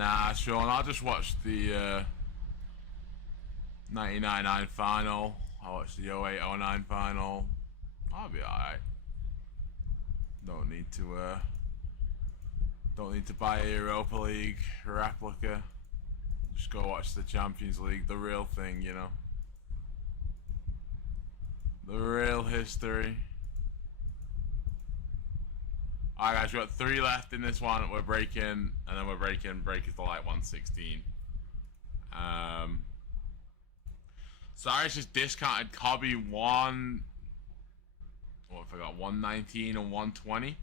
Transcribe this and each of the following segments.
Nah, Sean, I'll just watch the 1999 final. I'll watch the 08-09 final. I'll be alright. Don't need to buy a Europa League replica. Just go watch the Champions League, the real thing, you know. The real history. Alright guys, we've got 3 left in this one. We're breaking, and then we're breaking breakers to like 116. Cyrus just discounted Cobby 119 and 120.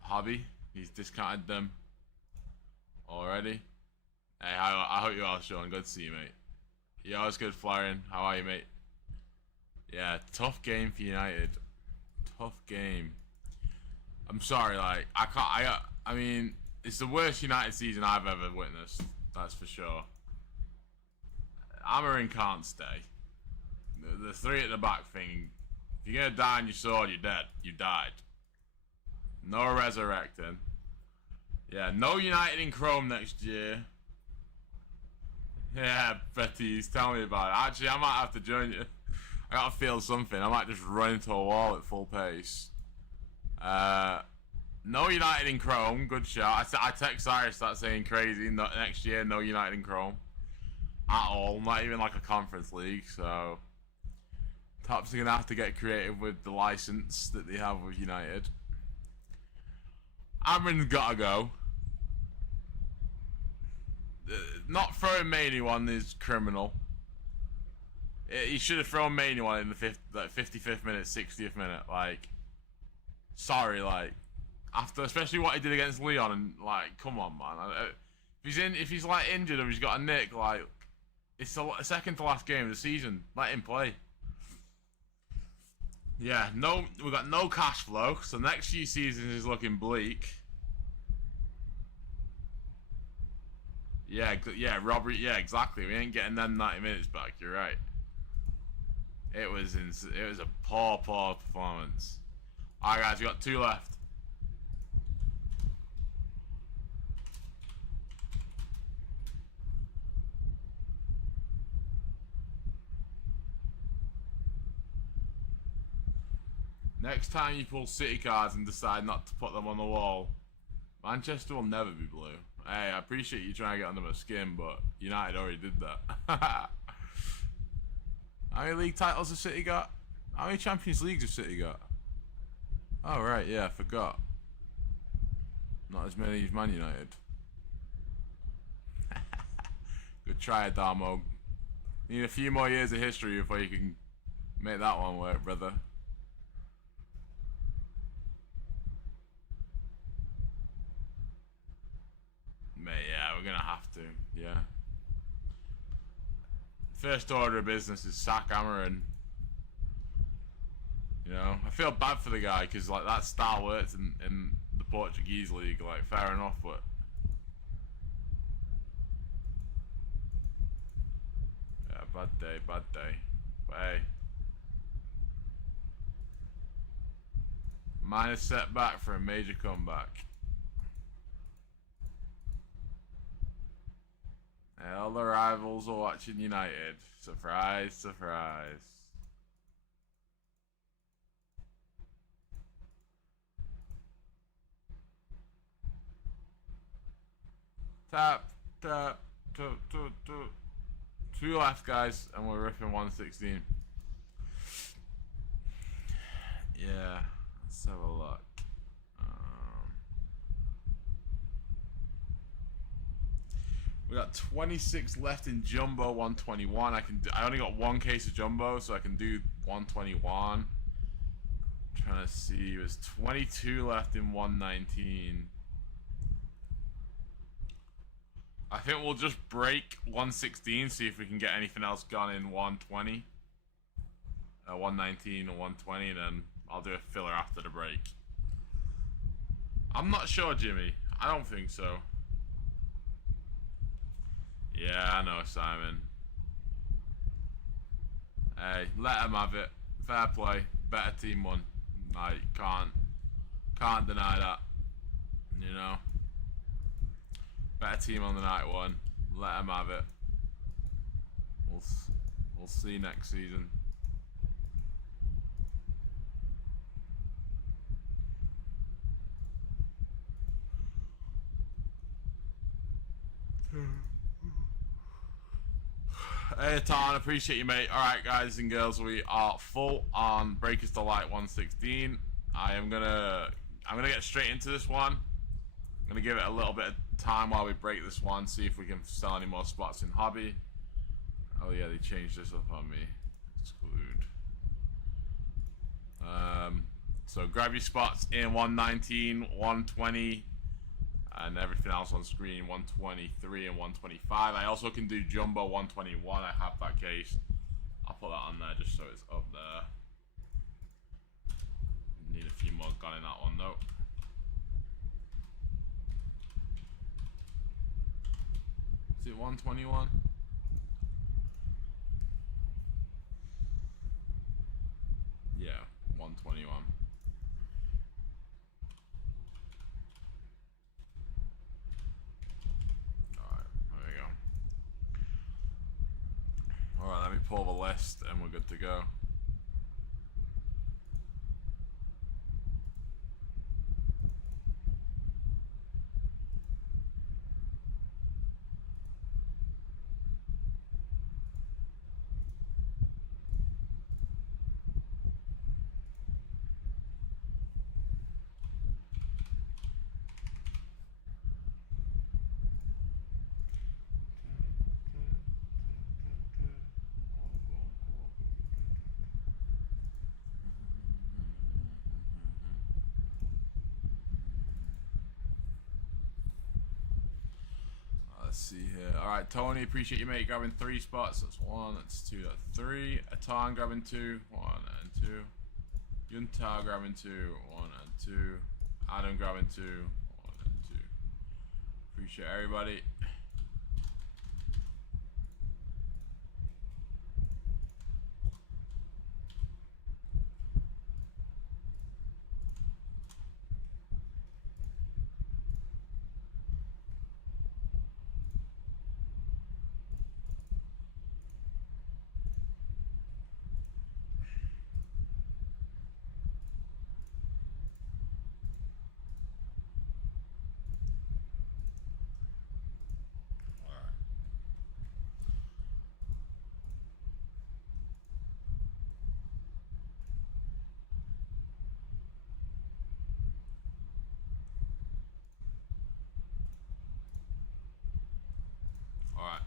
Hobby, he's discounted them already. Hey, I hope you're all Sean. Good to see you, mate. You always good, Florian. How are you, mate? Yeah, tough game for United. Tough game. I'm sorry, like I mean, it's the worst United season I've ever witnessed. That's for sure. Amarin can't stay. The 3 at the back thing. If you're gonna die on your sword, you're dead. You died. No resurrecting. Yeah, no United in Chrome next year. Yeah, Betis, tell me about it. Actually, I might have to join you. I gotta feel something. I might just run into a wall at full pace. No United in Chrome. Good shot. I text Cyrus that saying crazy. Next year, no United in Chrome. At all. Not even like a conference league. So, Tops are going to have to get creative with the license that they have with United. Amrin's got to go. Not throwing Maney one is criminal. He should have thrown Maney one in the 55th minute, 60th minute. Like, sorry, like, after especially what he did against Leon, and like, come on, man. If he's like injured or he's got a nick, like, it's the second to last game of the season. Let him play. Yeah, we've got no cash flow, so next few seasons is looking bleak. Yeah, Robert. Yeah, exactly. We ain't getting them 90 minutes back. You're right. It was a poor performance. All right, guys, we got 2 left. Next time you pull City cards and decide not to put them on the wall, Manchester will never be blue. Hey, I appreciate you trying to get under my skin, but United already did that. How many league titles has City got? How many Champions Leagues has City got? Oh, right, yeah, I forgot. Not as many as Man United. Good try, Darmo. Need a few more years of history before you can make that one work, brother. Mate, yeah, we're gonna have to, yeah. First order of business is sack Amarin. You know, I feel bad for the guy because like that style works in the Portuguese league. Like, fair enough, but yeah, bad day. But hey, minor setback for a major comeback. All the rivals are watching United. Surprise, surprise. Tap. 2 left, guys, and we're ripping 116. Yeah, let's have a look. We got 26 left in Jumbo 121. I only got 1 case of Jumbo, so I can do 121. Trying to see, there's 22 left in 119. I think we'll just break 116, see if we can get anything else gone in 120. 119 or 120, and then I'll do a filler after the break. I'm not sure, Jimmy. I don't think so. Yeah, I know, Simon. Hey, let them have it. Fair play. Better team won. I can't Can't deny that. You know. Better team on the night one. Let them have it. We'll see next season. Hey Tan, appreciate you, mate. Alright guys and girls, we are full on Breakers Delight 116. I'm gonna get straight into this one. I'm gonna give it a little bit of time while we break this one, see if we can sell any more spots in hobby. Oh yeah, they changed this up on me. Exclude. So grab your spots in 119, 120, and everything else on screen, 123 and 125. I also can do Jumbo 121. I have that case. I'll put that on there just so it's up there. Need a few more gun in that one though. Is it 121? Yeah, 121. Alright, there we go. Alright, let me pull the list and we're good to go. Let's see here. Alright, Tony, appreciate you, mate, grabbing 3 spots. That's 1, that's 2, that's 3. Atan grabbing 2, 1 and 2. Yunta grabbing 2, 1 and 2. Adam grabbing 2, 1 and 2. Appreciate everybody.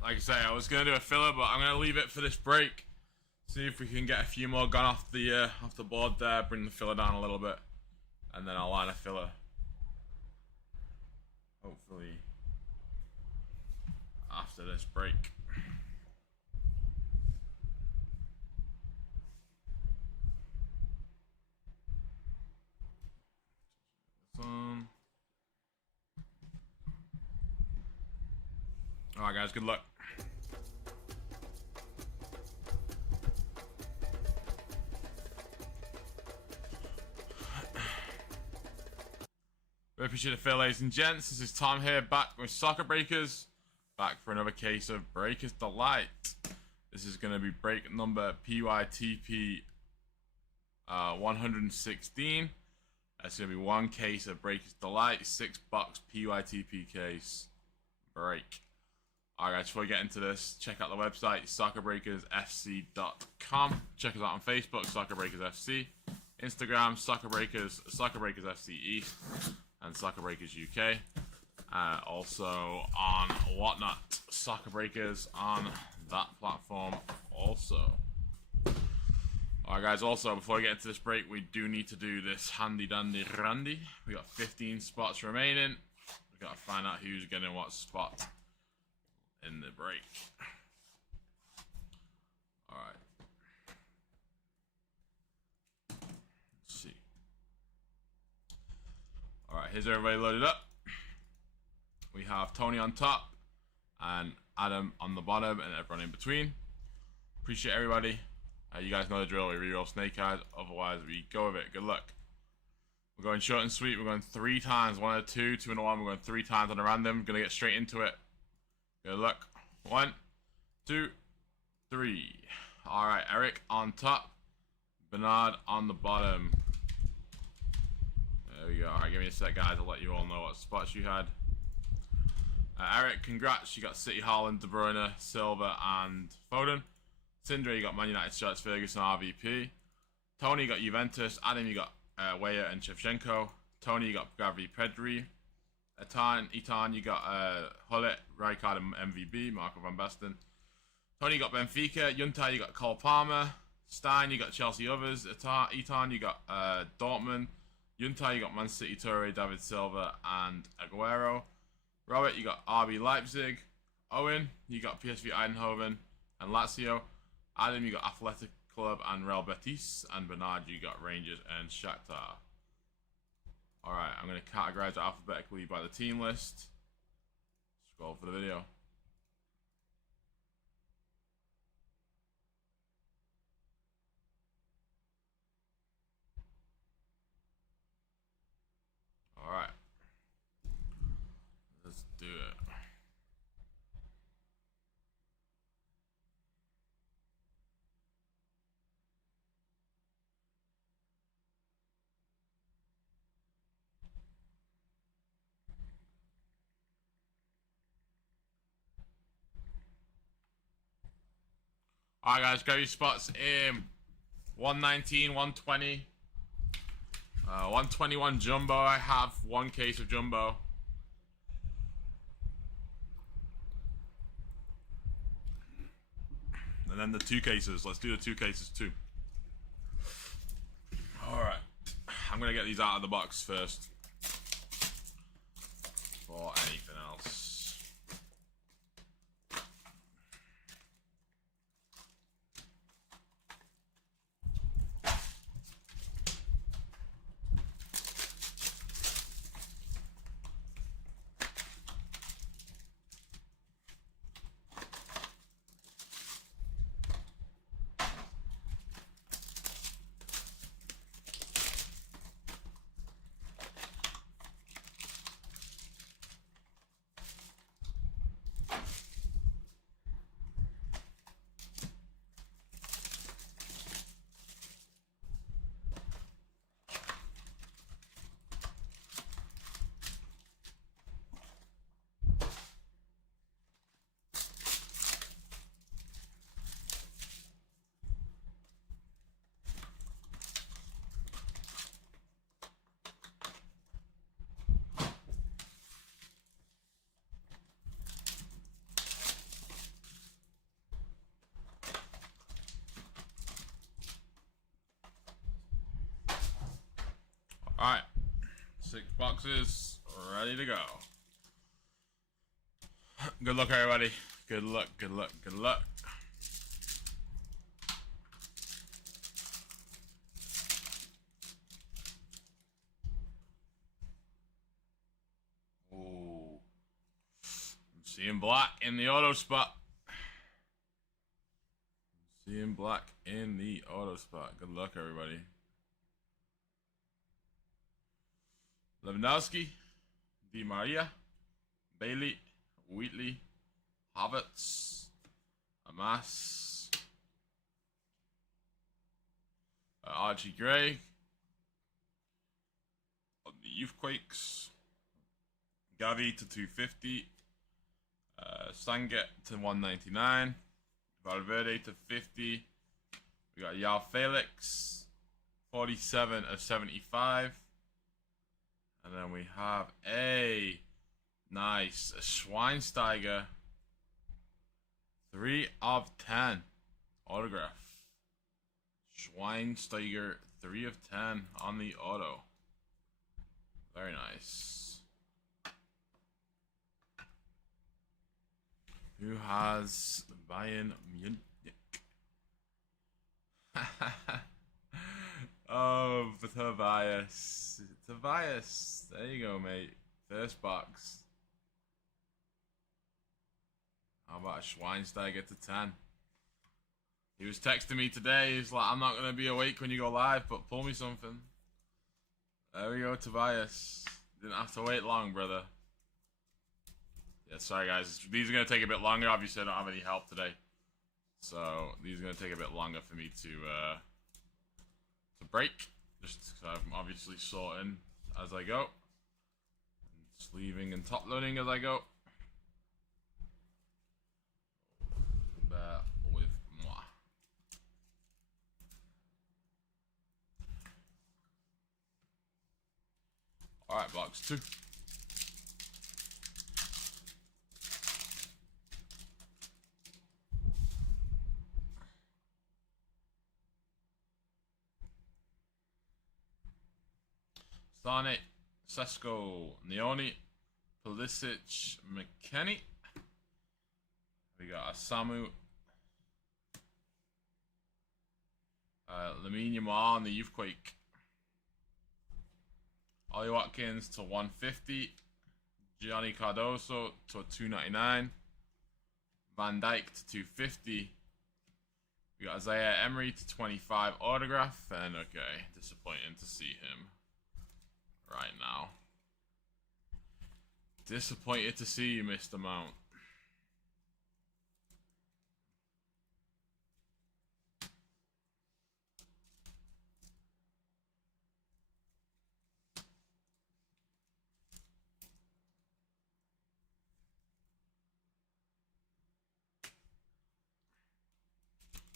Like I say, I was gonna do a filler, but I'm gonna leave it for this break. See if we can get a few more gone off the board there. Bring the filler down a little bit, and then I'll line a filler. Hopefully, after this break. Alright guys, good luck. We appreciate the fill, ladies and gents. This is Tom here, back with Soccer Breakers, back for another case of Breakers Delight. This is going to be break number PYTP 116. That's going to be 1 case of Breakers Delight, 6 box PYTP case break. Alright guys, before we get into this, check out the website, soccerbreakersfc.com. Check us out on Facebook, soccerbreakersfc. Instagram, soccerbreakersfc East, and soccerbreakers UK. Also on Whatnot, soccerbreakers on that platform also. Alright guys, also before we get into this break, we do need to do this handy dandy randy. We got 15 spots remaining. We gotta find out who's getting what spot in the break. Alright. Let's see. Alright, here's everybody loaded up. We have Tony on top and Adam on the bottom and everyone in between. Appreciate everybody. You guys know the drill. We reroll snake eyes. Otherwise, we go with it. Good luck. We're going short and sweet. We're going 3 times. 1 or 2, 2 and 1. We're going 3 times on a random. Gonna get straight into it. Good luck. 1, 2, 3. Alright, Eric on top. Bernard on the bottom. There we go. Alright, give me a sec, guys. I'll let you all know what spots you had. Eric, congrats. You got City, Haaland, De Bruyne, Silva, and Foden. Sindre, you got Man United, Shots, Ferguson, RVP. Tony, you got Juventus. Adam, you got Weyer and Shevchenko. Tony, you got Gavi, Pedri. Etan, you got Hullet, Rijkaard, and MVB, Marco van Basten. Tony, you got Benfica. Junta, you got Cole Palmer. Stein, you got Chelsea others. Etan, you got Dortmund. Junta, you got Man City, Toure, David Silva, and Aguero. Robert, you got RB Leipzig. Owen, you got PSV Eindhoven and Lazio. Adam, you got Athletic Club and Real Betis. And Bernard, you got Rangers and Shakhtar. Alright, I'm going to categorize it alphabetically by the team list. Scroll for the video. Alright. Let's do it. Alright guys, grab your spots in 119, 120. 121 Jumbo. I have 1 case of Jumbo. And then the 2 cases. Let's do the 2 cases too. Alright. I'm going to get these out of the box first. Before anything else. Alright, 6 boxes, ready to go. Good luck, everybody. Good luck, good luck, good luck. Ooh. I'm seeing black in the auto spot. Seeing black in the auto spot. Good luck, everybody. Lewandowski, Di Maria, Bailey, Wheatley, Havertz, Amas, Archie Gray, on the Youthquakes, Gavi to 250, Sanget to 199, Valverde to 50, we got Yao Felix, 47 of 75. And then we have a nice Schweinsteiger 3 of 10 autograph. Schweinsteiger 3 of 10 on the auto. Very nice. Who has Bayern Munich? Oh, Tobias. Tobias. There you go, mate. First box. How about a Schweinsteiger to 10? He was texting me today. He's like, I'm not going to be awake when you go live, but pull me something. There we go, Tobias. Didn't have to wait long, brother. Yeah, sorry guys. These are gonna take a bit longer. Obviously, I don't have any help today, so these are gonna take a bit longer for me to break. Just because I'm obviously sorting as I go, sleeving and top loading as I go. Bear with moi. All right, box 2. Sane, Sesko, Neoni, Pulisic, McKennie. We got Asamu, Lamine Yamal on the Youthquake. Ollie Watkins to 150. Gianni Cardoso to 299. Van Dijk to 250. We got Isaiah Emery to 25 autograph. And okay, disappointing to see him right now. Disappointed to see you, Mr. Mount.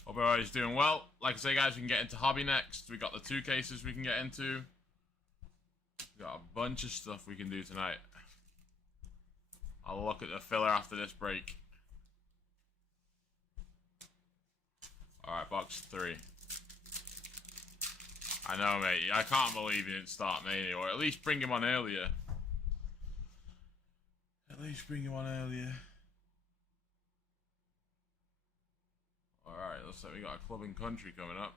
Hope everybody's doing well. Like I say, guys, we can get into hobby next. We got the 2 cases we can get into. We got a bunch of stuff we can do tonight. I'll look at the filler after this break. Alright, box 3. I know, mate. I can't believe he didn't start Mania, or at least bring him on earlier. Alright, looks like we got a club in country coming up.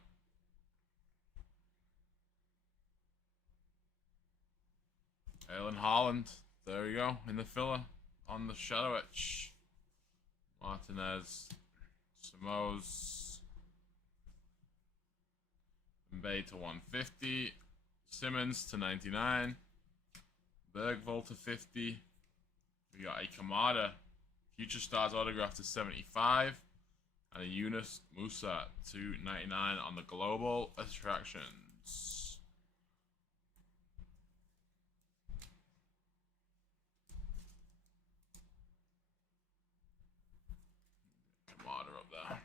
Erling Haaland. There we go, in the filler. On the shadow etch. Martinez. Samos. Mbaye to 150. Simmons to 99. Bergvall to 50. We got a Kamada Future Stars autograph to 75. And a Yunus Musa to 99 on the Global Attractions. Kamada up there.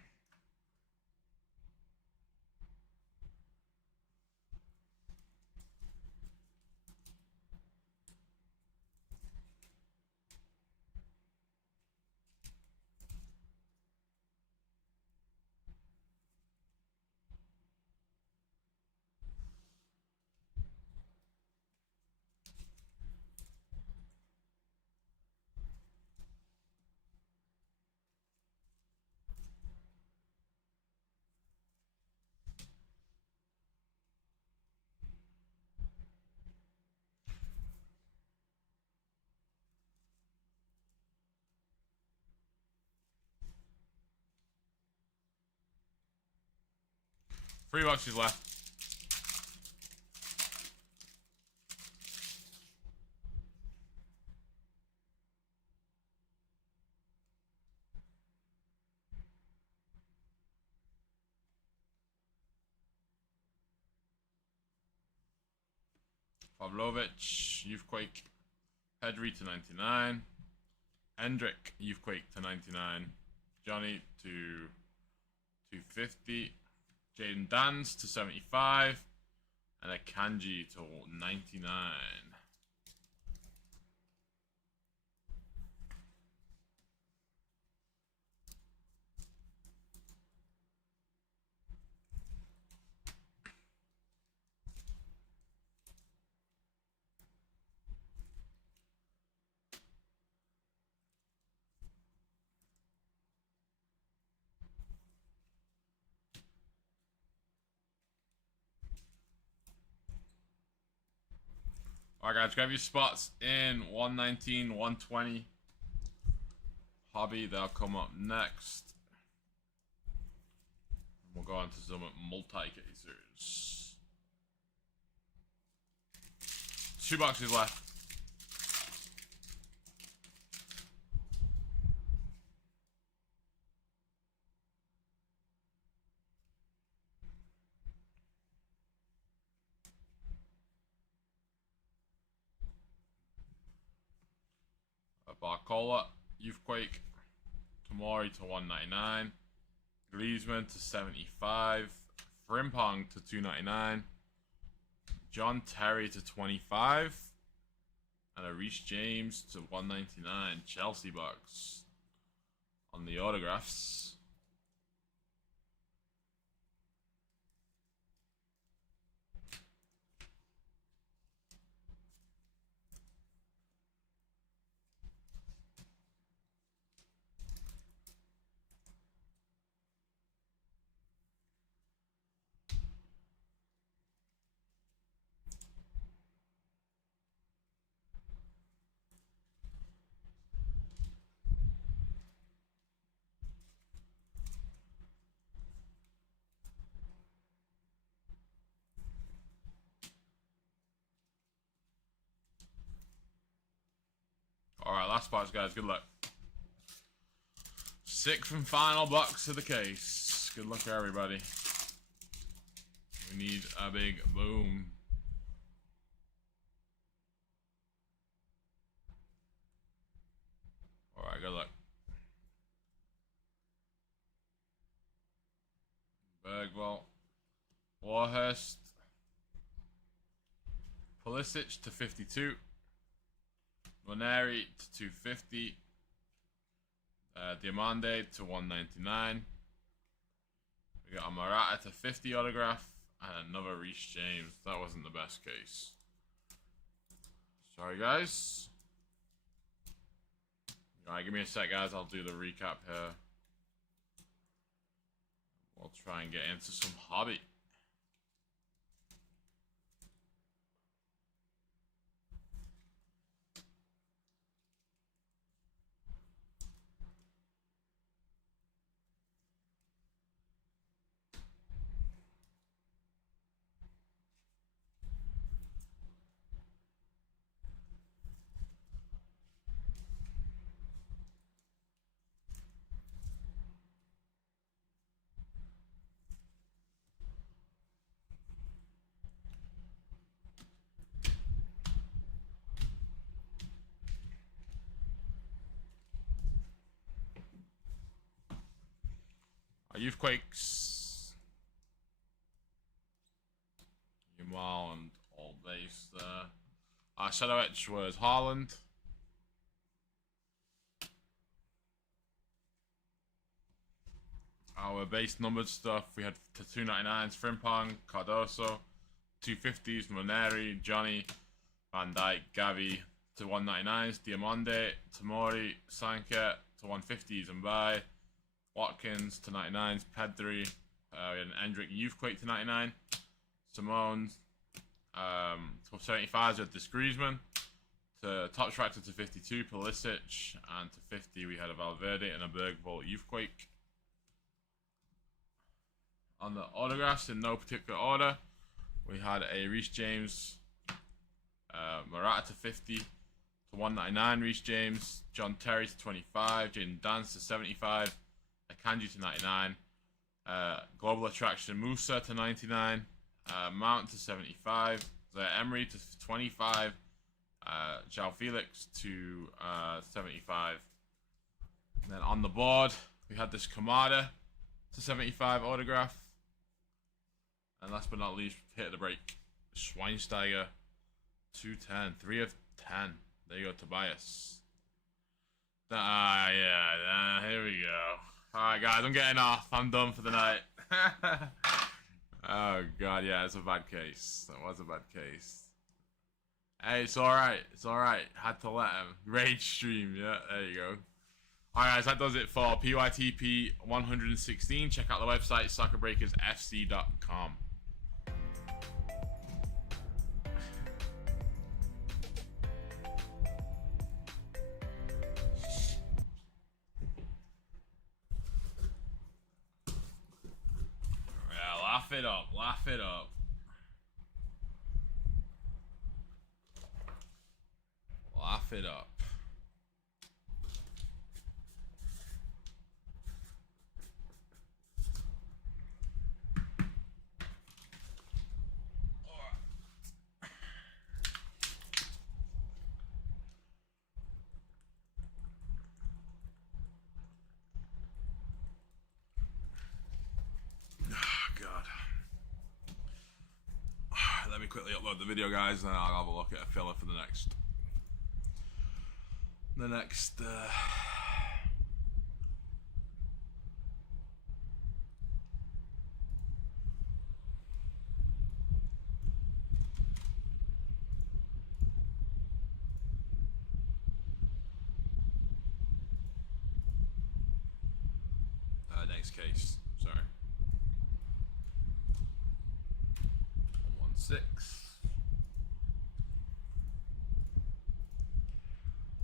$3 left. Pavlovic, Youthquake, Pedri to 99. Hendrick, Youthquake to 99. Johnny to 250. Jaden Dans to 75. And a Kanji to 99. Alright guys, grab your spots in 119, 120. Hobby, they'll come up next. We'll go on to some multi-casers. 2 boxes left. Barcola, Youthquake, Tomori to 199, Griezmann to 75, Frimpong to 299, John Terry to 25, and a Reece James to 199. Chelsea box on the autographs. Alright, last box, guys. Good luck. 6th and final box of the case. Good luck, everybody. We need a big boom. Alright, good luck. Bergvall. Warhurst. Pulisic to 52. Moneri to 250. Diamande to 199. We got a Morata to 50 autograph. And another Reece James. That wasn't the best case. Sorry, guys. Alright, give me a sec, guys. I'll do the recap here. We'll try and get into some hobby. Youthquakes. Yamal and all base there. Our sceradj was Haaland. Our base numbered stuff, we had 299s, Frimpong, Cardoso, 250s, Moneri, Johnny, Van Dijk, Gavi to 199s, Diamande, Tomori, Sanka to 150s and Mbai, Watkins to 99s, Pedri, we had an Endrick Youthquake to 99, Simone, to 75s with this Griezmann, to top tractor to 52, Pulisic, and to 50 we had a Valverde and a Bergvall Youthquake. On the autographs, in no particular order, we had a Reece James, Morata to 50, to 199 Reece James, John Terry to 25, Jaden Dance to 75, Akanji to 99, Global Attraction Musa to 99, Mount to 75, Emery to 25, João Felix to 75. And then on the board, we had this Kamada to 75 autograph. And last but not least, hit the break, Schweinsteiger, 210, 3 of 10. There you go, Tobias. Yeah, here we go. Alright, guys, I'm getting off. I'm done for the night. Oh, God, yeah, it's a bad case. That was a bad case. Hey, it's alright. It's alright. Had to let him. Rage stream, yeah, there you go. Alright, guys, that does it for PYTP 116. Check out the website, soccerbreakersfc.com. Yeah, laugh it up, laugh it up. laugh it up. Let me quickly upload the video, guys, and then I'll have a look at a filler for the next next case. Sorry. 116.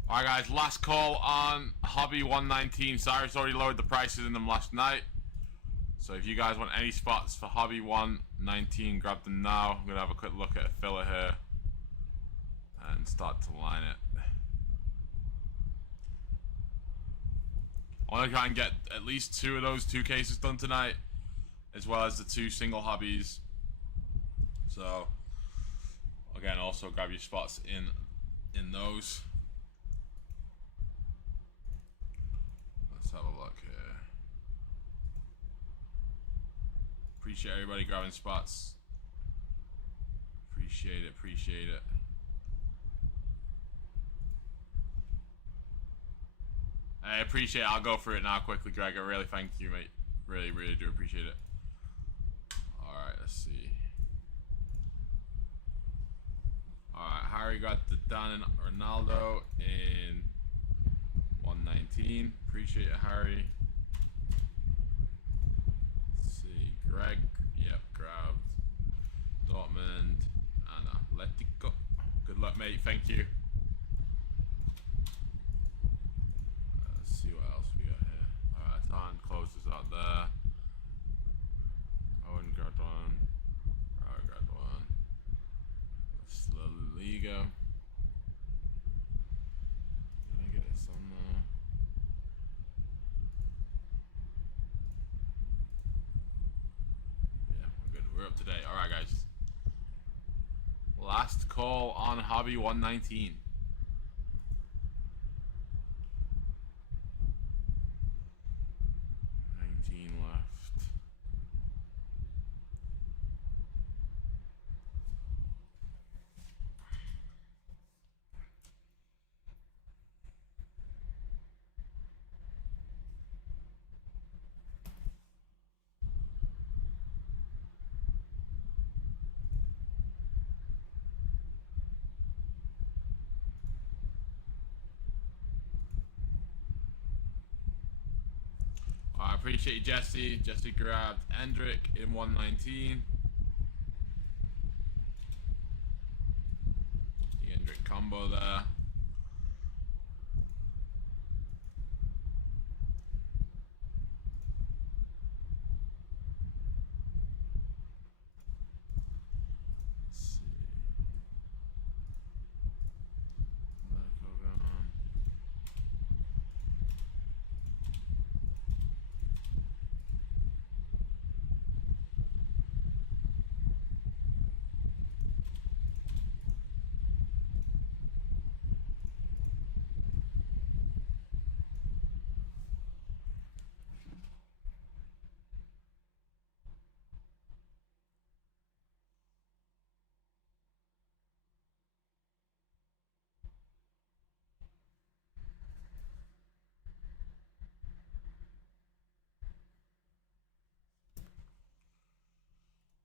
Alright, guys, last call on Hobby 119. Cyrus already lowered the prices in them last night. So if you guys want any spots for Hobby 119, grab them now. I'm going to have a quick look at a filler here and start to line it. I want to try and get at least 2 of those 2 cases done tonight, as well as the 2 single hobbies. So again, also grab your spots in those. Let's have a look here. Appreciate everybody grabbing spots. Appreciate it, appreciate it. I appreciate it. I'll go through it now quickly, Greg. I really thank you, mate. Really, really do appreciate it. Alright, let's see. Alright, Harry got the Dan and Ronaldo in 119. Appreciate it, Harry. Let's see. Greg, yep, grabbed Dortmund and Atletico. Good luck, mate. Thank you. Let's see what else we got here. Alright, Tan closes out there. Owen grabbed one. Alright, grabbed one. It's La Liga. Did I get this on there? Yeah, we're good. We're up to date. Alright, guys. Last call on Hobby 119. Left. I appreciate you, Jesse. Jesse grabbed Hendrick in 119. The Hendrick combo there. Let's see.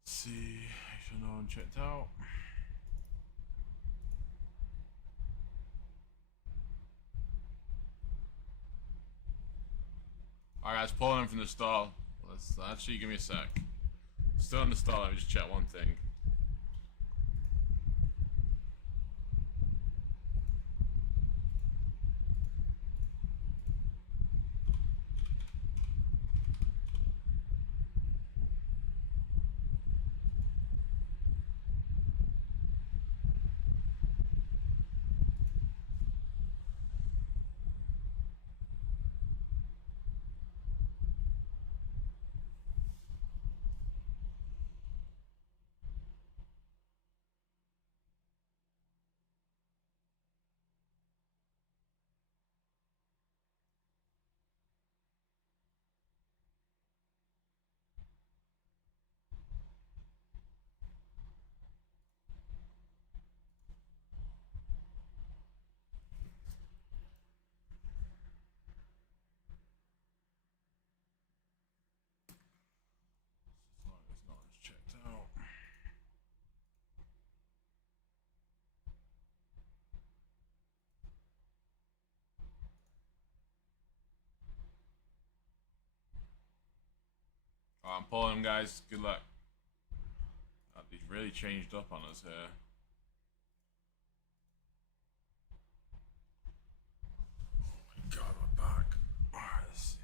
See, make sure no one checked out. Alright, guys, pulling in from the stall. Let's actually give me a sec. Still in the stall, let me just check one thing. I'm pulling them, guys. Good luck. He's really changed up on us here. Oh my god, we're back. Alright, let's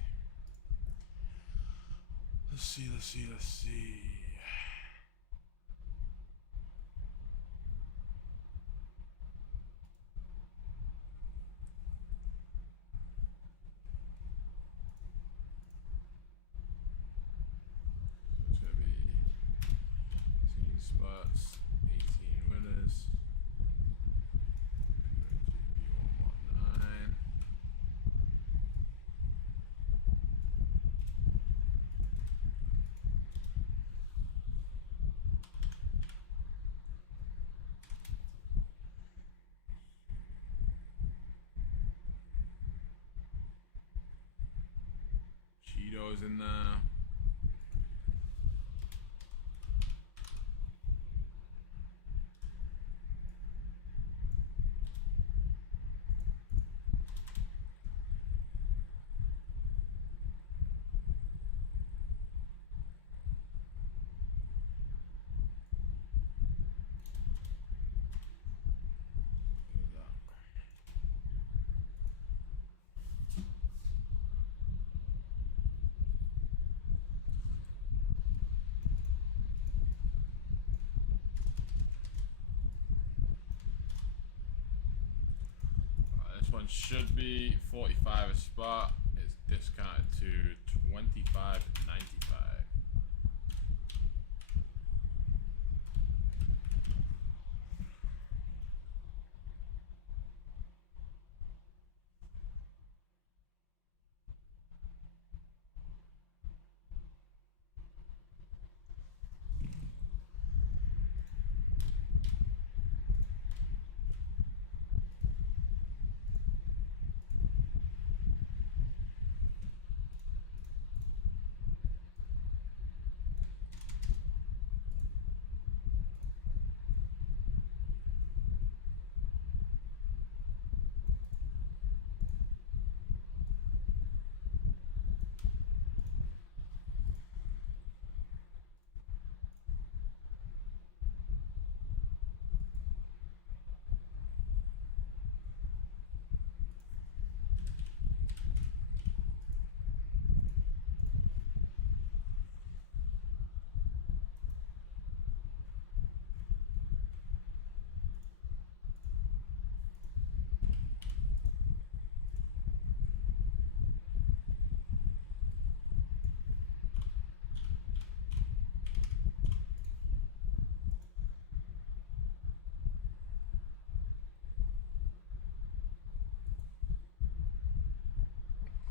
see. Let's see. It's gonna be 18 spots, 18 winners. 119. Cheetos in there. This one should be 45 a spot. It's discounted to 25.95.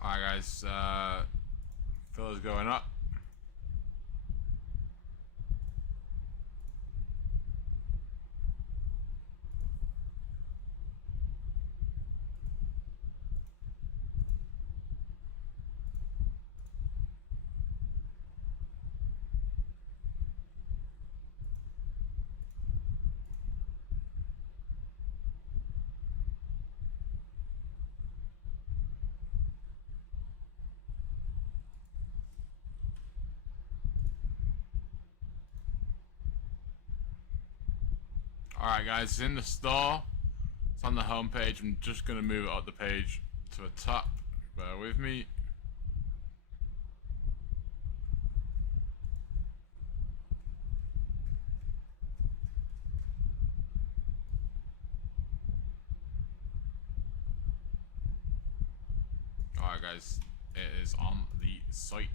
Alright guys, fillers going up. Alright guys, it's in the store. It's on the home page. I'm just going to move it up the page to the top. Bear with me. Alright guys, it is on the site.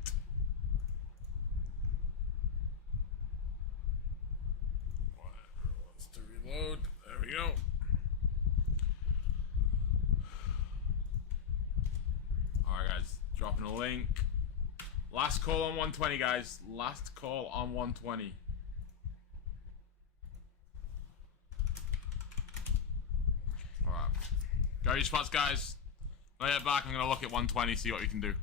Wants to reload. There we go. Alright guys, dropping a link. Last call on 120 guys. Last call on 120. Alright. Go your spots guys. Lay it back, I'm gonna look at 120, see what we can do.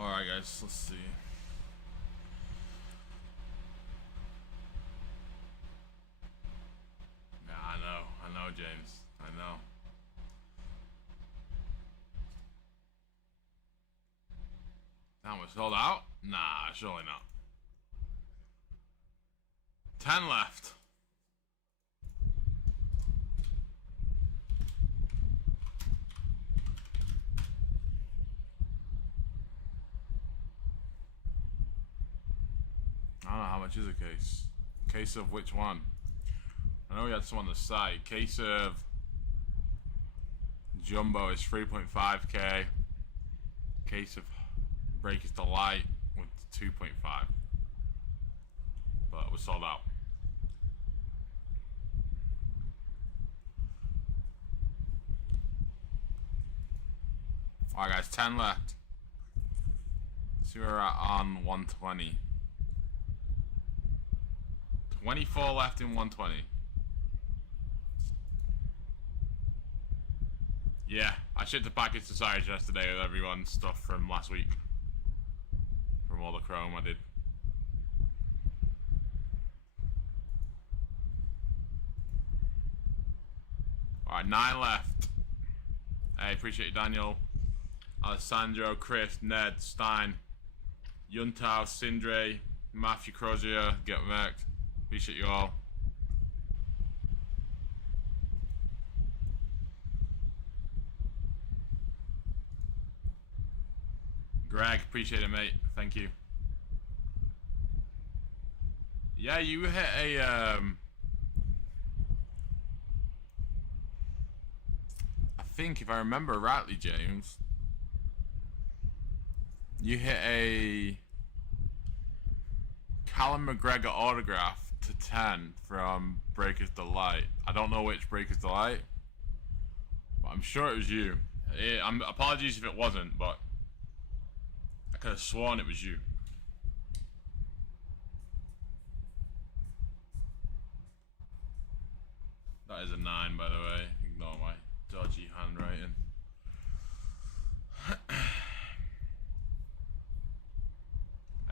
Alright guys, let's see. Yeah, I know James. I know. That was sold out? Nah, surely not. 10 left. I don't know how much is a case. Case of which one? I know we had some on the site. Case of Jumbo is 3.5k. Case of Breakers Delight with 2.5. But it was sold out. Alright guys, 10 left. See where we're at on 120. 24 left in 120. Yeah, I shipped the package to Cyrus yesterday with everyone's stuff from last week. From all the chrome I did. Alright, 9 left. Hey, appreciate you, Daniel. Alessandro, Chris, Ned, Stein, Yuntao, Sindre, Matthew Crozier, get wrecked. Appreciate you all. Greg, appreciate it, mate. Thank you. Yeah, you hit a I think if I remember rightly, James, you hit a Callum McGregor autograph to 10 from Breakers Delight. I don't know which Breakers Delight, but I'm sure it was you. Apologies if it wasn't, but I could have sworn it was you. That is a 9, by the way. Ignore my dodgy handwriting.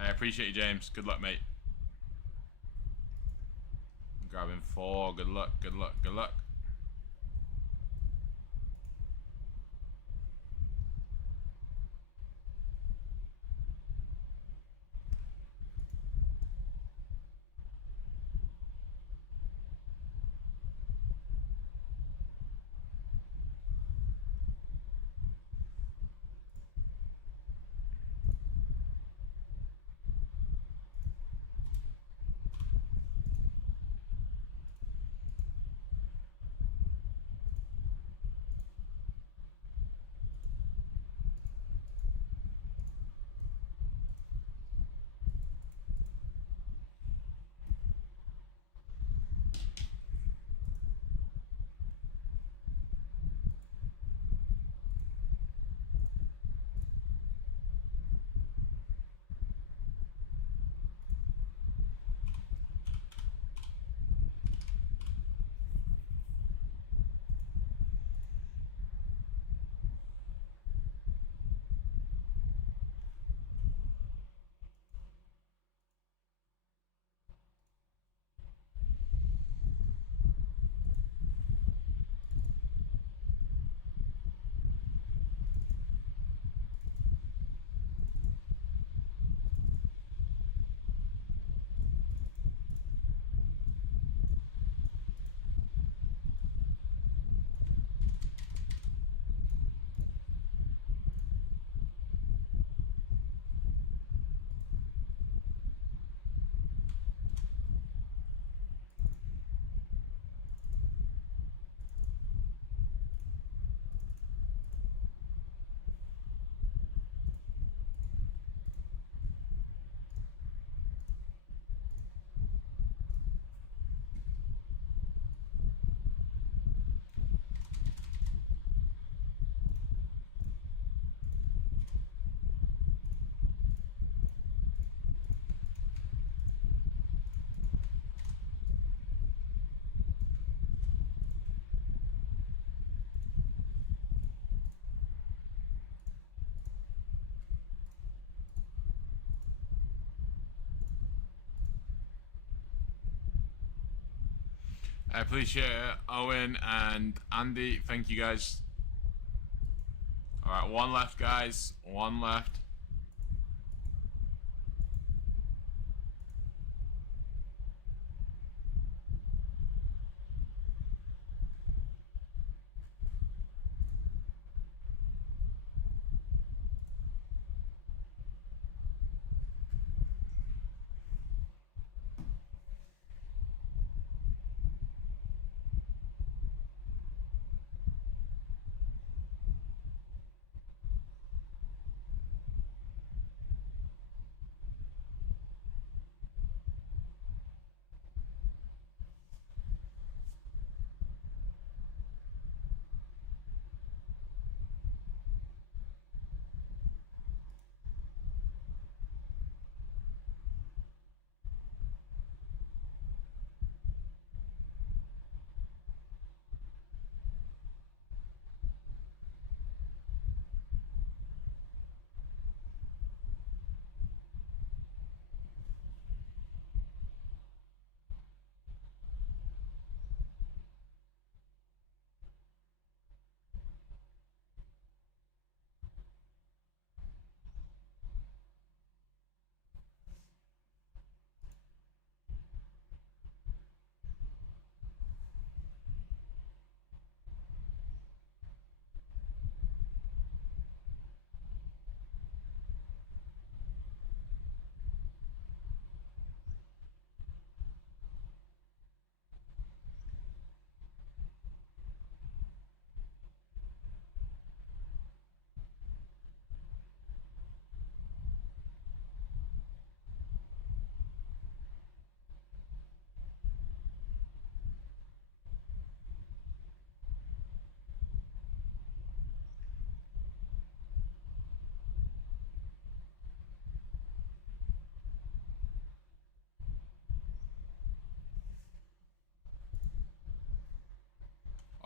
I appreciate you, James. Good luck, mate. I'm grabbing 4. Good luck, good luck, good luck. I appreciate it. Owen and Andy, thank you guys. Alright, one left, guys. One left.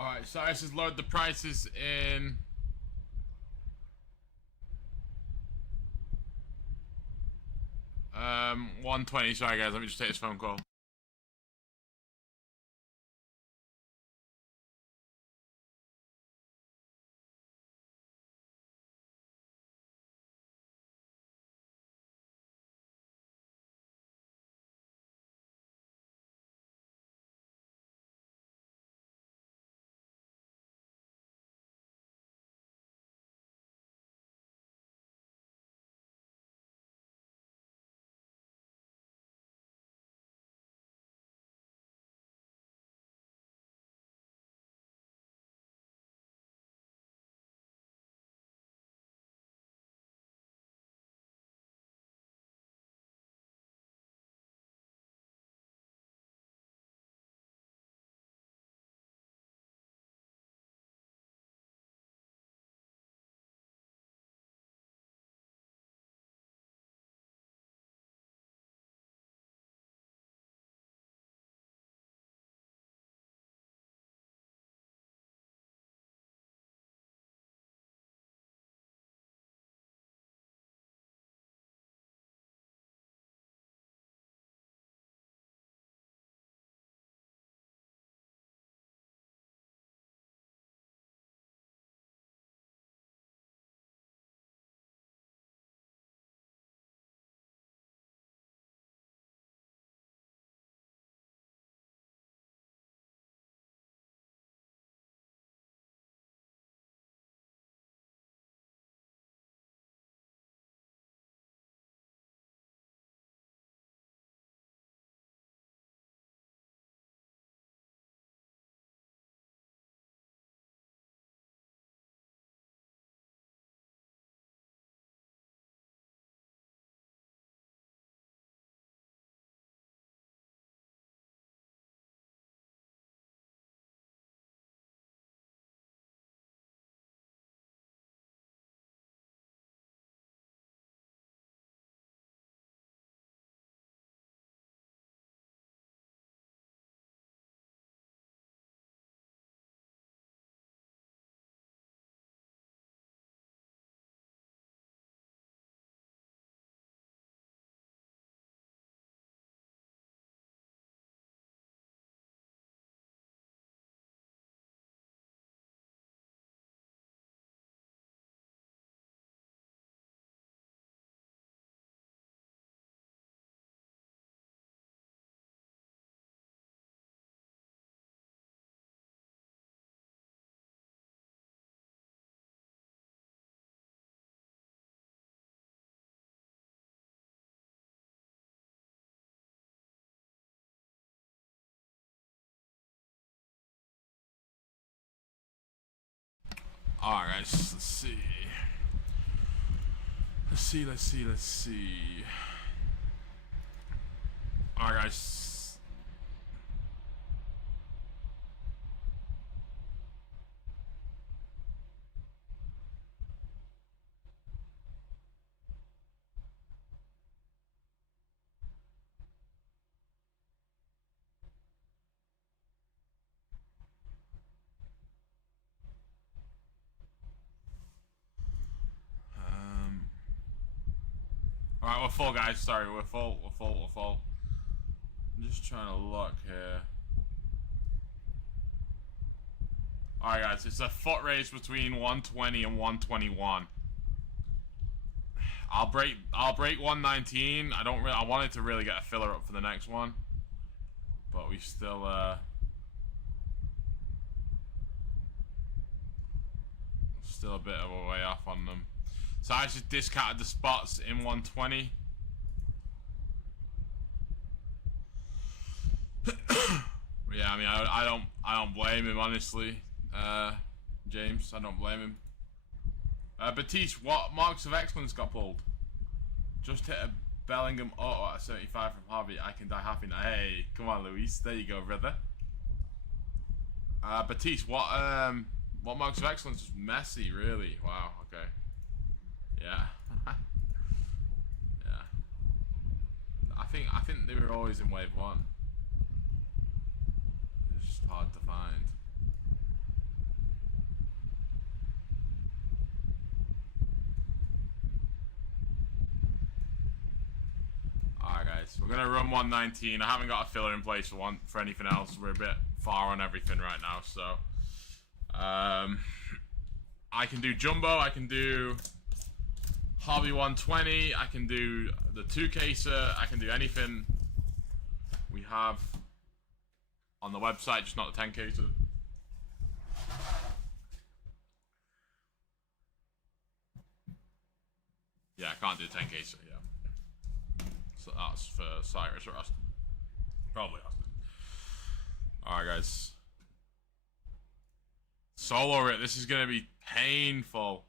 Alright, so I just load the prices in. Um, 120. Sorry, guys. Let me just take this phone call. Alright guys, let's see. Let's see. Alright guys. Alright, we're full, guys. Sorry, we're full. I'm just trying to look here. Alright, guys. It's a foot race between 120 and 121. I'll break 119. I wanted to really get a filler up for the next one, but we still a bit of a way off on them. So I just discounted the spots in 120. Yeah, I mean, I don't blame him, honestly, James. I don't blame him. Batiste, what marks of excellence got pulled? Just hit a Bellingham auto at 75 from Harvey. I can die happy now. Hey, come on, Luis. There you go, brother. Batiste, what marks of excellence? Messi, really? Wow. Okay. Yeah. Yeah. I think they were always in wave 1. It's just hard to find. Alright guys, we're gonna run 119. I haven't got a filler in place for anything else. We're a bit far on everything right now, so I can do Jumbo, I can do Hobby 120, I can do the 2-caser, I can do anything we have on the website, just not the 10-caser. Yeah, I can't do 10-caser, yeah. So that's for Cyrus or Austin. Probably Austin. Alright, guys. Solo rip, this is gonna be painful.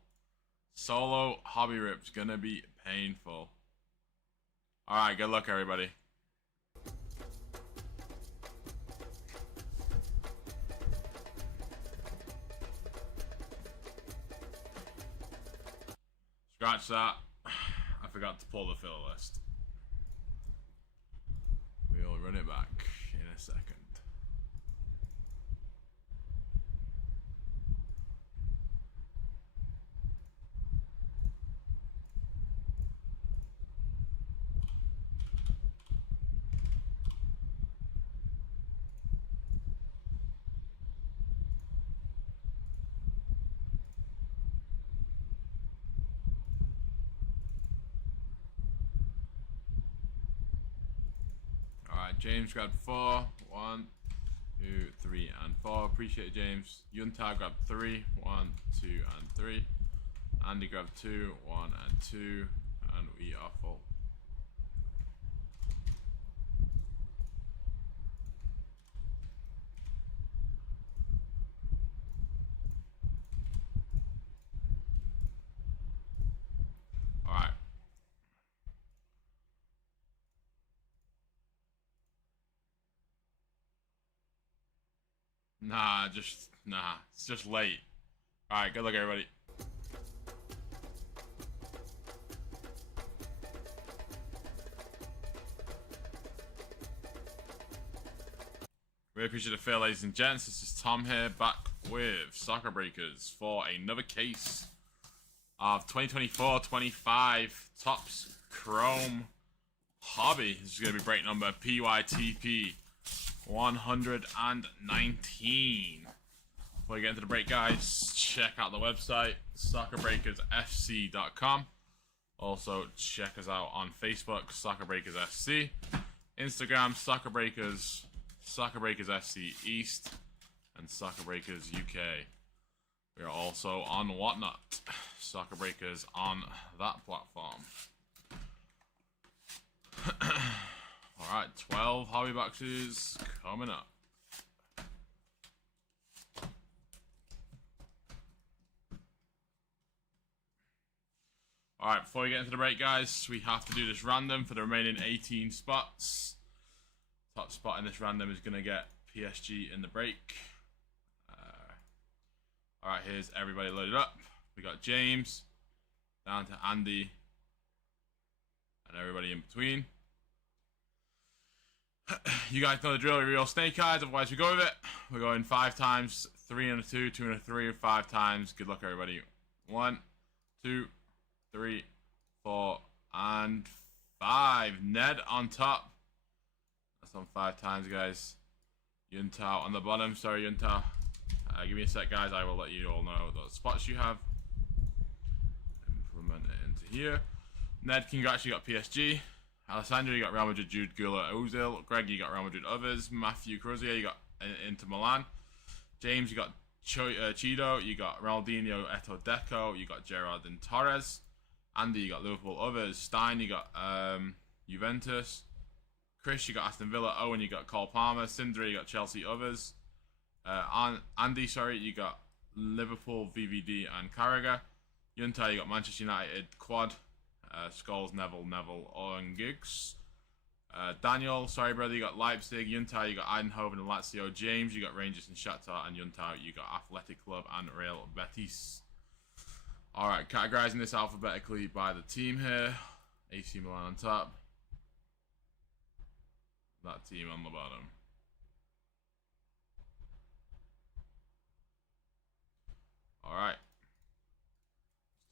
Solo hobby rip's gonna be painful. Alright, good luck, everybody. Scratch that. I forgot to pull the filler list. We'll run it back in a second. James grabbed 4. 1, 2, 3, and 4. Appreciate it, James. Yunta grabbed 3. 1, 2, and 3. Andy grabbed 2. 1, and 2. And we are full. Alright. Nah, it's just late. Alright, good luck, everybody. Really appreciate the fair, ladies and gents. This is Tom here, back with Soccer Breakers for another case of 2024-25 Topps Chrome Hobby. This is going to be break number PYTP 119. Before we get into the break, guys, check out the website, soccerbreakersfc.com. Also, check us out on Facebook, soccerbreakersfc. Instagram, soccerbreakersfc East, and soccerbreakers UK. We are also on Whatnot, Soccer Breakers on that platform. Alright, 12 hobby boxes coming up. Alright, before we get into the break, guys, we have to do this random for the remaining 18 spots. Top spot in this random is going to get PSG in the break. Alright, here's everybody loaded up. We got James, down to Andy, and everybody in between. You guys know the drill, we real snake eyes, otherwise we go with it. We're going 5 times, 3 and a 2, 2 and a 3, 5 times. Good luck, everybody. 1, 2, 3, 4, and 5. Ned on top. That's on 5 times, guys. Yuntao on the bottom. Sorry, Yuntao. Give me a sec, guys. I will let you all know those spots you have. Implement it into here. Ned, congrats, you got PSG. Alessandro, you got Real Madrid, Jude, Gula, Ozil. Greg, you got Real Madrid, others. Matthew Crozier, you got Inter Milan. James, you got Chido, you got Ronaldinho, Eto Deco, you got Gerard and Torres. Andy, you got Liverpool, others. Stein, you got Juventus. Chris, you got Aston Villa. Owen, you got Cole Palmer. Cinder, you got Chelsea, others. Andy, sorry, you got Liverpool, VVD, and Carragher. Yunta, you got Manchester United, Quad. Scholes, Neville, Owen Giggs. Daniel, sorry brother, you got Leipzig. Yunta, you got Eindhoven and Lazio. James, you got Rangers and Shakhtar. And Yunta, you got Athletic Club and Real Betis. Alright, categorizing this alphabetically by the team here. AC Milan on top. That team on the bottom. Alright.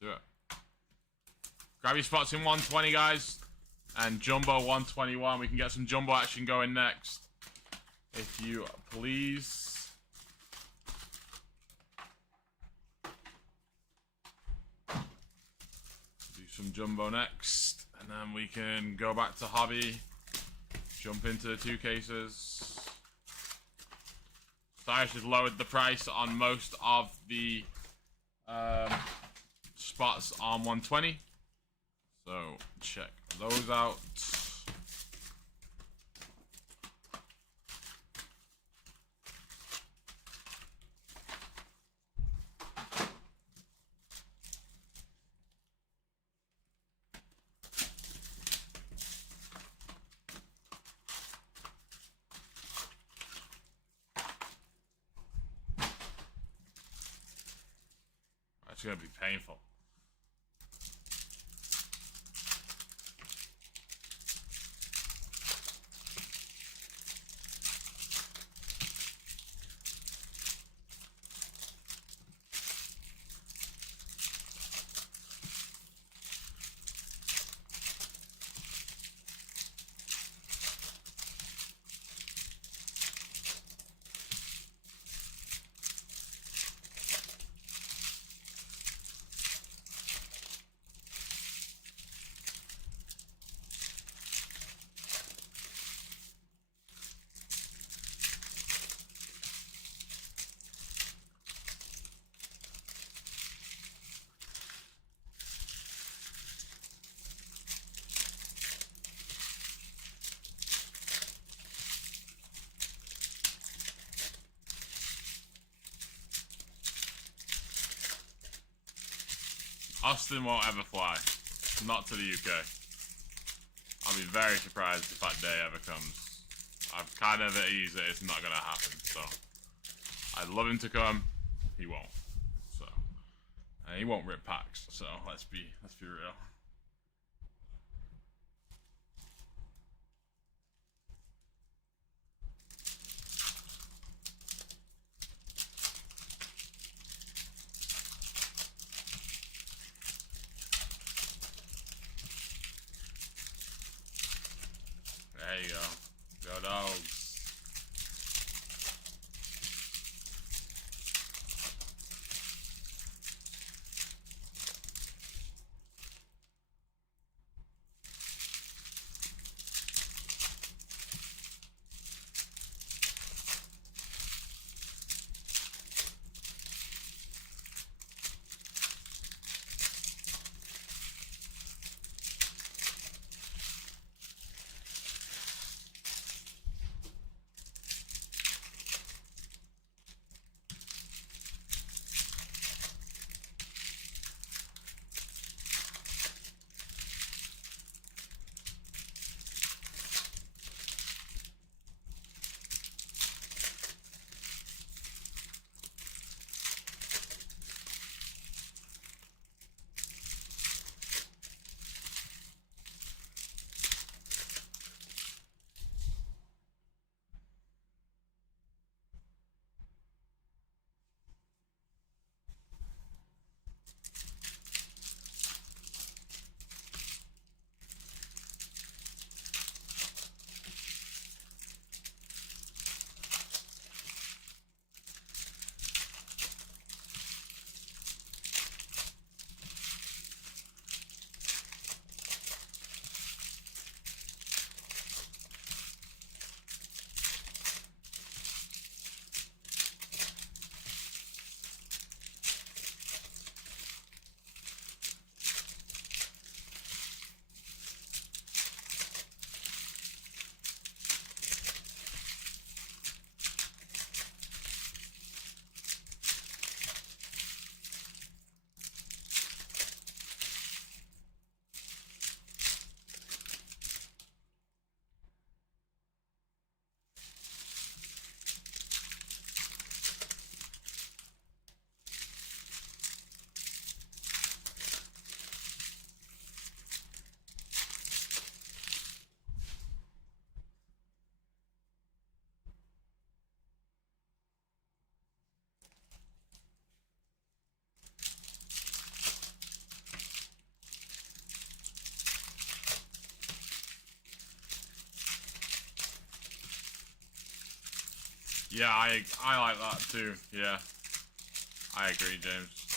Let's do it. Grab your spots in 120, guys. And Jumbo 121. We can get some Jumbo action going next. If you please. Do some Jumbo next. And then we can go back to Hobby. Jump into the 2 cases. Stylish has lowered the price on most of the spots on 120. So check those out. It's gonna be painful. Austin won't ever fly. Not to the UK. I'll be very surprised if that day ever comes. I've kind of at ease that it's not gonna happen, so I'd love him to come. He won't. So and he won't rip packs, so let's be real. There you go. Go dogs. Yeah, I like that too. Yeah, I agree, James.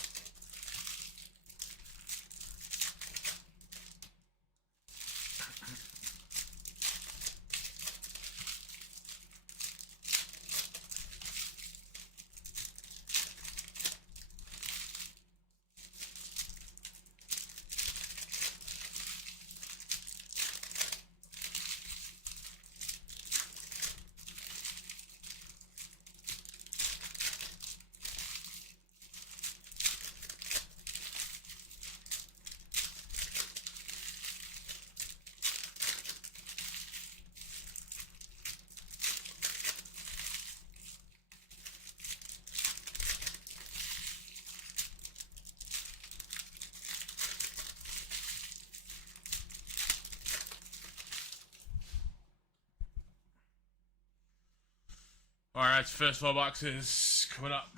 Alright, first 4 boxes coming up.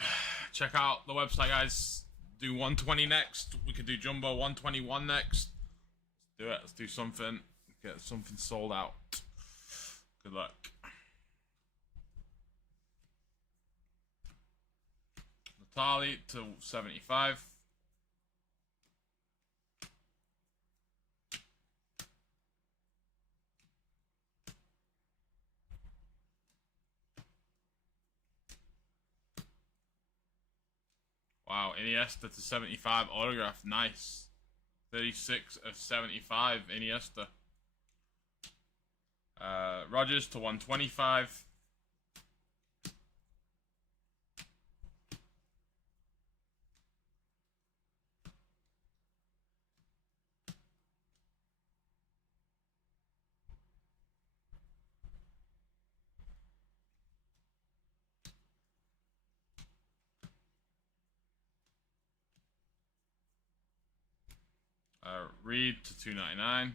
Check out the website, guys. Do 120 next. We could do Jumbo 121 next. Let's do it. Let's do something. Get something sold out. Good luck. Natali to 75. Wow, Iniesta to 75 autograph. Nice. 36 of 75 Iniesta. Rogers to 125. Reed to 299.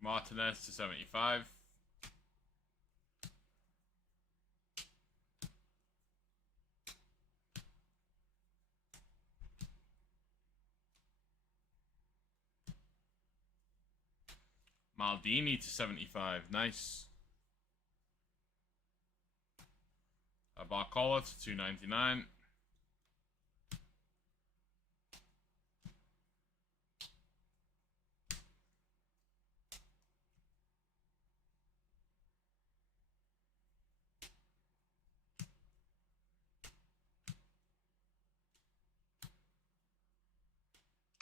Martinez to 75. Maldini to 75. Nice. Barcola to 299.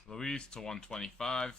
Luis to 125.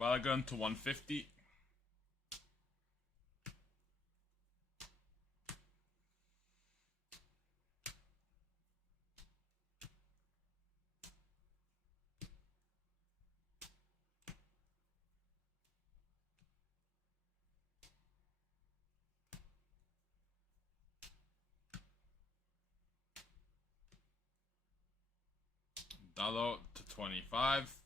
Balogun to 150. Dalot to 25.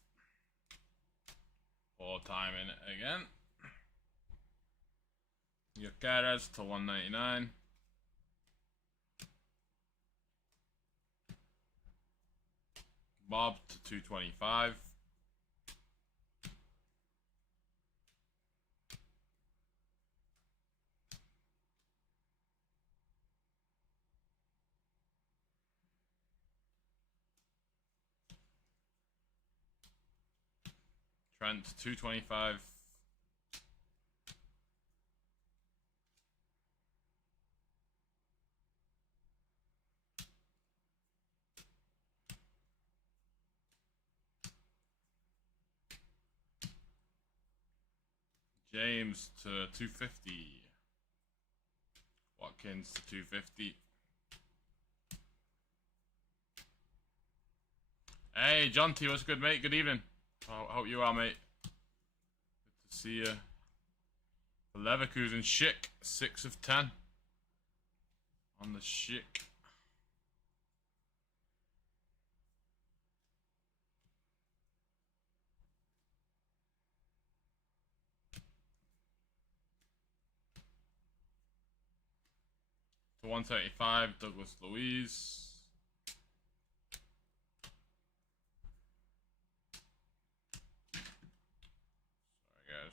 Full time in it again. Yokeres to 199. Bob to 225. Trent to 225. James to 250. Watkins to 250. Hey, John T, what's good, mate? Good evening. Hope you are, mate. Good to see you. Leverkusen Schick, 6 of 10. On the Schick. To 175, Douglas Luiz. Sorry, guys.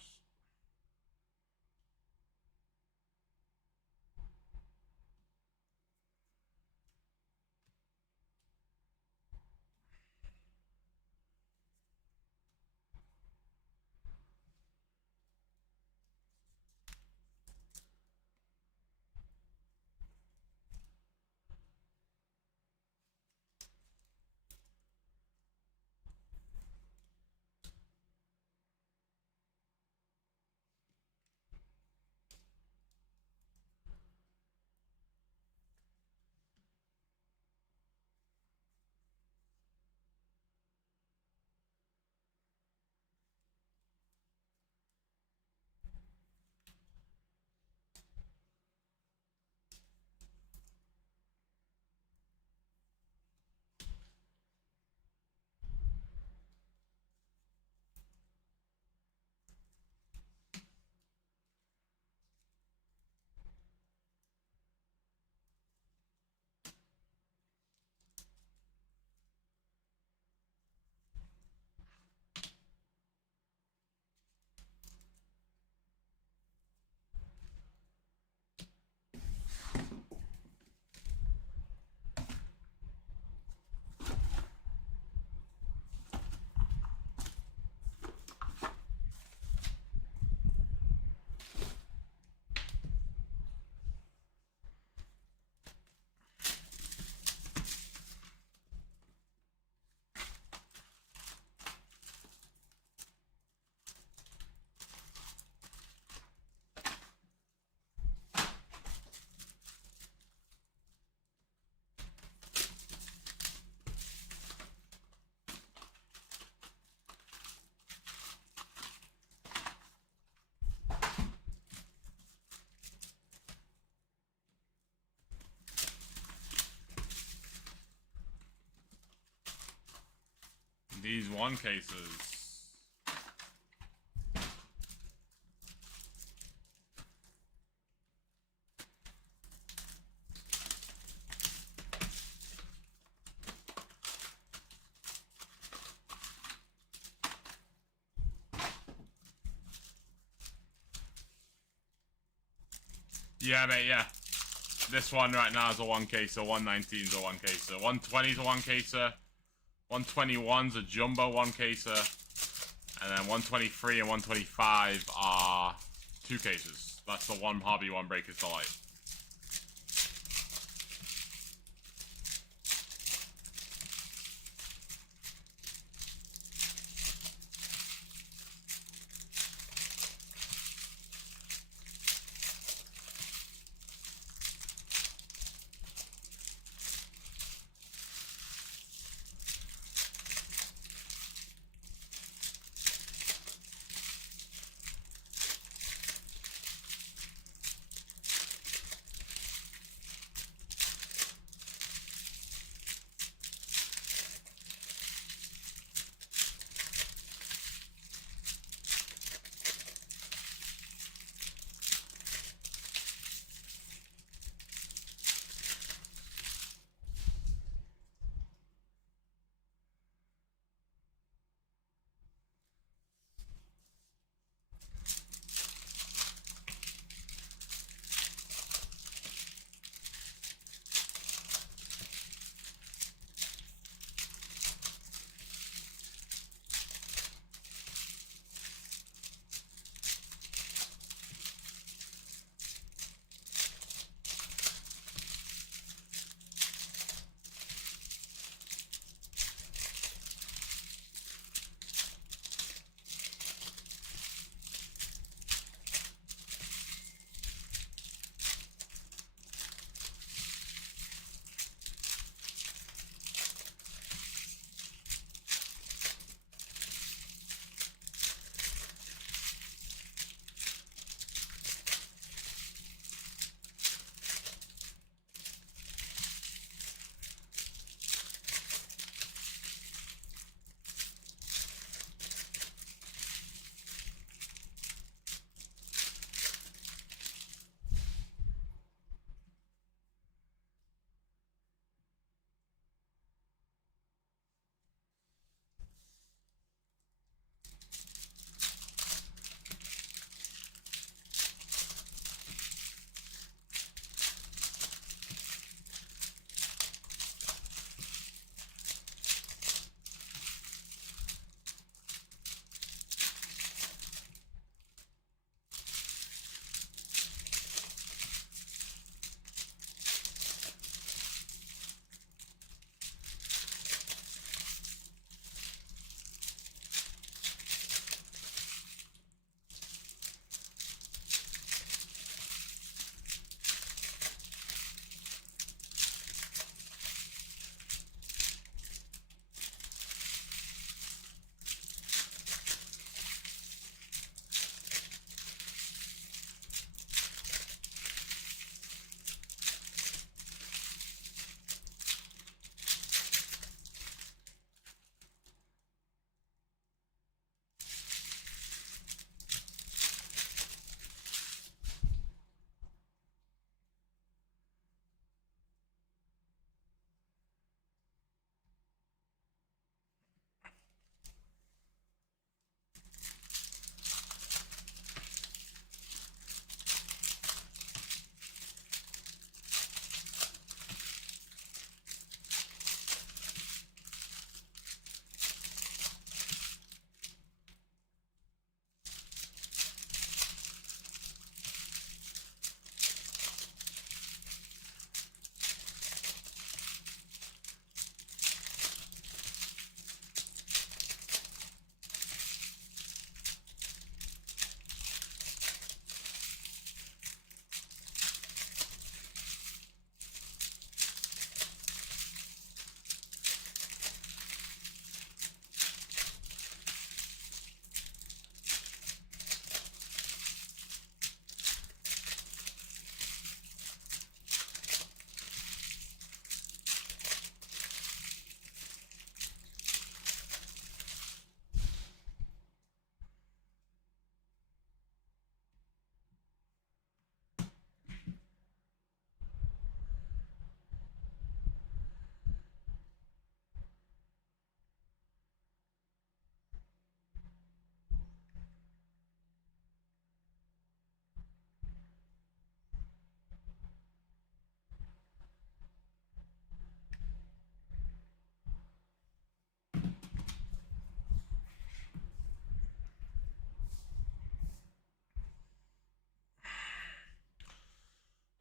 These one cases. Yeah, mate, yeah. This one right now is a one caser, 119 is a one caser, 120 is a one caser, 121's a jumbo one caser, and then 123 and 125 are two cases. That's the one hobby, one breakers delight.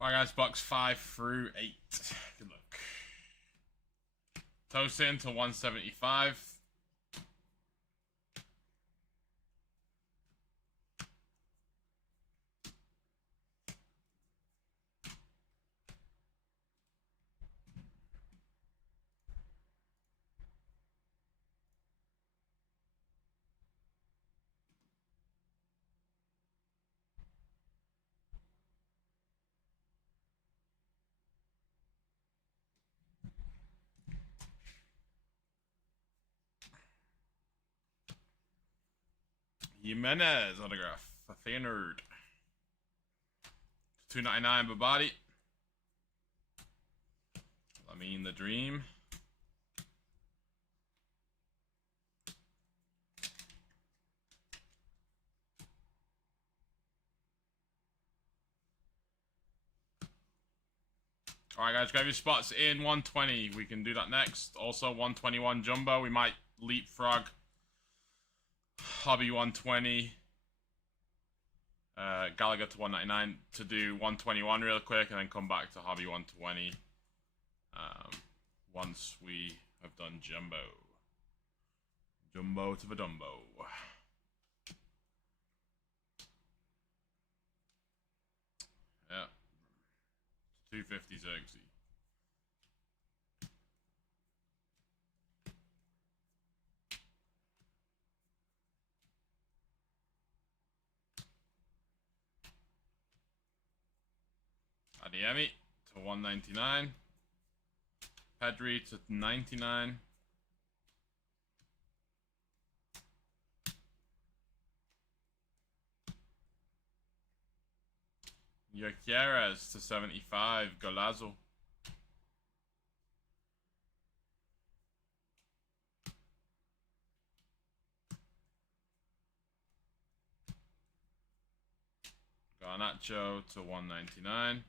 Alright guys, box 5 through 8. Good luck. Toast in to 175. Jimenez autograph. Feyenoord. 299 Babadi. I mean the dream. Alright guys, grab your spots in 120. We can do that next. Also 121 Jumbo. We might leapfrog Hobby 120. Gallagher to 199 to do 121 real quick and then come back to Hobby 120 once we have done Jumbo. Jumbo to the Dumbo. Yeah. 250 Zergsy. Adiemi to 199. Pedri to 99. Gutierrez to 75. Golazo. Garnacho to 199.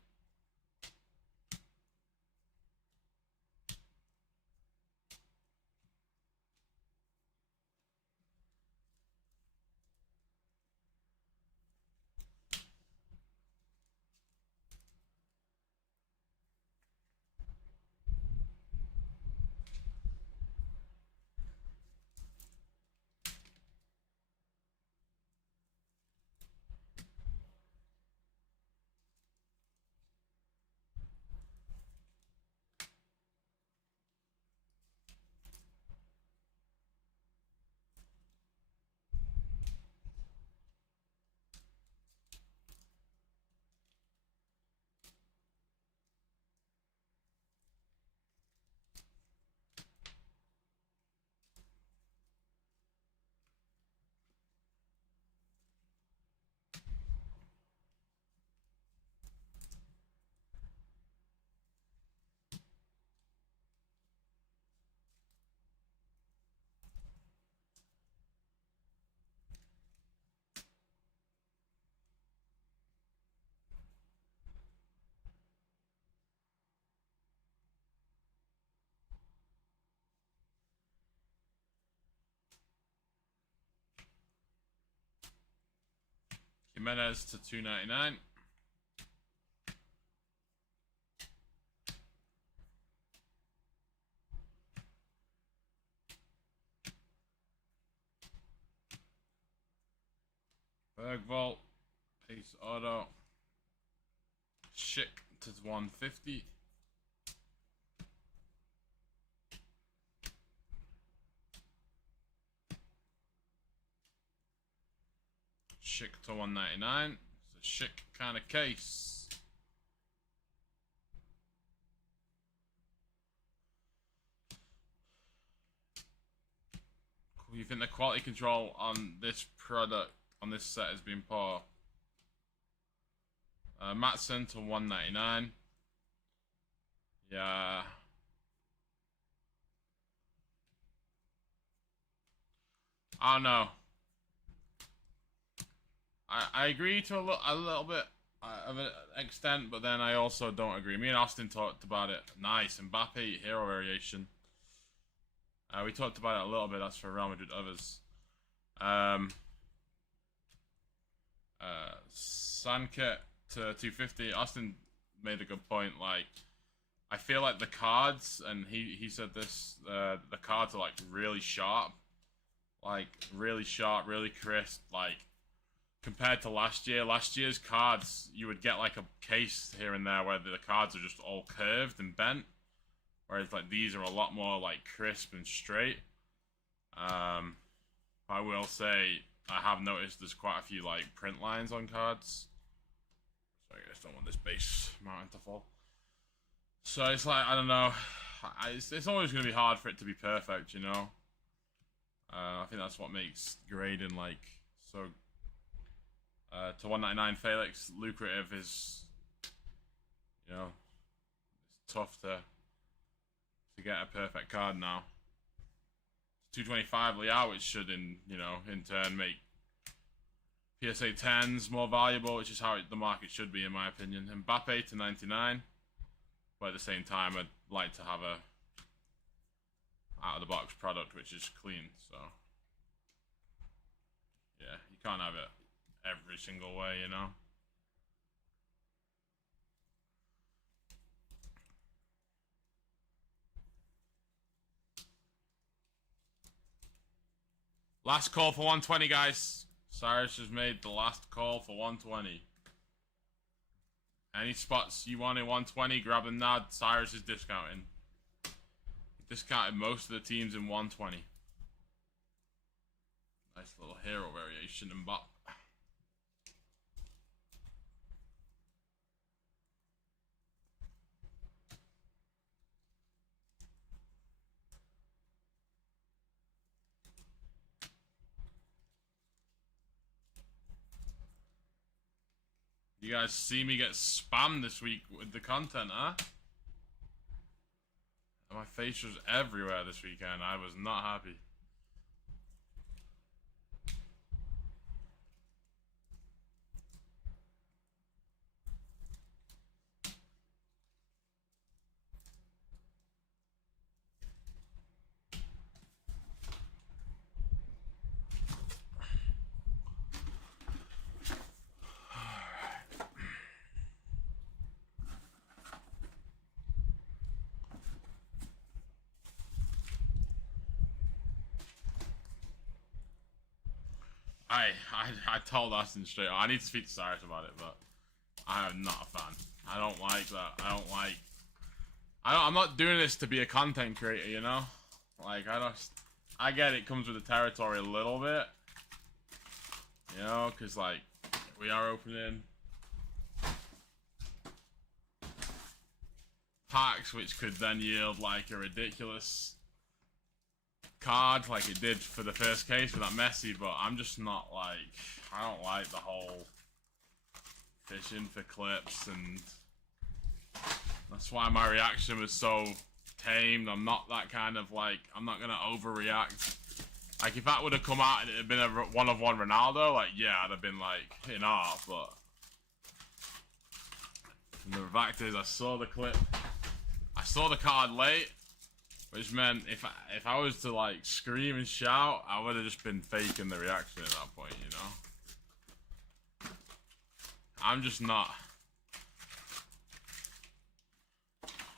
Jimenez to 299. Bergvolt, Pace Auto. Schick to 150. Schick to 199. It's a Schick kind of case. Cool. You think the quality control on this product, on this set, has been poor? Matson to 199. Yeah. I don't know. I agree to a little bit of an extent, but then I also don't agree. Me and Austin talked about it. Nice. Mbappe, hero variation. We talked about it a little bit. That's for Real Madrid others. Sanket to 250. Austin made a good point. Like, I feel like the cards, and he said this, the cards are like really sharp, really crisp. Like, compared to last year, last year's cards, you would get like a case here and there where the cards are just all curved and bent, whereas like these are a lot more like crisp and straight. I will say I have noticed there's quite a few like print lines on cards. So I just don't want this base mounting to fall. So it's like, I don't know, it's always going to be hard for it to be perfect, you know. I think that's what makes grading like so to 199 Felix lucrative. Is, you know, it's tough to get a perfect card now. 225 Liao, which should in turn make PSA 10s more valuable, which is how the market should be in my opinion. Mbappe to 99, but at the same time I'd like to have a out of the box product which is clean. So yeah, you can't have it every single way, you know. Last call for 120, guys. Cyrus has made the last call for 120. Any spots you want in 120, grab them now. Cyrus is discounting. He discounted most of the teams in 120. Nice little hero variation and bot. You guys see me get spammed this week with the content, huh? My face was everywhere this weekend. I was not happy. I told Austin straight up. I need to speak to Cyrus about it, but I am not a fan. I don't like that. I'm not doing this to be a content creator, you know? Like, I get it comes with the territory a little bit. You know, because, like, we are opening packs, which could then yield, like, a ridiculous card like it did for the first case with that Messi, but I'm just not like, I don't like the whole fishing for clips, and that's why my reaction was so tamed. I'm not that kind of like, I'm not gonna overreact. Like, if that would have come out and it had been a one-of-one Ronaldo, like, yeah, I'd have been like in awe, but the fact is I saw the clip, I saw the card late, which meant if I was to like scream and shout, I would have just been faking the reaction at that point, you know? I'm just not.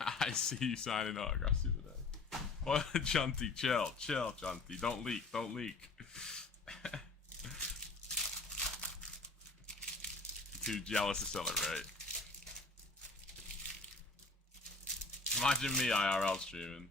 I see you signing autographs the other day. What, Chanty, chill, Chanty. Don't leak. Too jealous to celebrate. Imagine me IRL streaming.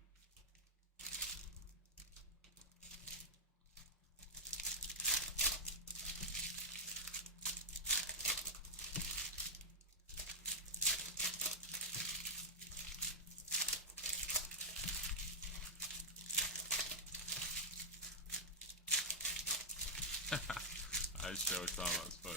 I showed Tom, that's funny.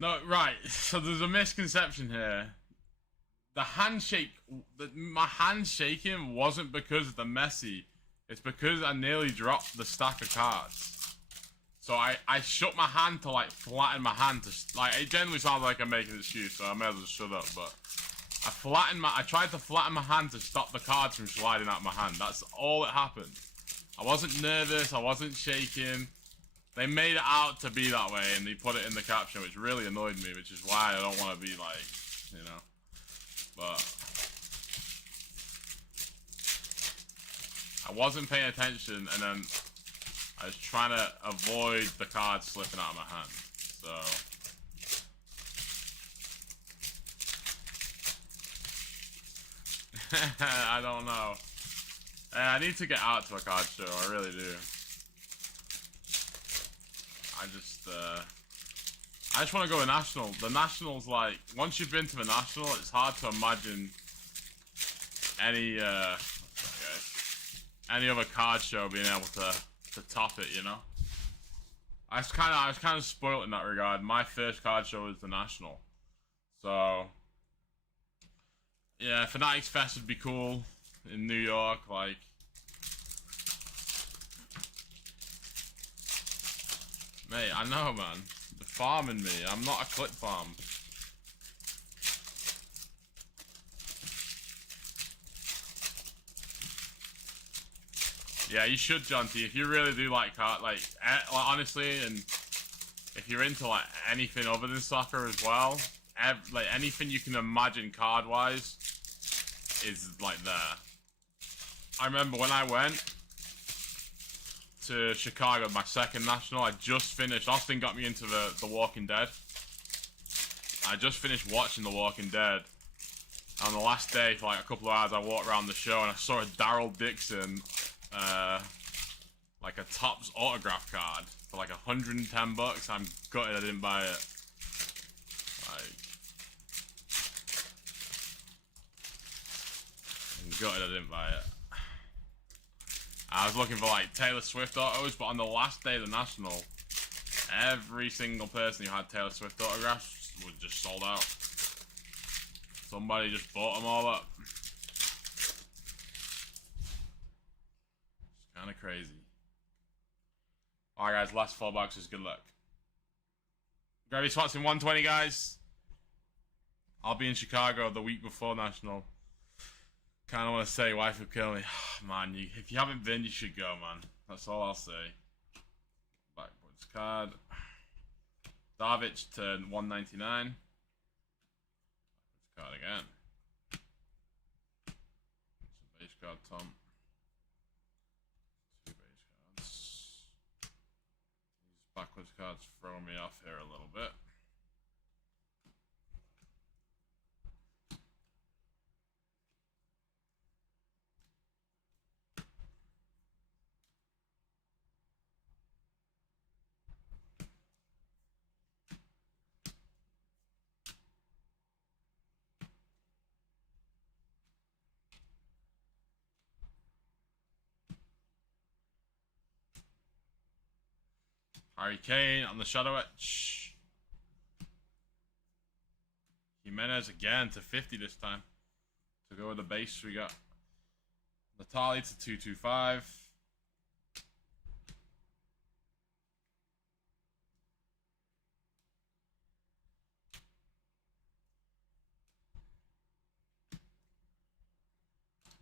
No, right. So there's a misconception here. The handshake, my hand shaking wasn't because of the Messi. It's because I nearly dropped the stack of cards. So I shook my hand to like flatten my hand to like it generally sounds like I'm making an excuse, so I may as well just shut up. But I tried to flatten my hand to stop the cards from sliding out my hand. That's all that happened. I wasn't nervous. I wasn't shaking. They made it out to be that way, and they put it in the caption, which really annoyed me. Which is why I don't want to be like, you know. But I wasn't paying attention, and then I was trying to avoid the cards slipping out of my hand. So I don't know. I need to get out to a card show. I really do. I just want to go to National. The National's like, once you've been to the National, it's hard to imagine any other card show being able to top it, you know? I was kind of spoiled in that regard. My first card show was the National. So yeah, Fanatics Fest would be cool in New York, like. Mate, I know, man. They're farming me. I'm not a clip farm. Yeah, you should, John T. If you really do like card, like honestly, and if you're into like anything other than soccer as well, like anything you can imagine card-wise is like there. I remember when I went to Chicago, my second national, I just finished. Austin got me into the Walking Dead. I just finished watching The Walking Dead. On the last day, for like a couple of hours, I walked around the show and I saw a Daryl Dixon, like a Topps autograph card for like $110. I'm gutted I didn't buy it. Like, I'm gutted I didn't buy it. I was looking for like Taylor Swift autos, but on the last day of the National, every single person who had Taylor Swift autographs was just sold out. Somebody just bought them all up. It's kind of crazy. Alright guys, last 4 boxes, good luck. Gravy spots in 120, guys. I'll be in Chicago the week before National. Kind of want to say, wife would kill me. Man, if you haven't been, you should go, man. That's all I'll say. Backwards card. Darvic to 199. Backwards card again. It's a base card, Tom. 2 base cards. These backwards cards throw me off here a little bit. Harry Kane on the shadow etch. Jimenez again to 50 this time. To go with the base, we got Natali to 225.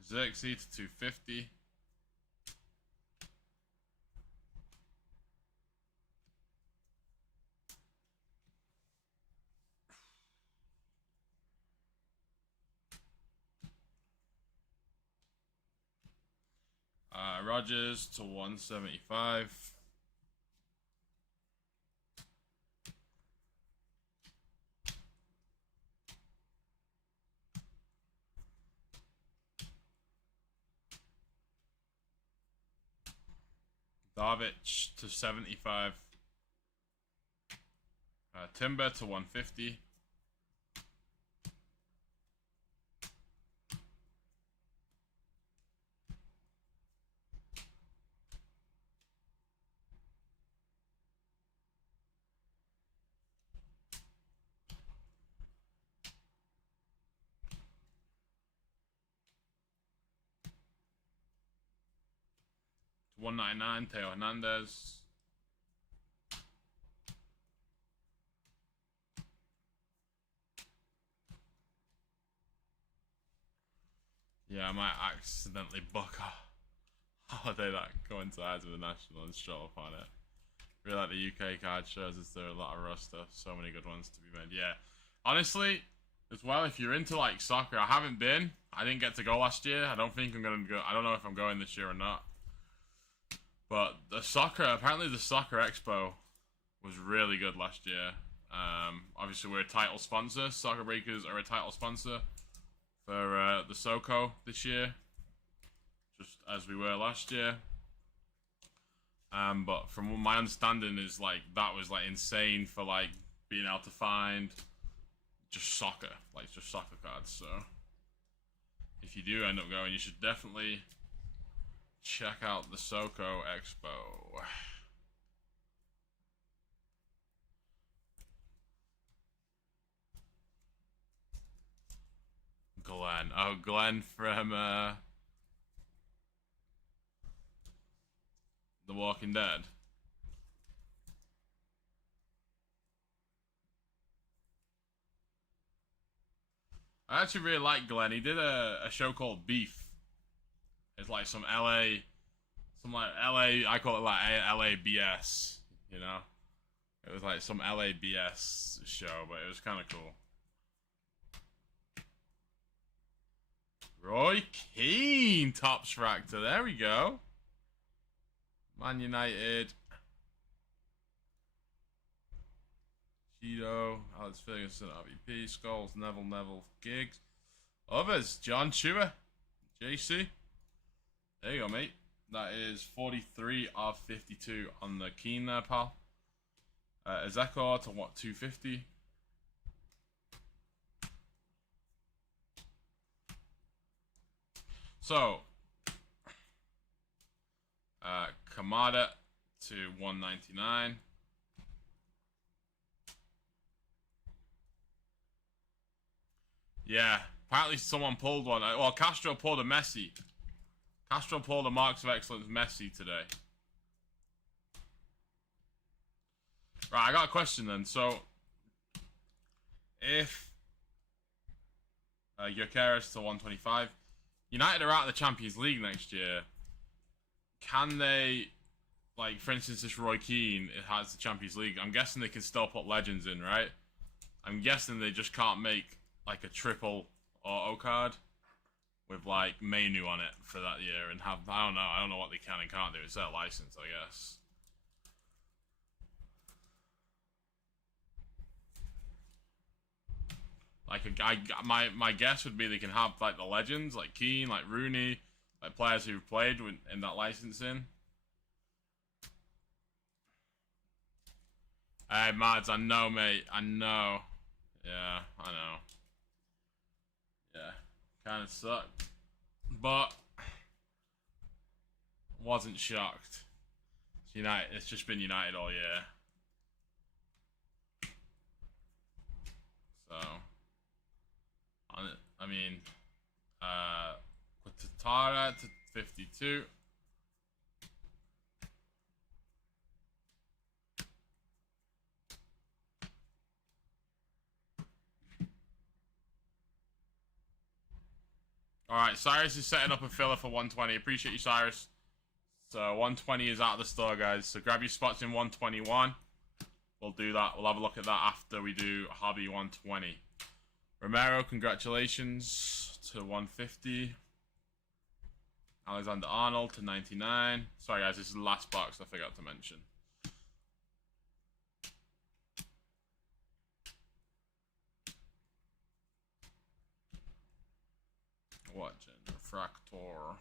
Xerxes to 250. Rogers to 175. Darvic to 75. Timber to 150. 199, Teo Hernandez. Yeah, I might accidentally book a holiday that coincides with the national and show up on it. Really like the UK card shows us there are a lot of raw stuff. So many good ones to be made. Yeah. Honestly, as well, if you're into like soccer, I haven't been. I didn't get to go last year. I don't think I'm going to go. I don't know if I'm going this year or not. But the soccer, apparently the Soccer Expo was really good last year. Obviously, we're a title sponsor. Soccer Breakers are a title sponsor for the SoCo this year, just as we were last year. But from what my understanding is, like, that was like insane for like being able to find just soccer, like just soccer cards. So if you do end up going, you should definitely check out the SoCo Expo. Glenn. Oh, Glenn from The Walking Dead. I actually really like Glenn. He did a show called Beef. It's like some LA, I call it like LA BS, you know? It was like some LA BS show, but it was kind of cool. Roy Keane, Tops Fractor. There we go. Man United. Cheeto, Alex Ferguson, RVP, Scholes, Neville, Giggs. Others, John Chua, JC. There you go, mate. That is 43 of 52 on the Keane there, pal. Ezeko to what, 250? So, Kamada to 199. Yeah, apparently someone pulled one. Well, Castro pulled a Messi. Castro pulled a Marks of Excellence Messi today. Right, I got a question then. So, if Gyökeres to 125, United are out of the Champions League next year, can they, like, for instance, this Roy Keane, it has the Champions League, I'm guessing they can still put legends in, right? I'm guessing they just can't make, like, a triple auto card with, like, Mainu on it for that year and have, I don't know what they can and can't do. It's their license, I guess. Like, my guess would be they can have, like, the legends, like Keane, like Rooney, like players who've played in that licensing. Hey, Mads, I know, mate. I know. Yeah, I know. Yeah, kind of sucked. But wasn't shocked. It's United. It's just been United all year. So, I mean, Tatara to 52. Alright, Cyrus is setting up a filler for 120. Appreciate you, Cyrus. So 120 is out of the store, guys. So grab your spots in 121. We'll do that. We'll have a look at that after we do Hobby 120. Romero, congratulations to 150. Alexander Arnold to 99. Sorry, guys, this is the last box I forgot to mention. What, Fractor?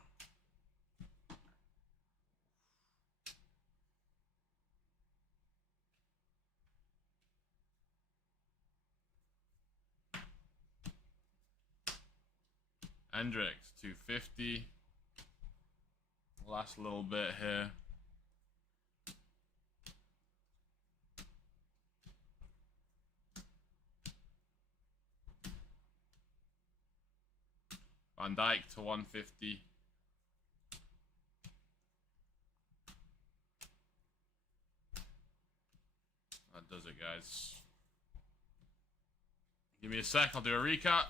Hendricks, 250. Last little bit here. Van Dijk to 150. guys. Give me a sec, I'll do a recap.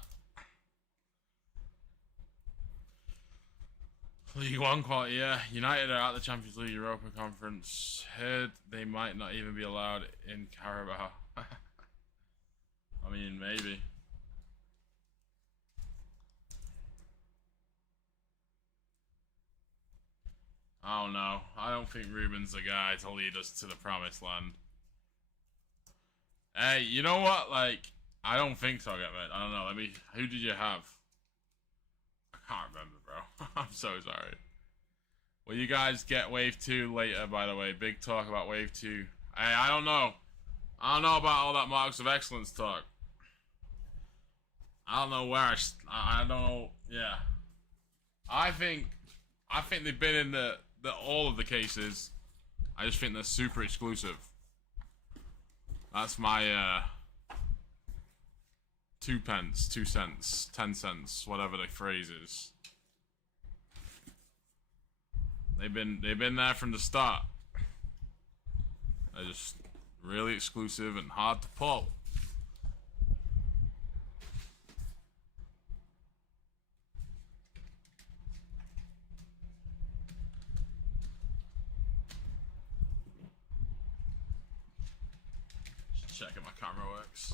League One quality, yeah. United are at the Champions League Europa Conference. Heard they might not even be allowed in Carabao. I mean, maybe. I don't know. I don't think Ruben's the guy to lead us to the promised land. Hey, you know what? Like, I don't think so, man. I don't know. Who did you have? I can't remember, bro. I'm so sorry. Will you guys get Wave 2 later, by the way? Big talk about Wave 2. Hey, I don't know. I don't know about all that Marks of Excellence talk. I don't know where I don't know. Yeah. I think they've been in the all of the cases. I just think they're super exclusive. That's my 2 pence, 2 cents, 10 cents, whatever the phrase is. They've been there from the start. They're just really exclusive and hard to pull. Just checking my camera works.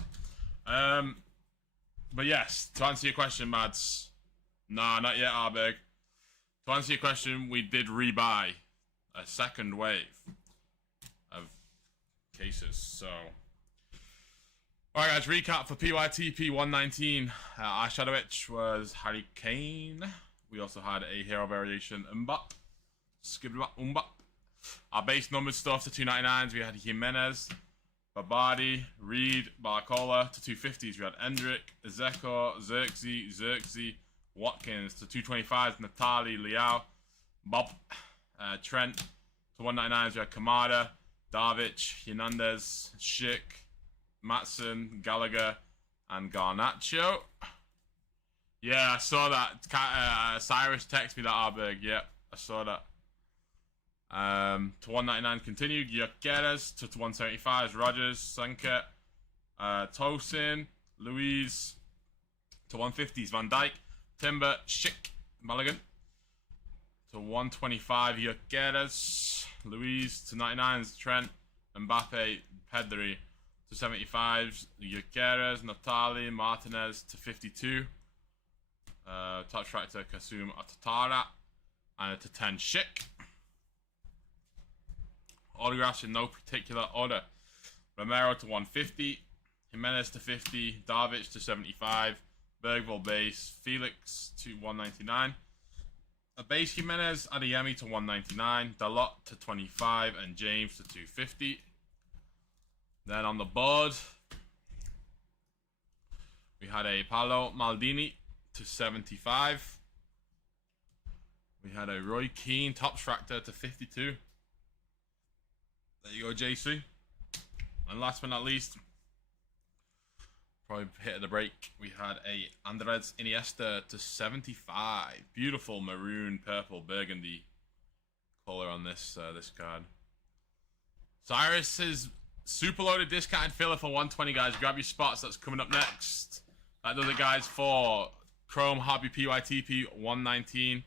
But yes, to answer your question, Mads. Nah, not yet, Arberg. To answer your question, we did rebuy a second wave of cases. So, all right, guys. Recap for PYTP 119. Our Shadowitch was Harry Kane. We also had a hero variation Mbop. Mbop. Our base numbered stuff to 299s. We had Jimenez, Babadi, Reed, Barcola. To 250s, we had Endrick, Zeko, Xerxes, Watkins. To 225s, Natali, Liao, Bob, Trent. To 199s, we had Kamada, Darvic, Hernandez, Schick, Matson, Gallagher, and Garnacho. Yeah, I saw that. Cyrus texted me that, Arberg. Yep, I saw that. To 199 continued. Gyökeres. To 175s, Rogers, Sankett, Tosin, Louise. To 150s, Van Dijk, Timber, Schick, Mulligan. To 125, Gyökeres, Louise. To 99s, Trent, Mbappe, Pedri. To 75s, Gyökeres, Natali, Martinez. To 52, Touch Fractor, Kasum, Atatara. And to 10, Schick. Autographs in no particular order. Romero to 150, Jimenez to 50, Darvic to 75, Bergville base, Felix to 199, a base Jimenez, Adeyemi to 199, Dalot to 25, and James to 250. Then on the board, we had a Paolo Maldini to 75. We had a Roy Keane Top Fractor to 52. There you go, JC. And last but not least, probably hit of the break, we had a Andres Iniesta to 75. Beautiful maroon, purple, burgundy color on this this card. Cyrus's super loaded discounted filler for 120, guys. Grab your spots. That's coming up next. That does it, guys, for Chrome Hobby PYTP 119.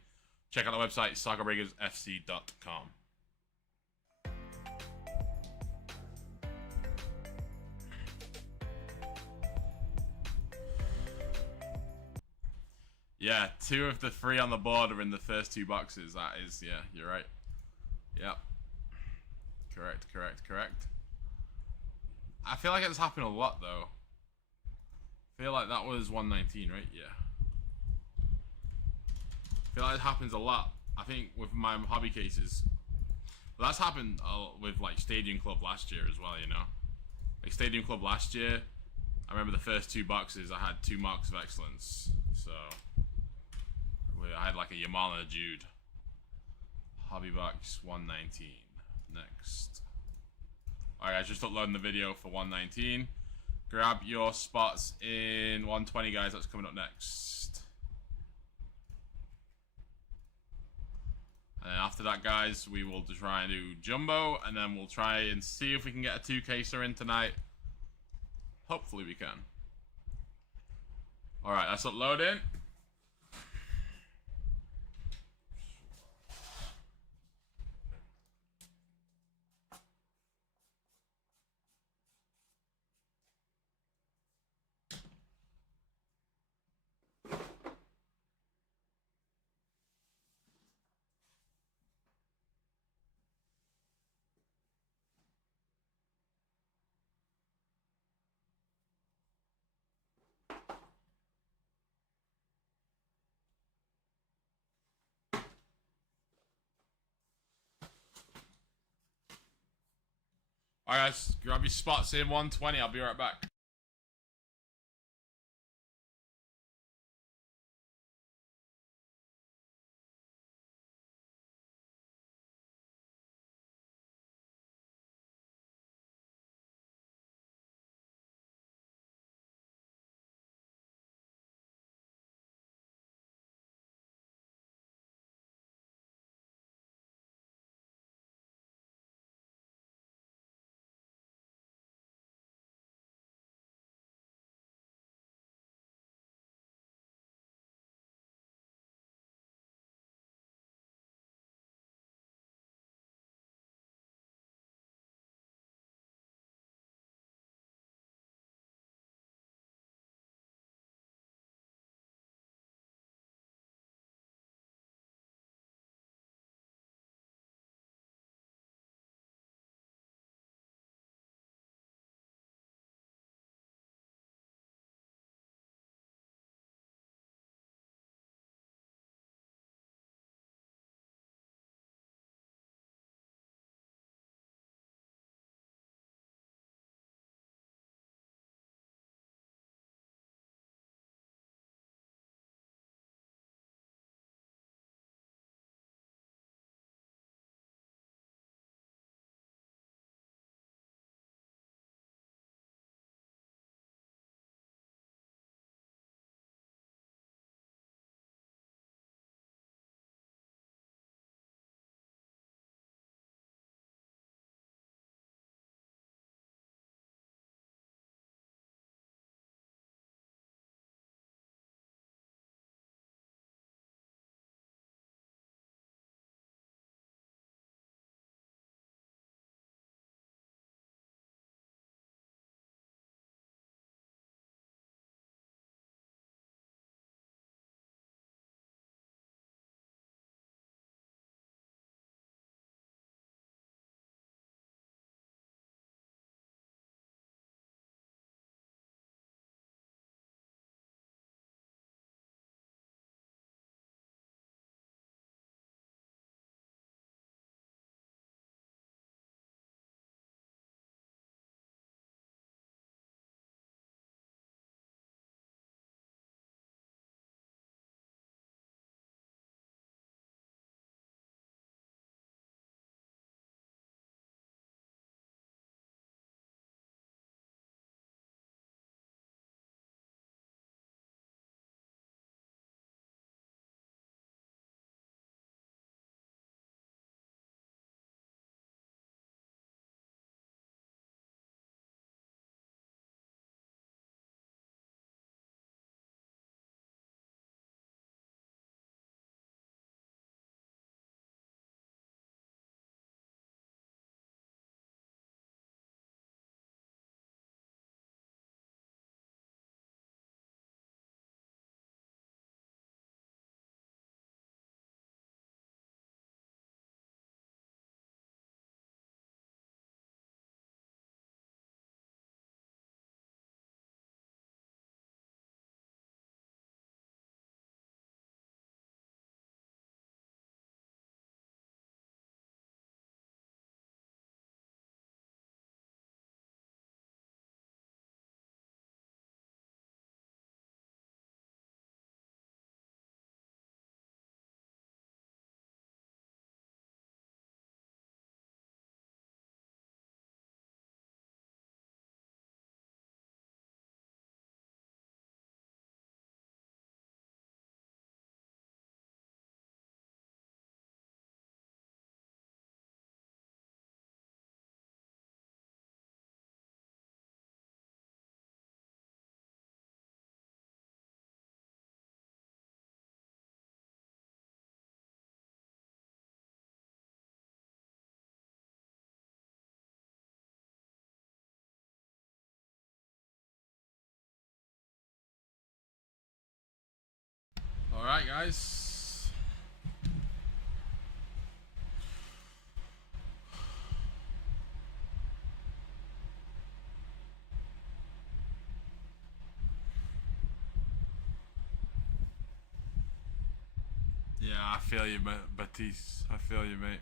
Check out the website, soccerbreakersfc.com. Yeah, 2 of the 3 on the board are in the first 2 boxes. That is, yeah, you're right. Yep. Correct. I feel like it's happened a lot, though. I feel like that was 119, right? Yeah. I feel like it happens a lot. I think with my hobby cases. But that's happened with, like, Stadium Club last year as well, you know? Like, Stadium Club last year, I remember the first 2 boxes, I had 2 marks of excellence. So I had like a Yamal and a Jude. Hobby box 119. Next. Alright, guys, just uploading the video for 119. Grab your spots in 120, guys. That's coming up next. And then after that, guys, we will try and do Jumbo. And then we'll try and see if we can get a 2-caser in tonight. Hopefully we can. Alright, that's uploading. Alright, guys, grab your spots in 120. I'll be right back. guys. Yeah, I feel you, Batiste. I feel you, mate.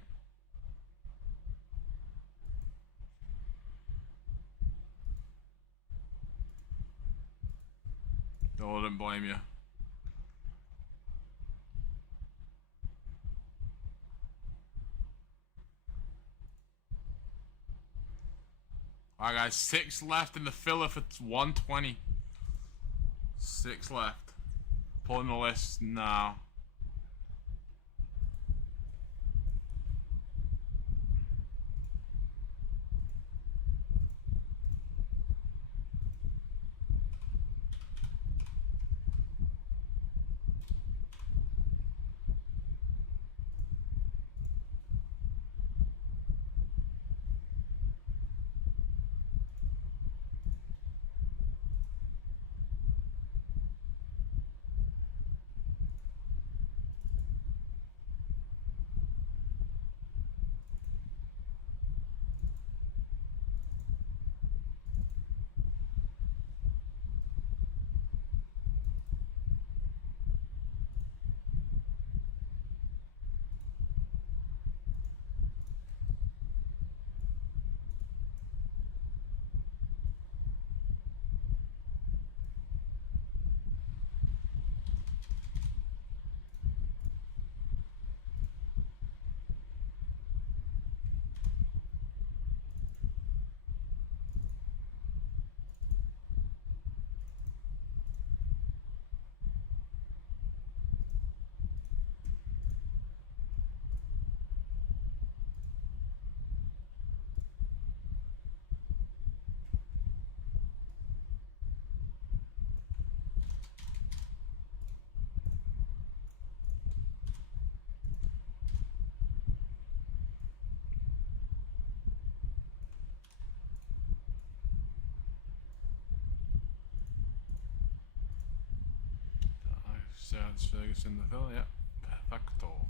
I wouldn't blame you. Alright guys, 6 left in the filler for 120. 6 left. Pulling the list now. Sounds Ferguson in the fill, yeah. Perfecto.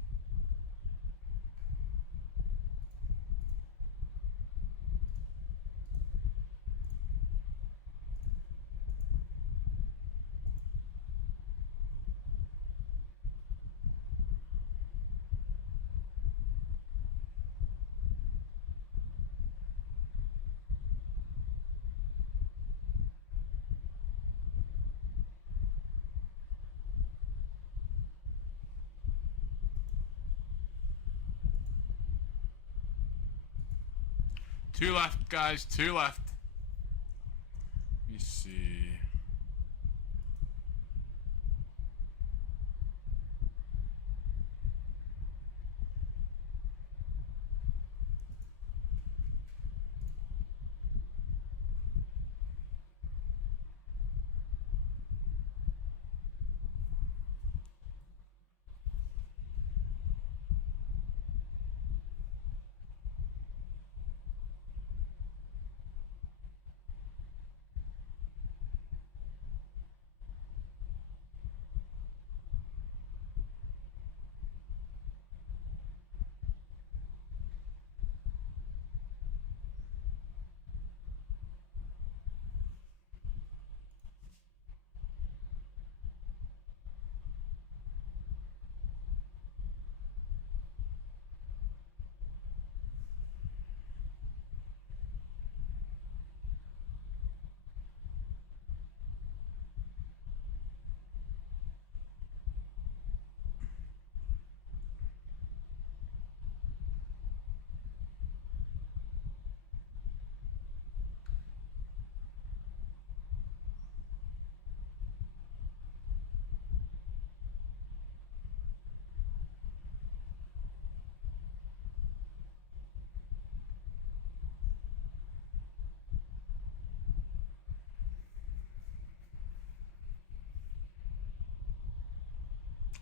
Two left, guys. 2 left. Let me see.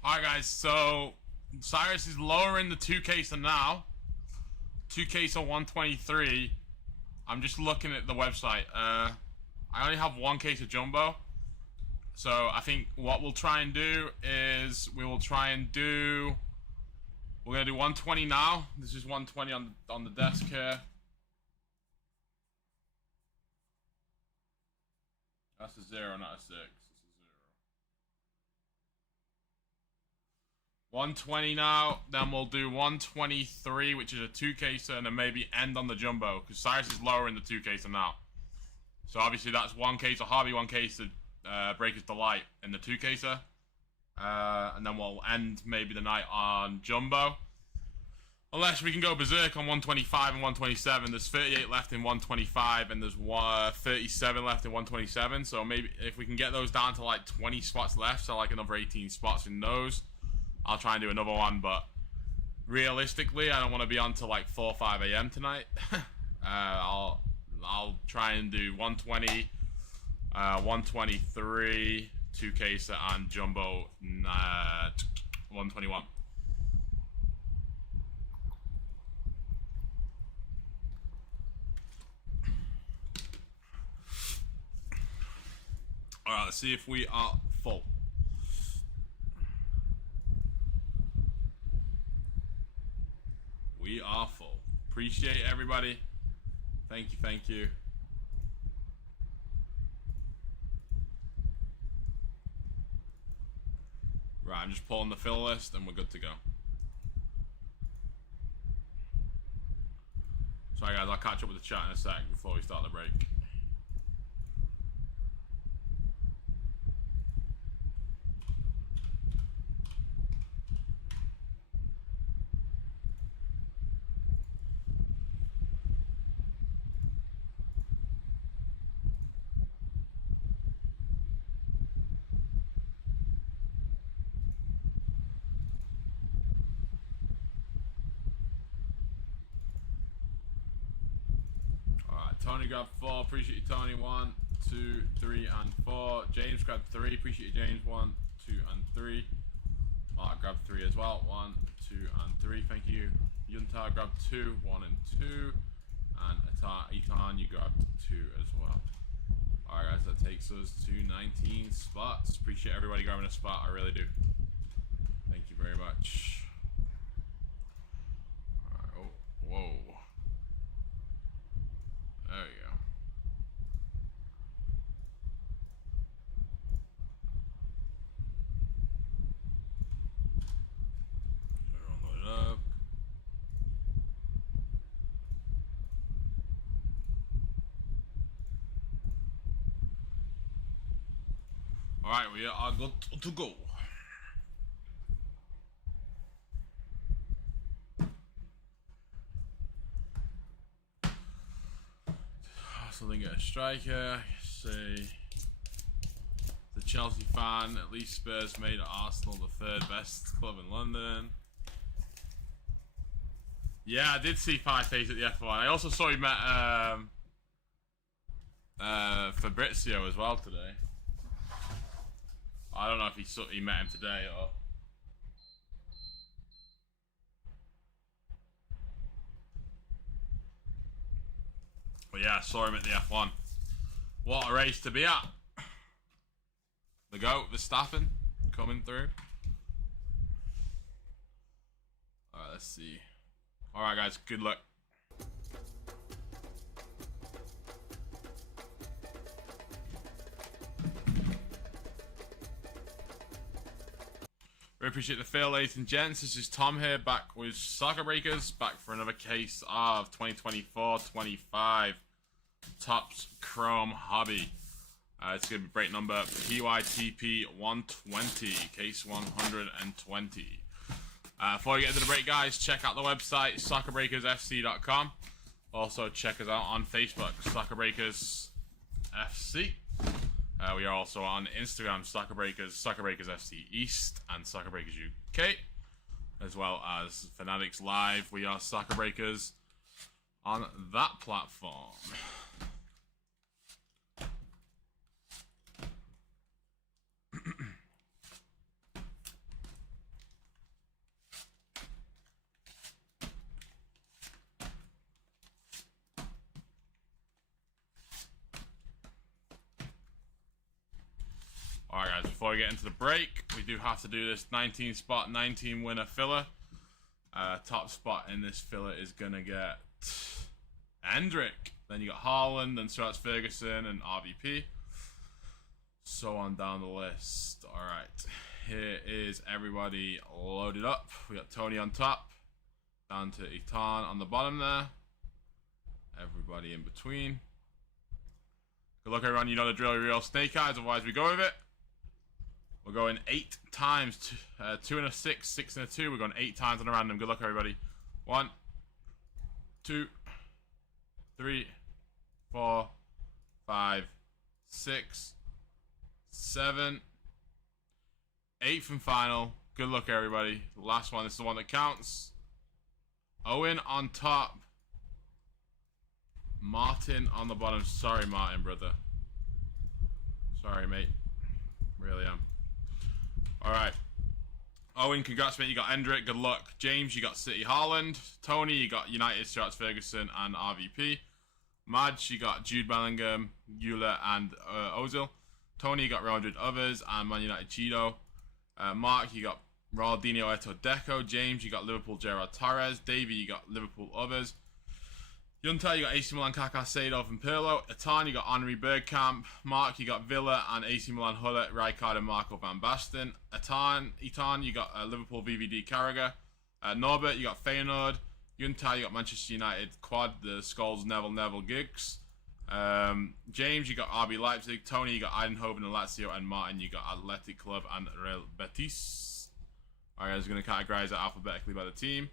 Alright guys, so Cyrus is lowering the 2 case now. 2 case of 123. I'm just looking at the website. I only have 1 case of jumbo. So I think what we'll try and do is we're gonna do 120 now. This is 120 on the desk here. That's a 0, not a 6. It's a 0. 120 now. Then we'll do 123, which is a 2-caser, and then maybe end on the jumbo, because Cyrus is lower in the 2-caser now. So obviously that's 1-caser hobby, 1-caser Breakers Delight in the 2-caser. And then we'll end maybe the night on jumbo. Unless we can go berserk on 125 and 127. There's 38 left in 125 and there's 37 left in 127. So maybe if we can get those down to like 20 spots left, so like another 18 spots in those, I'll try and do another one. But realistically, I don't want to be on till like 4 or 5 a.m. tonight. I'll try and do 120, 123, 2-caser and jumbo 121. Alright, let's see if we are full. We are full. Appreciate everybody. Thank you, thank you. Right, I'm just pulling the fill list and we're good to go. Sorry guys, I'll catch up with the chat in a sec before we start the break. Tony grabbed 4. Appreciate you, Tony. 1, 2, 3, and 4. James grabbed 3. Appreciate you, James. 1, 2, and 3. Mark grabbed 3 as well. 1, 2, and 3. Thank you. Yuntar grabbed 2. 1 and 2. And Etan, you grabbed 2 as well. Alright, guys, that takes us to 19 spots. Appreciate everybody grabbing a spot. I really do. Thank you very much. Alright, oh, whoa. There we go. Everyone load it up. Alright, we are good to go. Something get a striker. Say the Chelsea fan. At least Spurs made Arsenal the 3rd best club in London. Yeah, I did see Fireface at the F1. I also saw he met Fabrizio as well today. I don't know if he met him today or. But yeah, I saw him at the F1. What a race to be at. The GOAT, Verstappen, coming through. Alright, let's see. Alright guys, good luck. Really appreciate the fail, ladies and gents. This is Tom here, back with Soccer Breakers, back for another case of 2024-25 Topps Chrome Hobby. It's going to be break number PYTP 120, case 120. Before we get into the break, guys, check out the website, soccerbreakersfc.com. Also, check us out on Facebook, soccerbreakersfc. We are also on Instagram, soccerbreakersfc East, and soccerbreakers UK, as well as Fanatics Live. We are Soccer Breakers on that platform. Alright guys, before we get into the break, we do have to do this 19 spot, 19 winner filler. Top spot in this filler is going to get Hendrick. Then you got Haaland, then Ferguson and RVP. So on down the list. Alright, here is everybody loaded up. We got Tony on top, down to Itan on the bottom there. Everybody in between. Good luck everyone, you know the drill, real snake eyes, otherwise we go with it. We're going 8 times, 2 and a 6, 6 and a 2. We're going 8 times on a random. Good luck everybody. 1, 2, 3, 4, 5, 6, 7, 8th and final. Good luck everybody. The last one, this is the one that counts. Owen on top. Martin on the bottom. Sorry Martin, brother. Sorry mate. Really am. Alright. Owen, congrats mate, you got Hendrick, good luck. James, you got City Haaland. Tony, you got United, Ferguson and RVP. Madge, you got Jude Bellingham, Euler and Ozil. Tony, you got Real Madrid others and Man United Cheeto. Mark, you got Ronaldinho, Eto, Deco. James, you got Liverpool, Gerard Torres. Davey, you got Liverpool others. Yunta, you got AC Milan, Kaká, Seedorf and Pirlo. Atan, you got Henry Bergkamp. Mark, you got Villa and AC Milan, Hullet, Rijkaard and Marco van Basten. Itan, you got Liverpool, VVD, Carragher. Norbert, you got Feyenoord. Yunta, you got Manchester United, Quad, the Scholes, Neville, Giggs. James, you got RB Leipzig. Tony, you got Eindhoven and Lazio. And Martin, you got Athletic Club and Real Betis. Alright, guys, we're going to categorize it alphabetically by the team.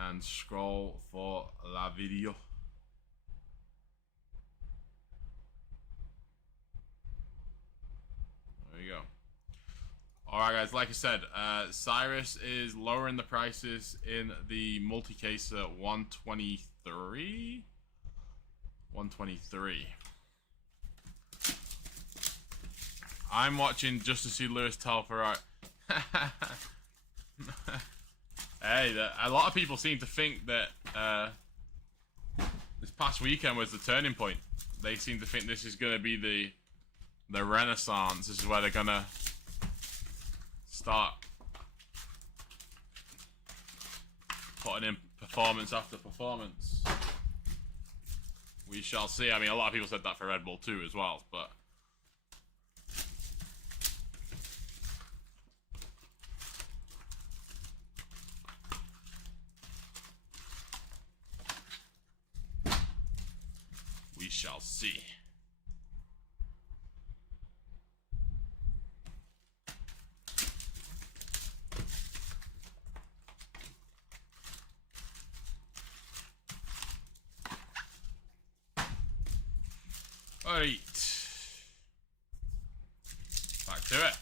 And scroll for la video. There you go. Alright guys, like I said, Cyrus is lowering the prices in the multi-case at 123. 123. I'm watching just to see Lewis Telfer. Hey, a lot of people seem to think that this past weekend was the turning point. They seem to think this is going to be the renaissance. This is where they're going to start putting in performance after performance. We shall see. I mean, a lot of people said that for Red Bull too as well, but... we shall see. Alright. Back to it.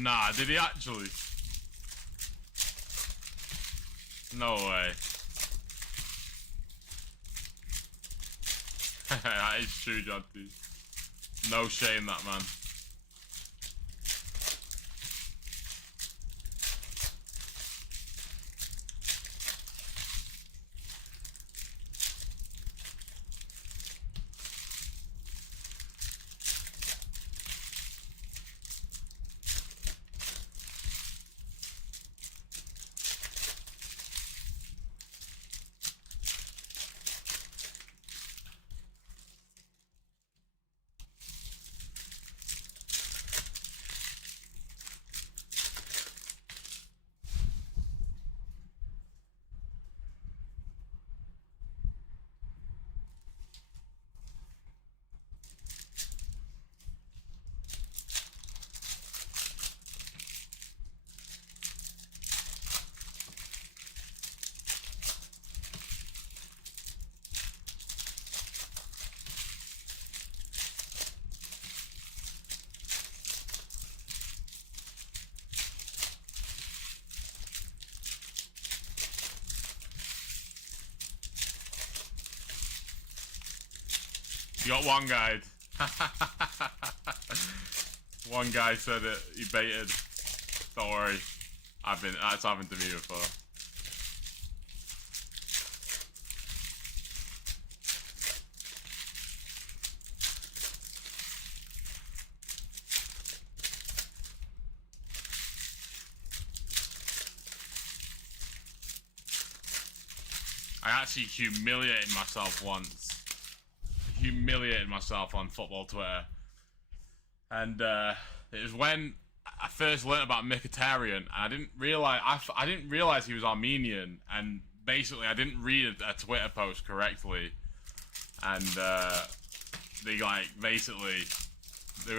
Nah, did he actually? No way. That is true, Jonty. No shame, that man. You got one guide. One guy said it. He baited. Don't worry. That's happened to me before. I actually humiliated myself once. Humiliated myself on football Twitter. And it was when I first learned about Mkhitaryan, and I didn't realize he was Armenian, and basically I didn't read a Twitter post correctly, and they were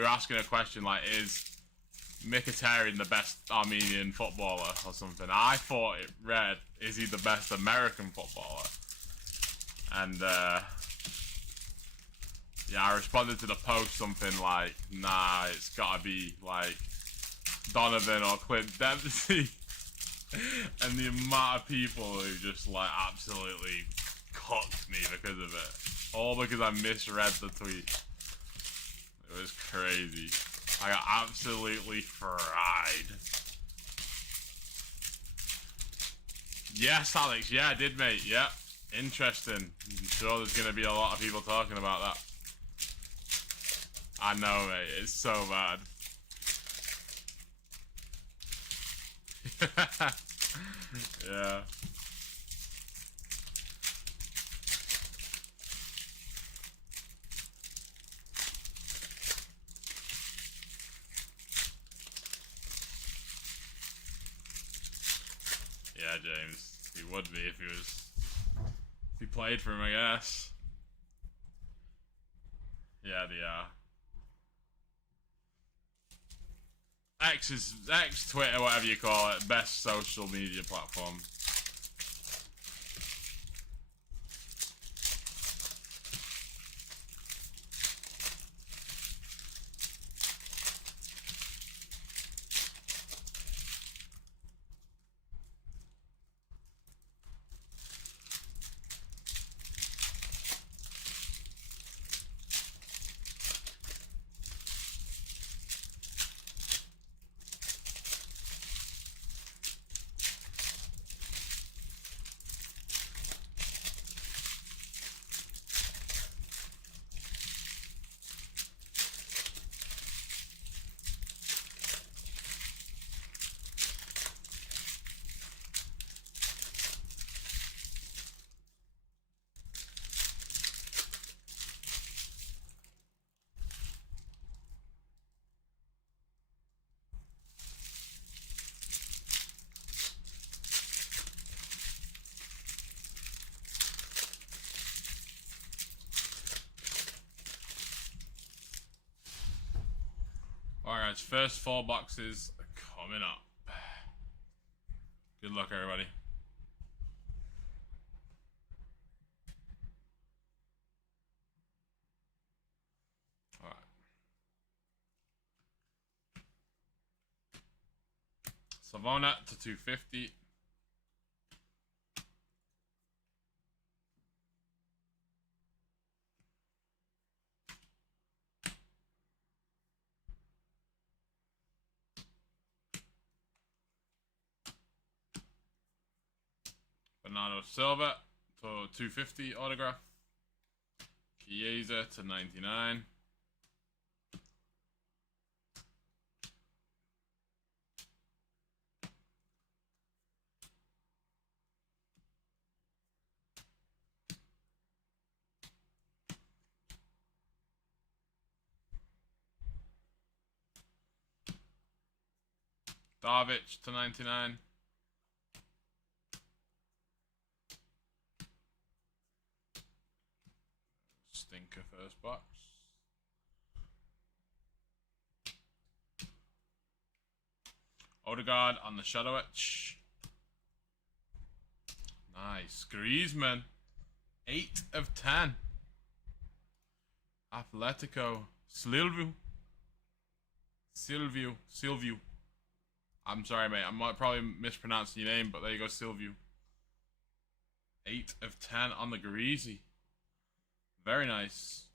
asking a question like, is Mkhitaryan the best Armenian footballer or something? I thought it read, is he the best American footballer? And yeah, I responded to the post something like, nah, it's gotta be like Donovan or Clint Dempsey. And the amount of people who just like absolutely cooked me because of it. All because I misread the tweet. It was crazy. I got absolutely fried. Yes, Alex. Yeah, I did, mate. Yeah. Interesting. I'm sure there's going to be a lot of people talking about that. I know, mate. It's so bad. Yeah. Yeah, James. He would be if he played for him, I guess. Yeah, they are. X, Twitter, whatever you call it, best social media platform. Alright, first 4 boxes coming up. Good luck, everybody. Alright. Savona to 250. Bernardo Silva to 250 autograph. Chiesa to 99. Darvic to 99. Stinker first box. Odegaard on the shadow etch. Nice. Griezmann. 8 of 10. Atletico. Silvio. I'm sorry, mate. I might probably mispronounce your name, but there you go, Silvio. 8 of 10 on the Greasy. Very nice.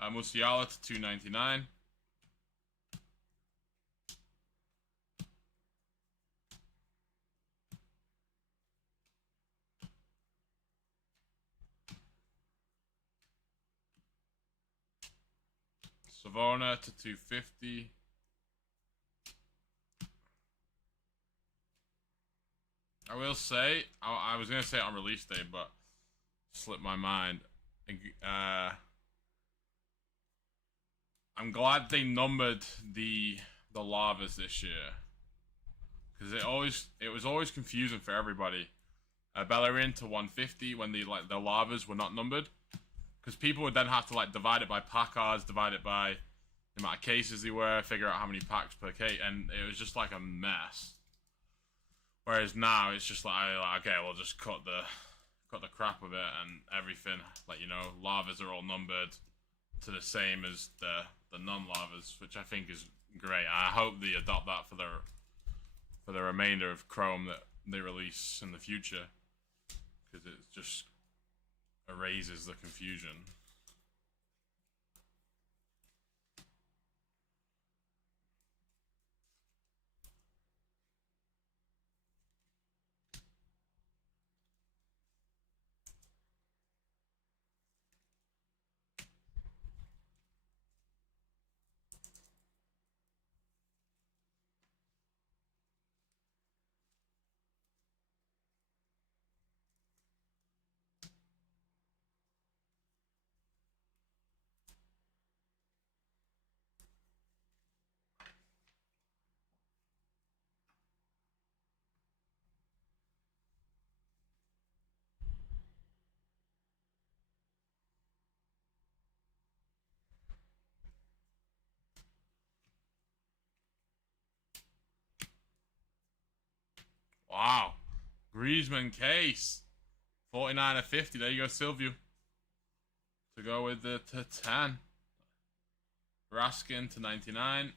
Musiala to 299. Savona to 250. I will say, I was going to say it on release day, but slipped my mind. I'm glad they numbered the lavas this year, because it was always confusing for everybody. Bellerin to 150 when the lavas were not numbered, because people would then have to like divide it by pack cards, divide it by the amount of cases they were, figure out how many packs per case, and it was just like a mess. Whereas now it's just like, okay, we'll just cut the crap of it and everything. Like, you know, lavas are all numbered to the same as the non-lavas, which I think is great. I hope they adopt that for the remainder of Chrome that they release in the future, because it just erases the confusion. Wow. Griezmann case. 49 of 50. There you go, Silvio. To go with the to 10. Raskin to 99.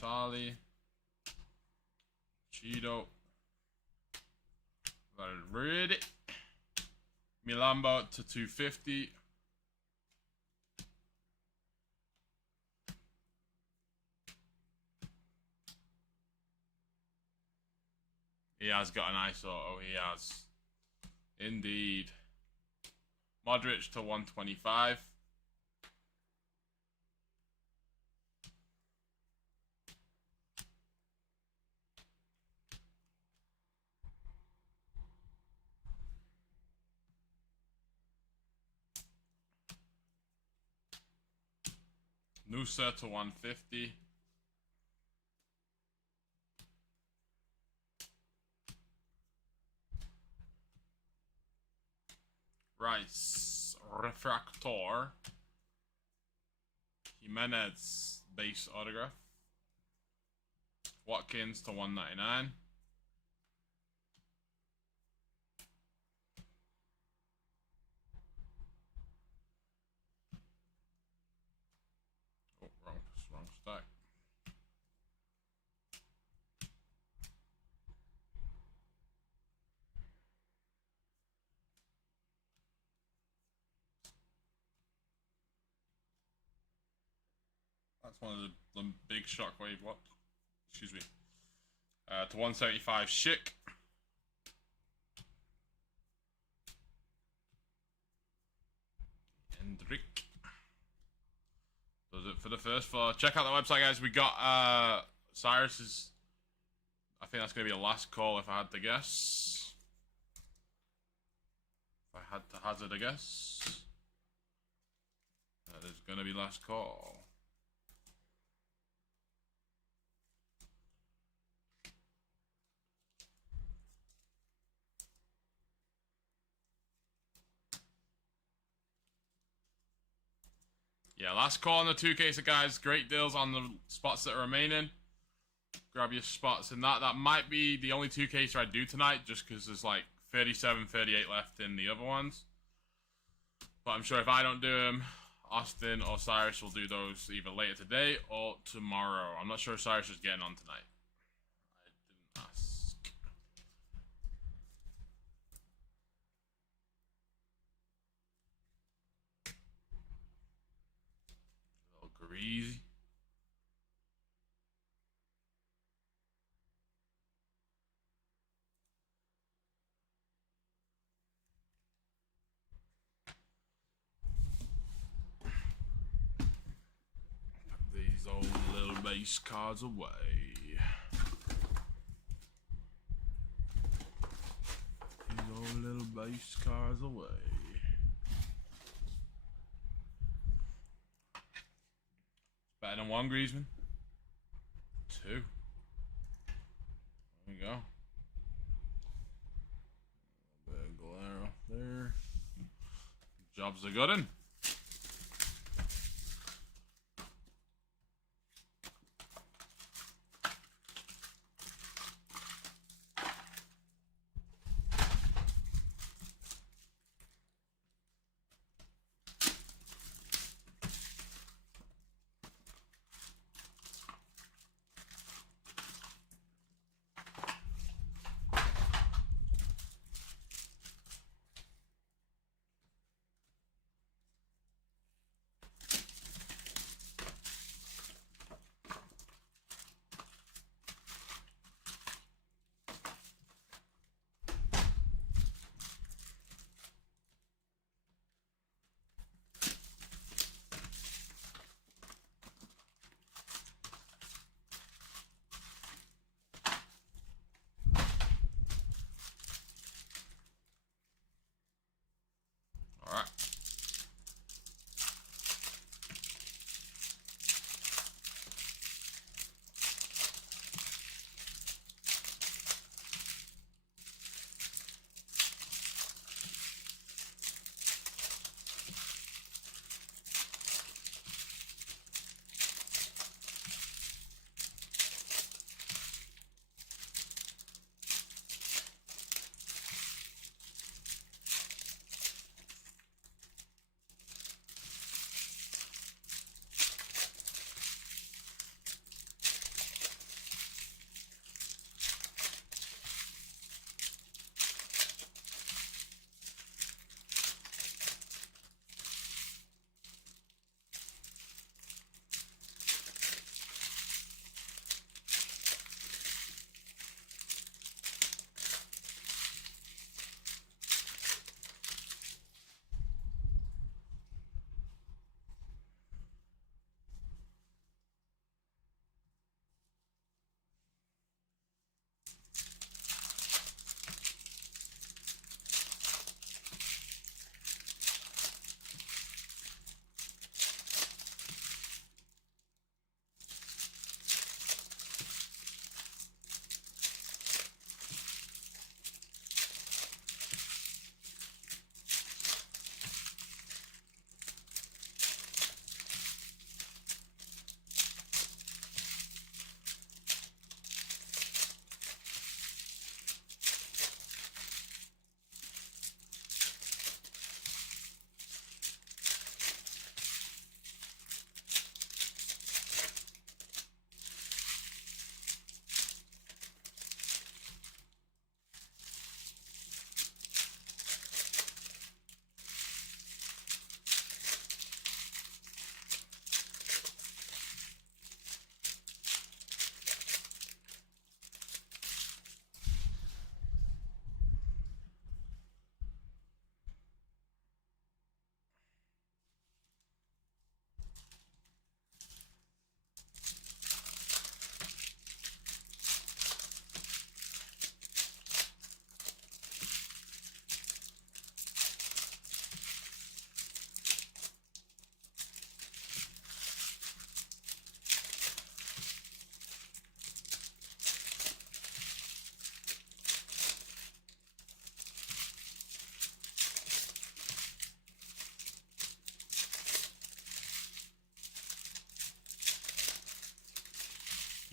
Natali. Cheeto. Valverde. Milambo to 250. He has got a nice auto. He has. Indeed. Modric to 125. Nusa to 150. Rice. Refractor. Jimenez base autograph. Watkins to 199. Oh, wrong stack. That's one of the big shockwave. What? Excuse me. To 175, Schick. Hendrick. Does it for the first floor. Check out the website, guys. We got Cyrus's. I think that's going to be a last call if I had to guess. If I had to hazard a guess. That is going to be last call. Yeah, last call on the 2 cases, guys. Great deals on the spots that are remaining. Grab your spots in that. That might be the only 2 cases I do tonight, just because there's like 37, 38 left in the other ones. But I'm sure if I don't do them, Austin or Cyrus will do those either later today or tomorrow. I'm not sure if Cyrus is getting on tonight. I didn't ask. A little greasy. base cards away. These old little base cards away. Better than one, Griezmann. Two. There we go. A bit of glare off there. Job's a good one.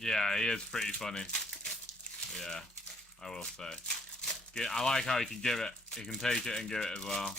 Yeah, he is pretty funny. Yeah, I will say. I like how he can give it. He can take it and give it as well.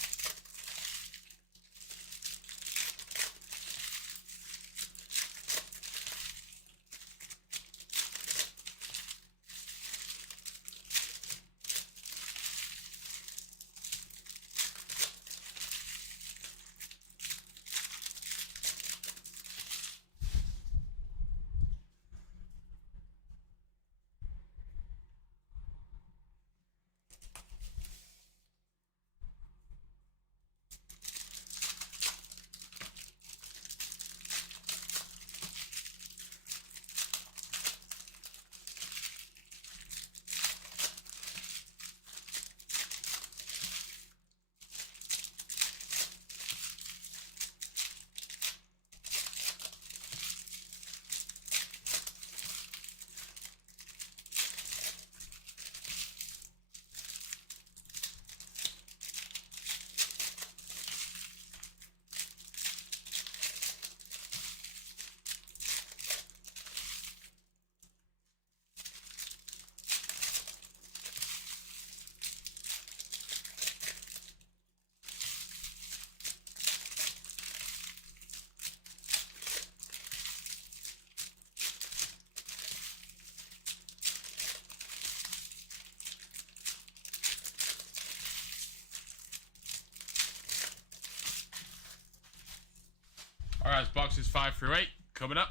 Alright, boxes 5 through 8 coming up.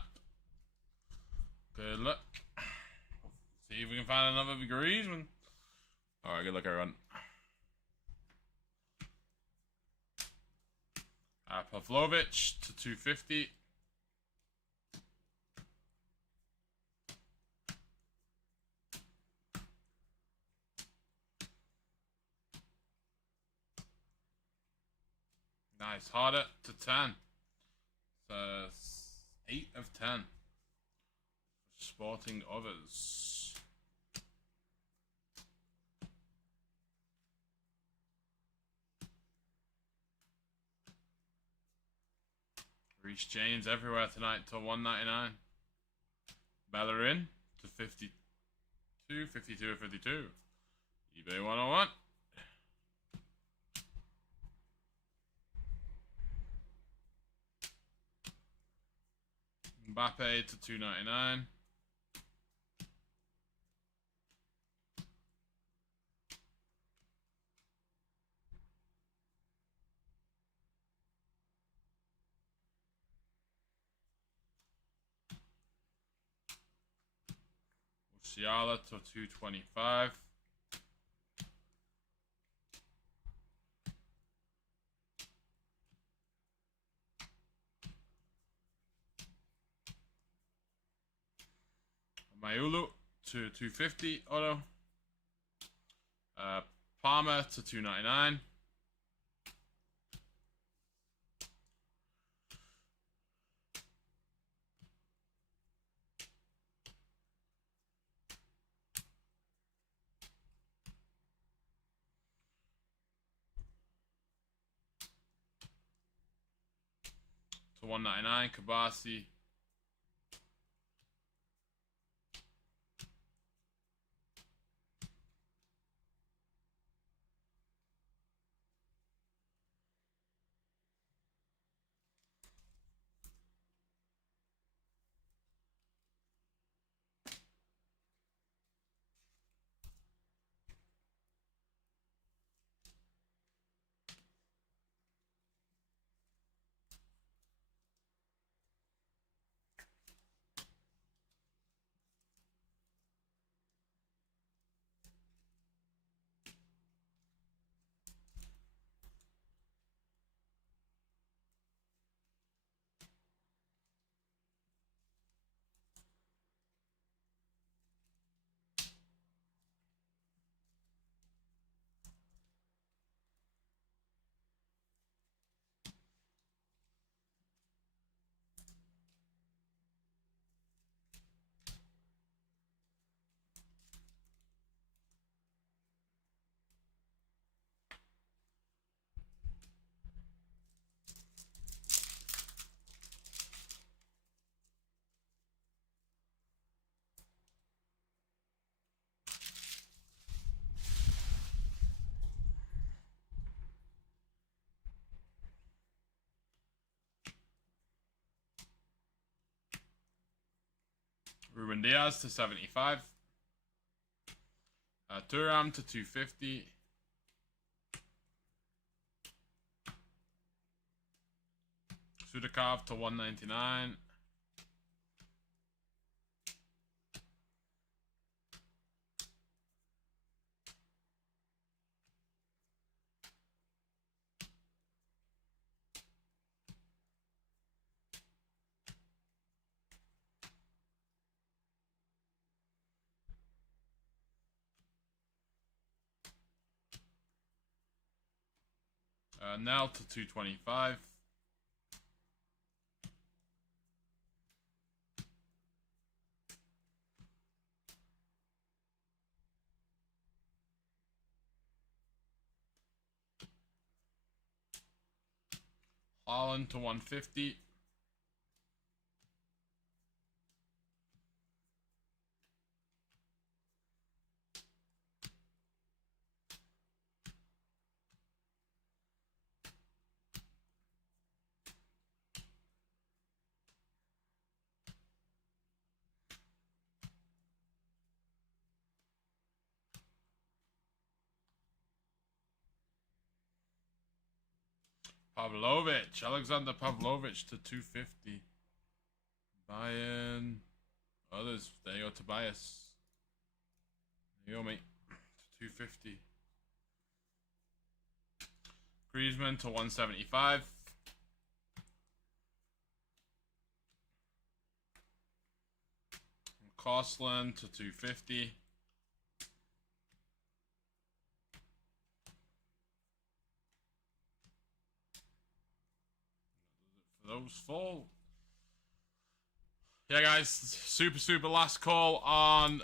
Good luck. See if we can find another Griezmann. Alright, good luck, everyone. Pavlovic to 250. Nice. Harder to 10. So 8 of 10. Sporting others. Reece James everywhere tonight to 199. Bellerin to 52. 52 of 52. eBay 101. Mbappe to 299. Musiala to 225. Mayulu to 250 auto. Palmer to 299. To 199, Kabasi. Ruben Diaz to 75. Thuram to 250. Sudakov to 199. Now to 225. Holland to 150. Pavlovich. Alexander Pavlovich to 250. Bayern. Others. There you go, Tobias. There you go, mate. To 250. Griezmann to 175. Costland to 250. For those four. Yeah, guys, super last call on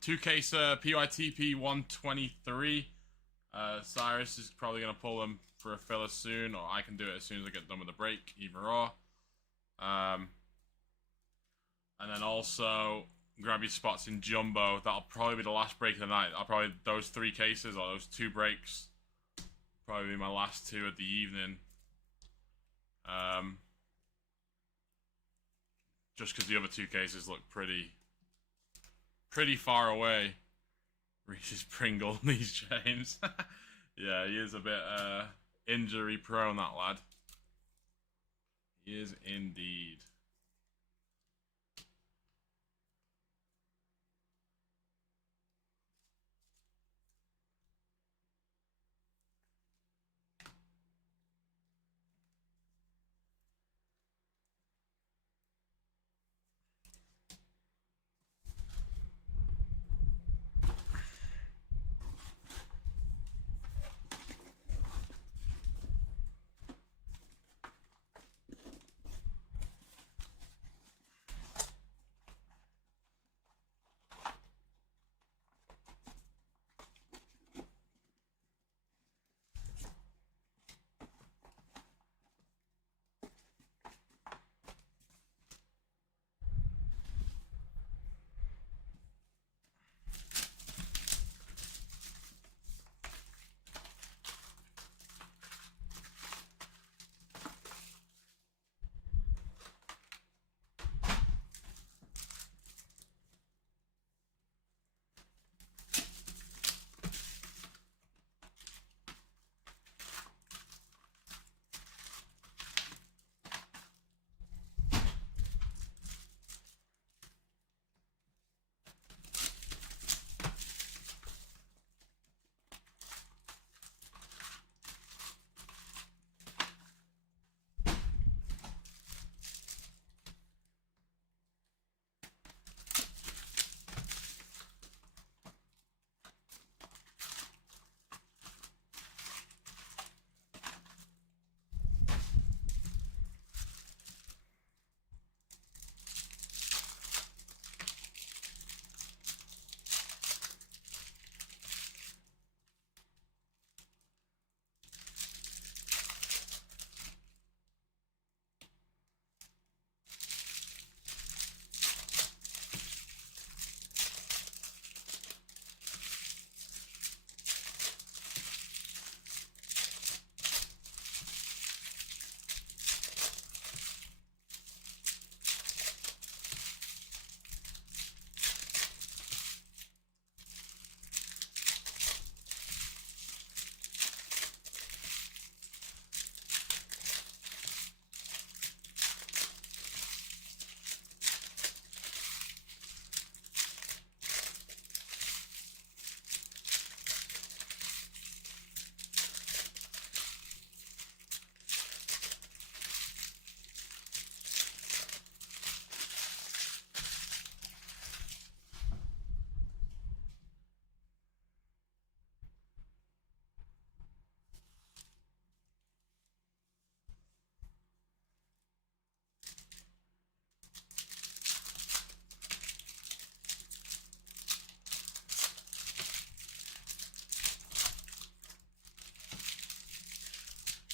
2K PYTP 123. Cyrus is probably going to pull them for a filler soon, or I can do it as soon as I get done with the break, either or. And then also grab your spots in Jumbo. That'll probably be the last break of the night. I'll probably, those 3 cases or those 2 breaks, probably be my last 2 of the evening. Just because the other 2 cases look pretty far away. Reese's Pringle needs James. Yeah, he is a bit injury prone, that lad. He is indeed.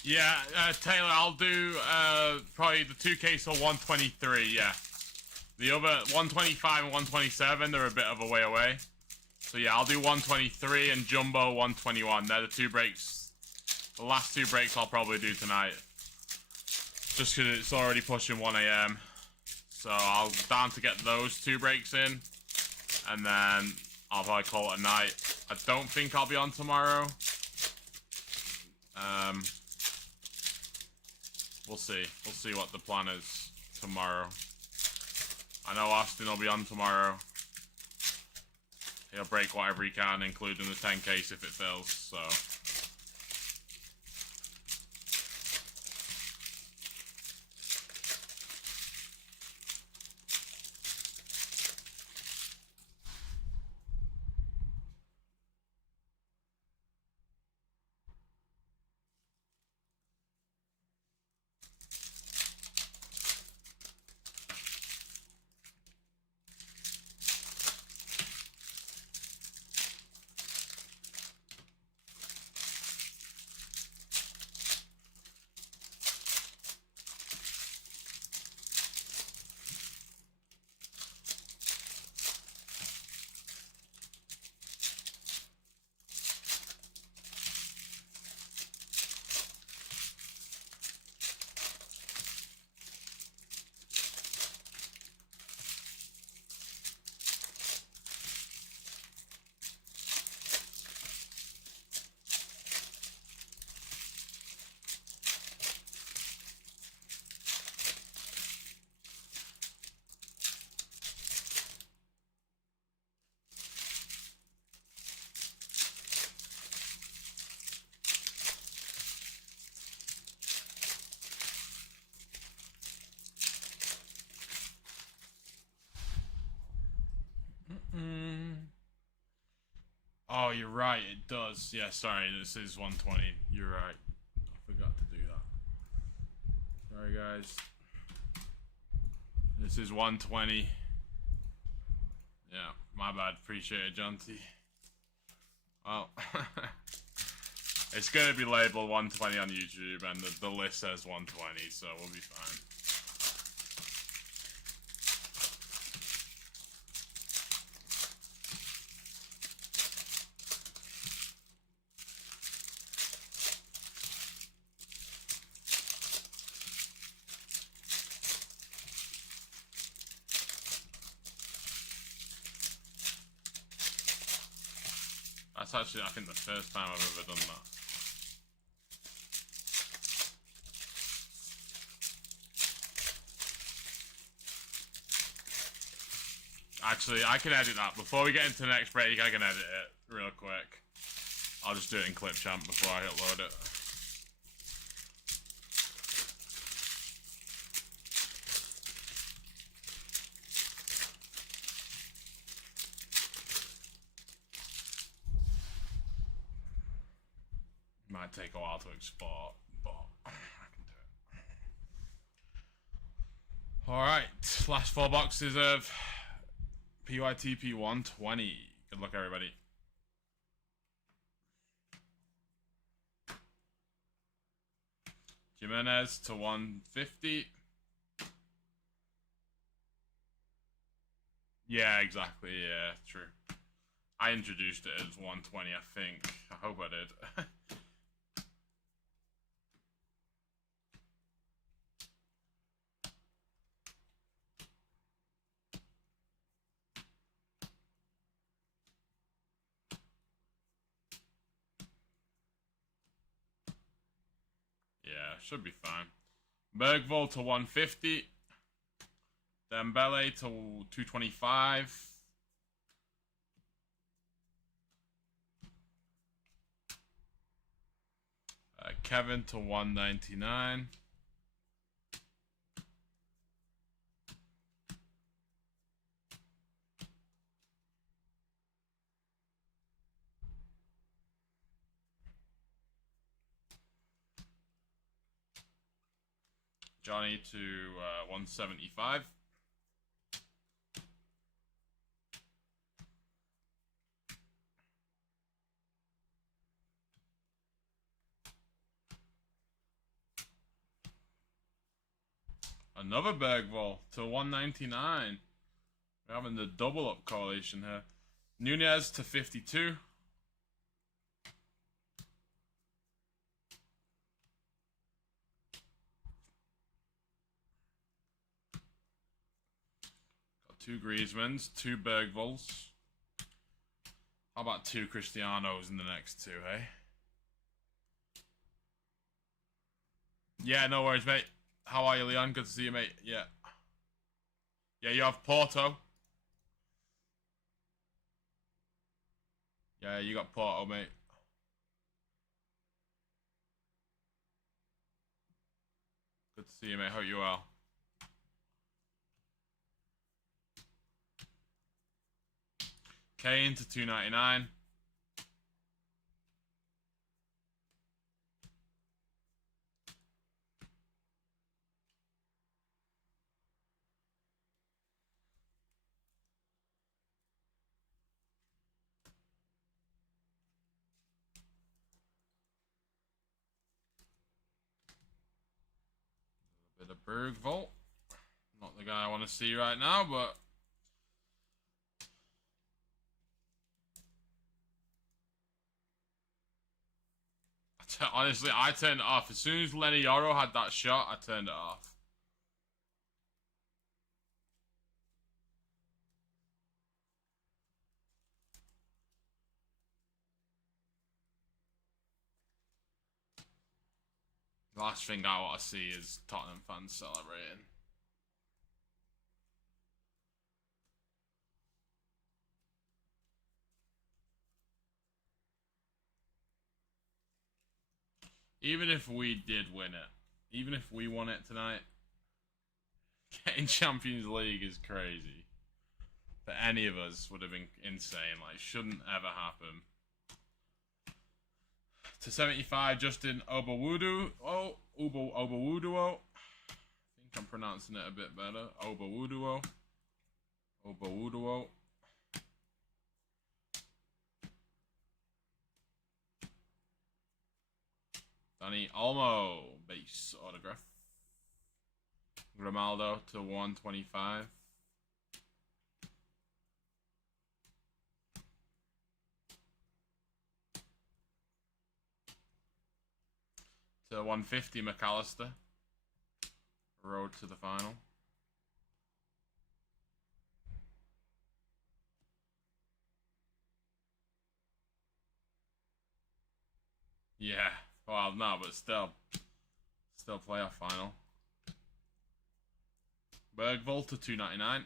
Yeah, Taylor, I'll do probably the 2 case or 123, yeah. The other 125 and 127, they're a bit of a way away. So yeah, I'll do 123 and Jumbo 121. They're the 2 breaks. The last 2 breaks I'll probably do tonight. Just because it's already pushing 1 AM. So I'll down to get those 2 breaks in. And then I'll probably call it a night. I don't think I'll be on tomorrow. We'll see. We'll see what the plan is tomorrow. I know Austin will be on tomorrow. He'll break whatever he can, including the 10 case if it fails, so... Oh, you're right, it does. Yeah, sorry, this is 120. You're right. I forgot to do that. Sorry, guys. This is 120. Yeah, my bad. Appreciate it, Jonty. Well, it's going to be labeled 120 on YouTube, and the list says 120, so we'll be fine. That's actually, I think, the first time I've ever done that. Actually, I can edit that. Before we get into the next break, I can edit it real quick. I'll just do it in Clipchamp before I upload it. Might take a while to export, but I can do it. Alright, last 4 boxes of PYTP 120. Good luck, everybody. Jimenez to 150. Yeah, exactly. Yeah, true. I introduced it as 120, I think. I hope I did. Yeah, should be fine. Bergvall to 150. Dembele to 225. Kevin to 199. Johnny to 175. Another Bergvall to 199. We're having the double up correlation here. Nunez to 52. Got 2 Griezmanns, 2 Bergvalls. How about 2 Cristianos in the next 2, hey? Yeah, no worries, mate. How are you, Leon? Good to see you, mate. Yeah. Yeah, you have Porto. Yeah, you got Porto, mate. Good to see you, mate. Hope you well. Kane to 299. A bit of Bergvolt. Not the guy I want to see right now, but honestly, I turned it off. As soon as Lenny Yoro had that shot, I turned it off. The last thing I want to see is Tottenham fans celebrating. Even if we did win it, even if we won it tonight, getting Champions League is crazy. For any of us would have been insane. Like, shouldn't ever happen. To 75, Justin Obawudu. Oh, Obawuduo. I think I'm pronouncing it a bit better. Obawuduo. Obawuduo. Danny Olmo. Base autograph. Grimaldo to 125. To 150, McAllister. Road to the final. Yeah. Well, no, but still playoff final. Bergvolt to 299.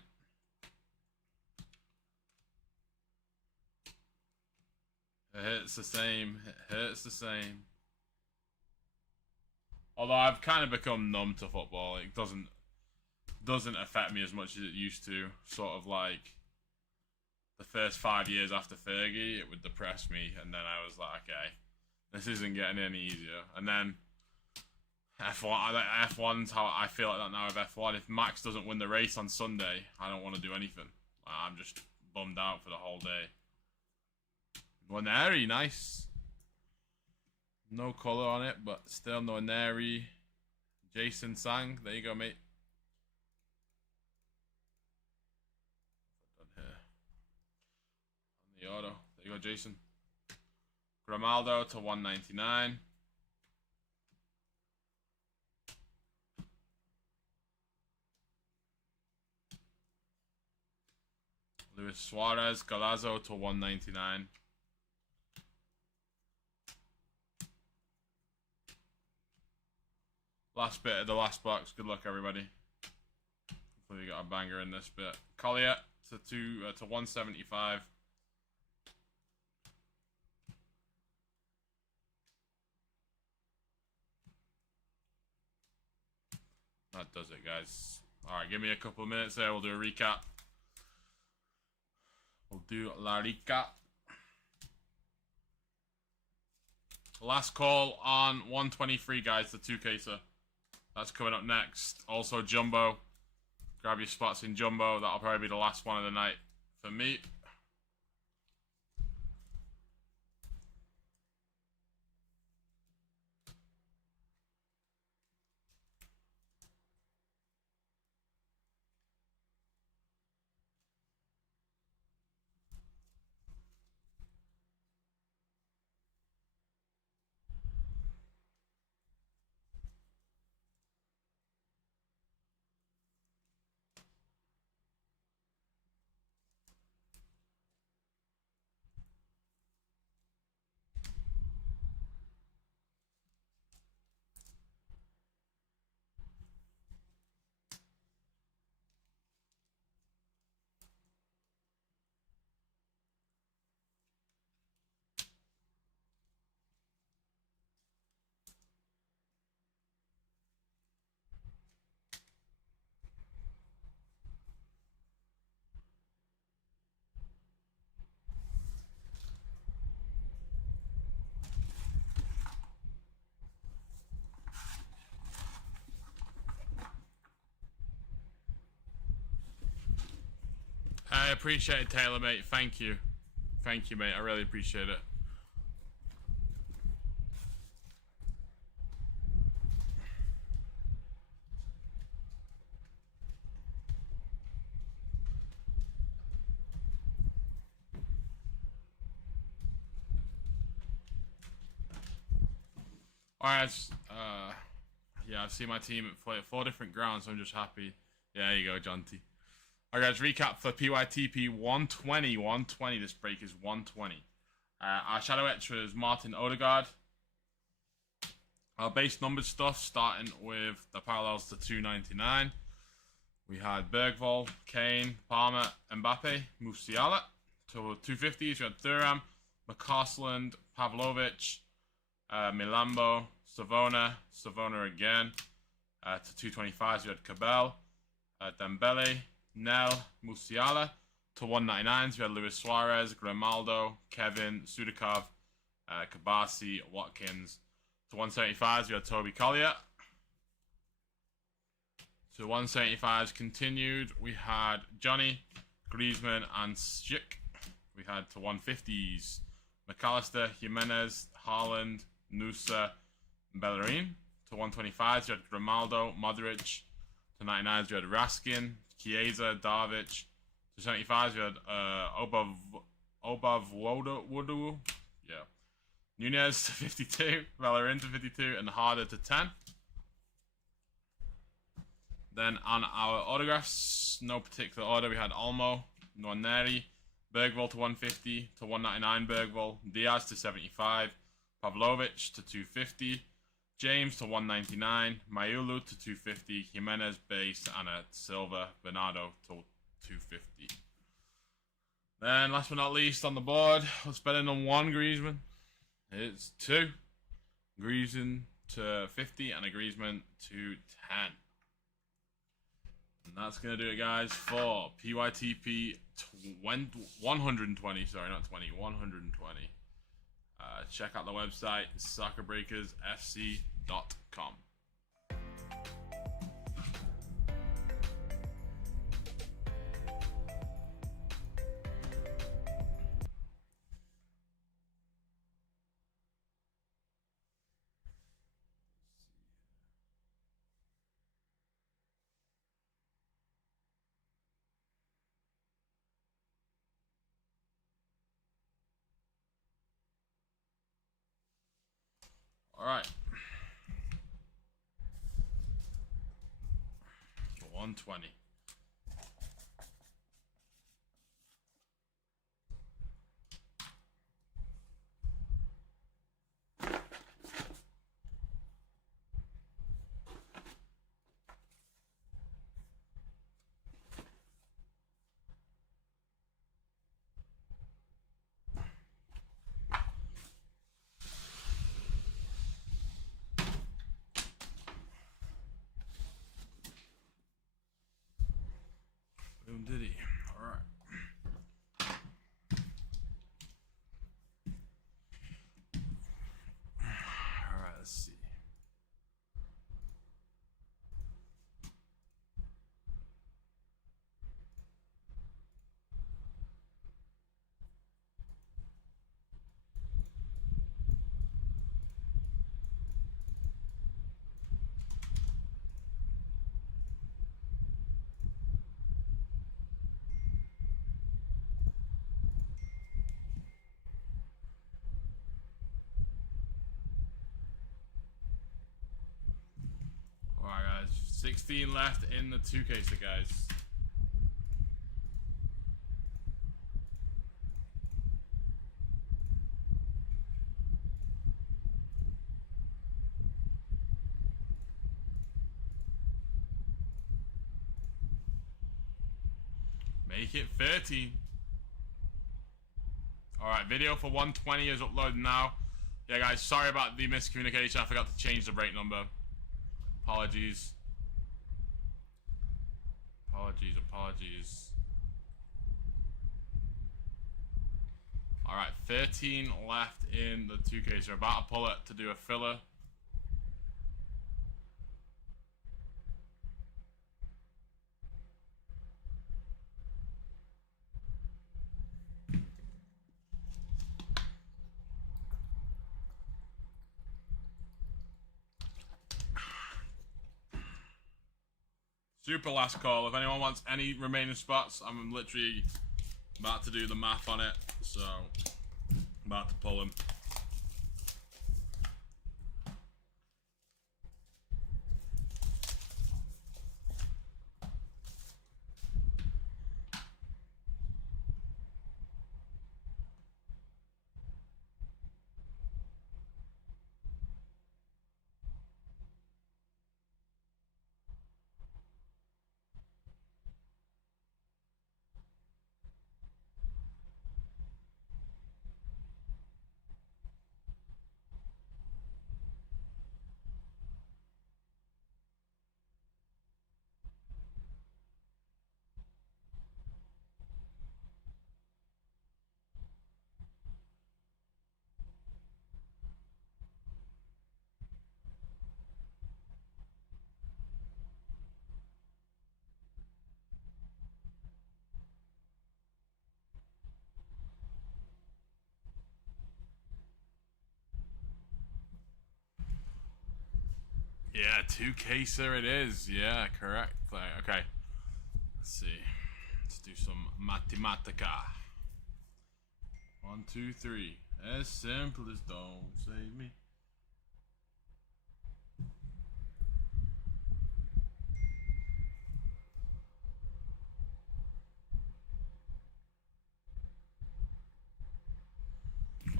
It hurts the same. It hurts the same. Although I've kind of become numb to football. It doesn't affect me as much as it used to. Sort of like the first 5 years after Fergie, it would depress me, and then I was like, okay, this isn't getting any easier. And then F1's how I feel like that now with F1. If Max doesn't win the race on Sunday, I don't want to do anything. I'm just bummed out for the whole day. Nwaneri, nice. No colour on it, but still Nwaneri. Jason Sang, there you go, mate. Done here. On the auto. There you go, Jason. Grimaldo to 199. Luis Suarez, Galazzo to 199. Last bit of the last box. Good luck, everybody. Hopefully we got a banger in this bit. Collier to 175. That does it, guys. Alright, give me a couple of minutes there. We'll do a recap. We'll do la recap. Last call on 123, guys, the 2-caser. That's coming up next. Also, Jumbo. Grab your spots in Jumbo. That'll probably be the last one of the night for me. I appreciate it, Taylor, mate. Thank you. Thank you, mate. I really appreciate it. Alright, yeah, I've seen my team play at 4 different grounds, so I'm just happy. Yeah, there you go, John T. Alright, guys, recap for PYTP 120. 120, this break is 120. Our Shadow Etcher is Martin Odegaard. Our base numbered stuff, starting with the parallels to 299. We had Bergvall, Kane, Palmer, Mbappe, Musiala. To 250s, we had Thuram, McCausland, Pavlovic, Milambo, Savona again. To 225s, we had Cabell, Dembele, Nel, Musiala. To 199s, we had Luis Suarez, Grimaldo, Kevin, Sudakov, Kabasi, Watkins. To 175s, we had Toby Collier. To 175s continued, we had Johnny, Griezmann, and Schick. We had to 150s, McAllister, Jimenez, Haaland, Nusa, and Bellerin. To 125s, we had Grimaldo, Modric. To 99s, we had Raskin, Chiesa, Darvic. To 75s, we had Obavwodu. Yeah. Nunez to 52, Bellerin to 52, and Harder to 10. Then on our autographs, no particular order, we had Olmo, Nwaneri, Bergvall to 150, to 199 Bergvall, Diaz to 75, Pavlovic to 250, James to 199, Mayulu to 250, Jimenez base, and a Silva, Bernardo to 250. Then last but not least on the board, what's better than 1 Griezmann? It's 2. Griezmann to 50 and a Griezmann to 10. And that's going to do it, guys, for PYTP 120. Sorry, not 20. 120. Check out the website, soccerbreakersfc.com. Alright. 120. Boom diddy. Alright. Alright, let's see. Alright, guys. 16 left in the 2 caser, guys. Make it 13. Alright, video for 120 is uploaded now. Yeah, guys, sorry about the miscommunication. I forgot to change the break number. Apologies. Apologies. Alright, 13 left in the 2 caser. About to pull it to do a filler. Super last call. If anyone wants any remaining spots, I'm literally about to do the math on it. So, I'm about to pull him. Yeah, 2K, sir, it is. Yeah, correct. Okay. Let's see. Let's do some mathematica. 1, 2, 3. As simple as don't save me.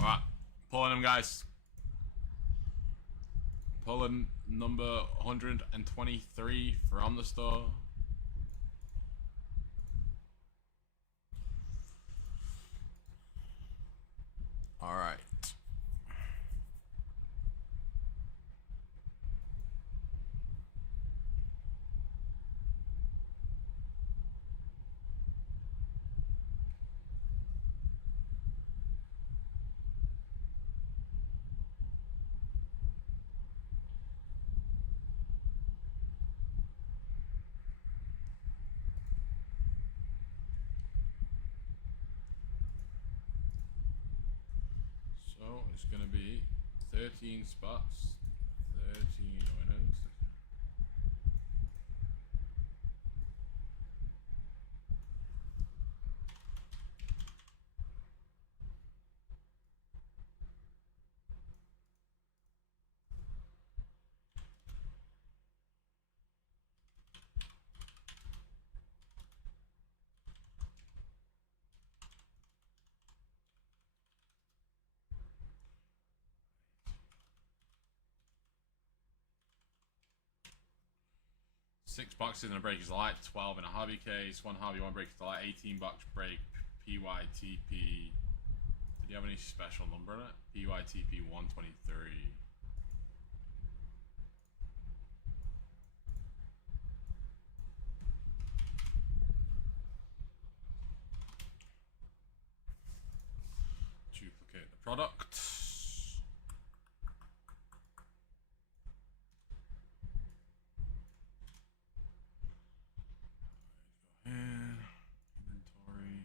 Alright. Pulling them, guys. Pulling number 123 from the store. Alright. So it's going to be 13 spots, 13 winners. Six boxes in a Breakers Delight, 12 in a hobby case, one hobby, one Breakers Delight, 18 box break, PYTP. Did you have any special number in it? PYTP 123. Duplicate the product. Inventory.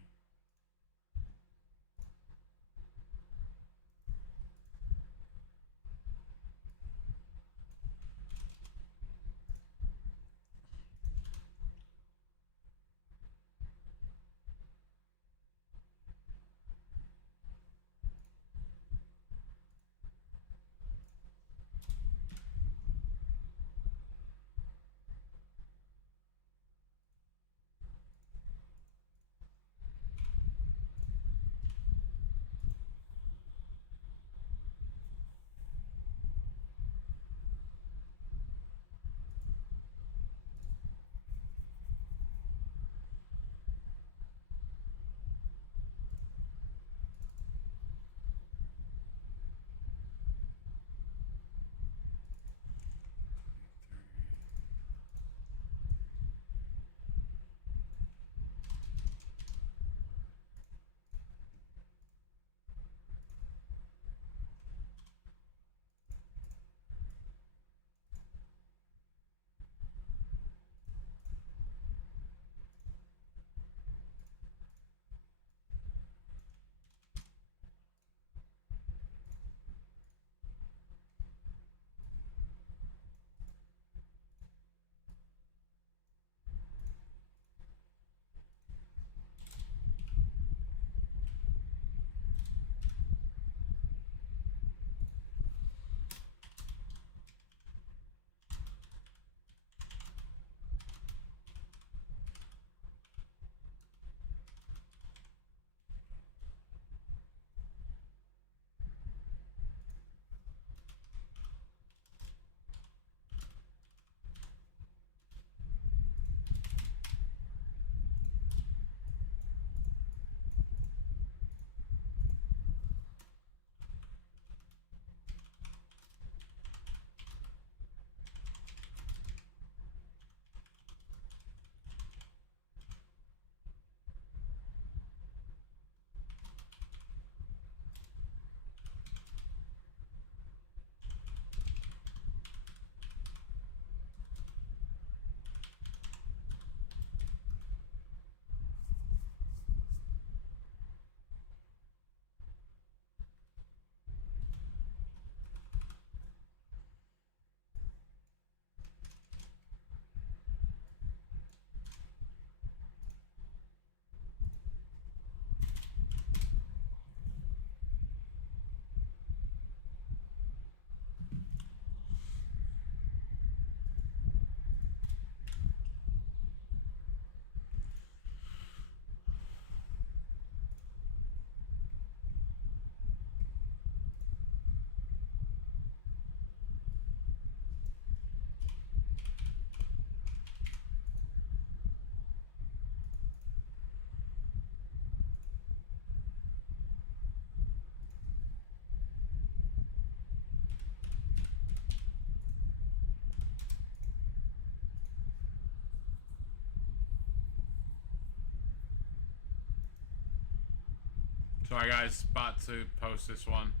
Sorry guys, about to post this one.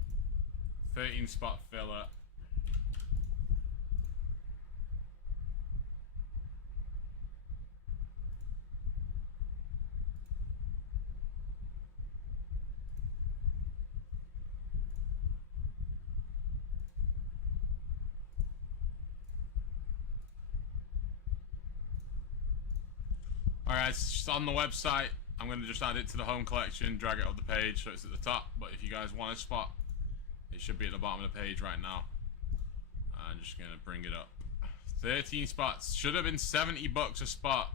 13 spot filler. Alright, it's just on the website. I'm going to just add it to the home collection, drag it up the page so it's at the top. But if you guys want a spot, it should be at the bottom of the page right now. I'm just going to bring it up. 13 spots. Should have been 70 bucks a spot.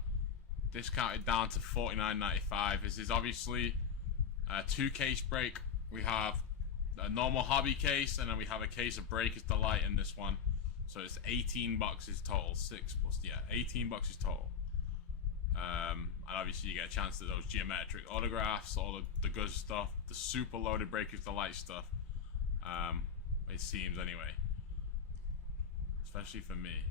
Discounted down to $49.95. This is obviously a 2-case break. We have a normal hobby case, and then we have a case of Breakers Delight in this one. So it's 18 boxes total. 6 plus, yeah, 18 boxes total. And obviously you get a chance at those geometric autographs, all the good stuff, the super loaded Breakers Delight stuff. It seems anyway. Especially for me.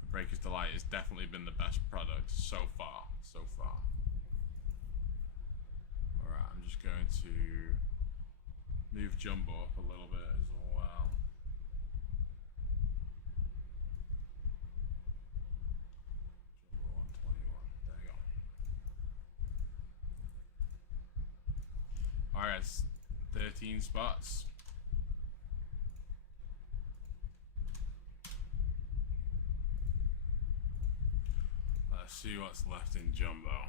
The Breakers Delight has definitely been the best product so far. Alright, I'm just going to move Jumbo up a little bit as well. Jumbo 121. There you go. Alright, 13 spots. Let's see what's left in Jumbo.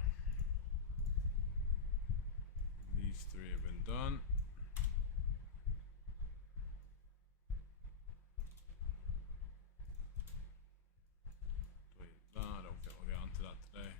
These 3 have been done. No, I don't think we'll get onto that today.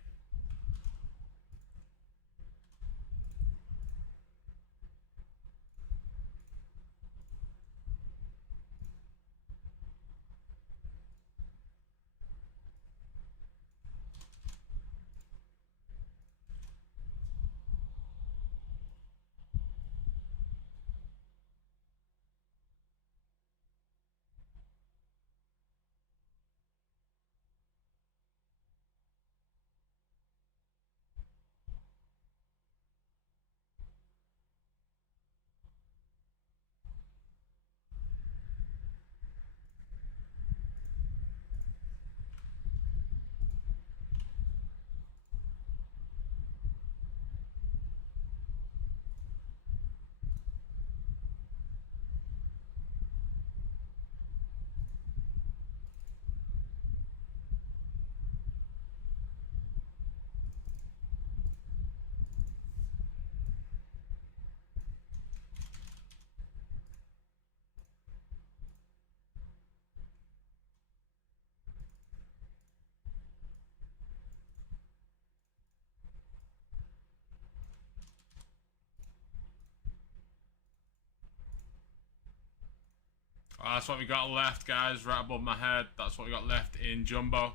That's what we got left, guys, right above my head. That's what we got left in Jumbo.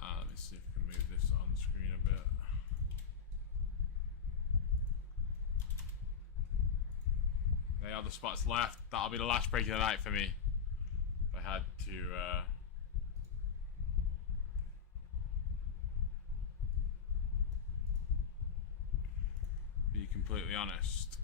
Let me see if we can move this on the screen a bit. They are the spots left. That'll be the last break of the night for me. If I had to be completely honest.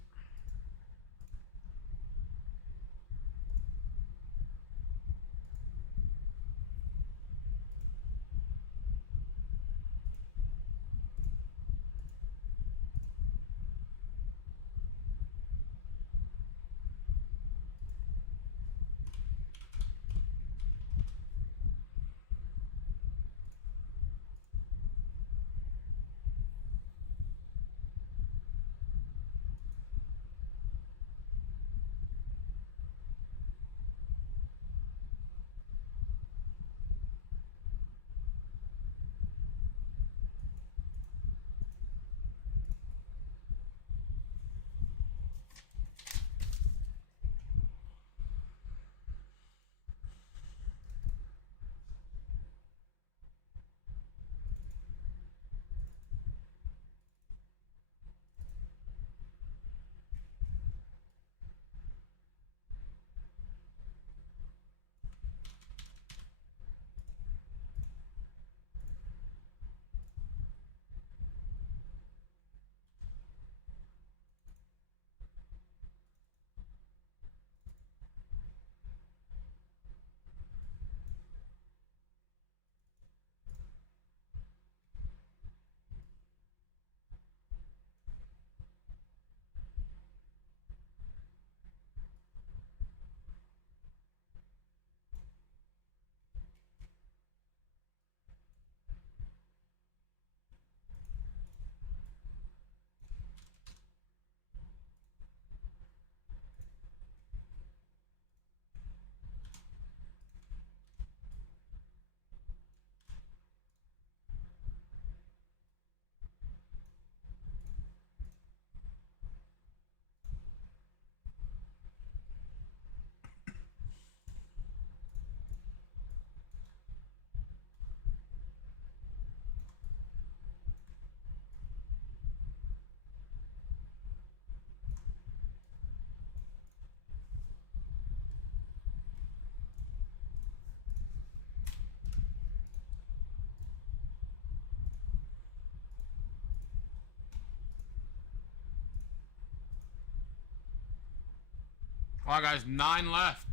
Alright guys, 9 left.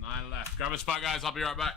9 left. Grab a spot, guys. I'll be right back.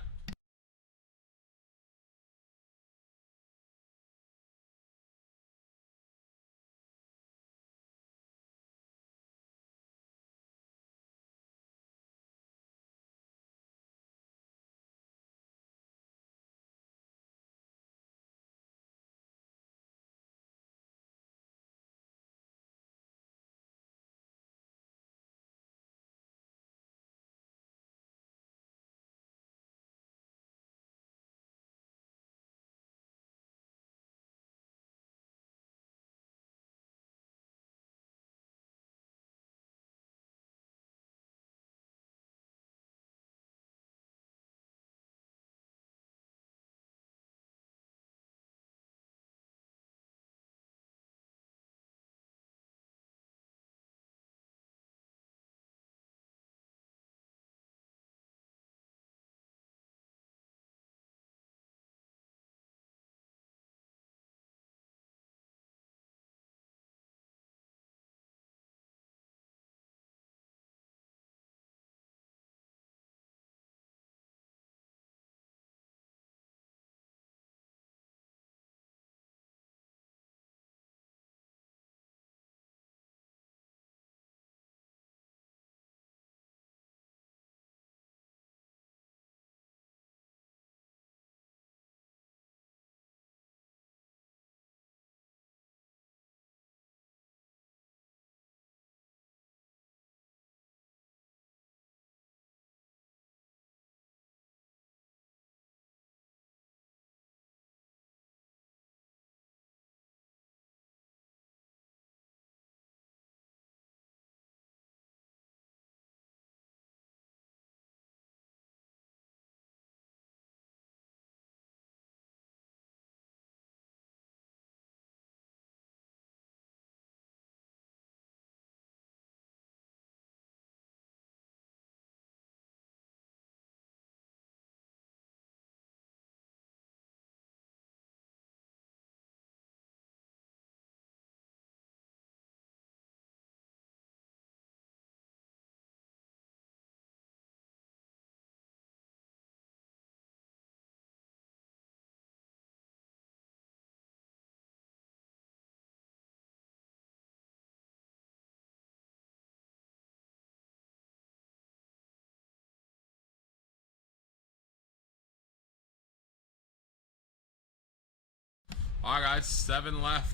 Alright guys, 7 left.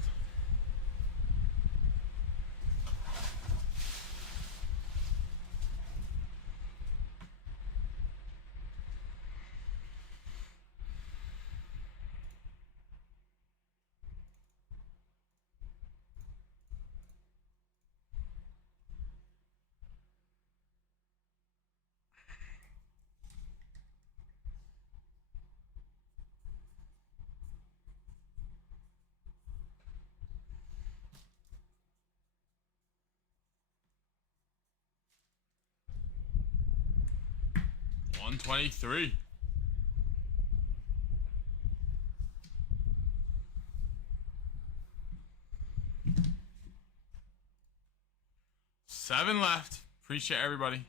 $123. Seven left. Appreciate everybody.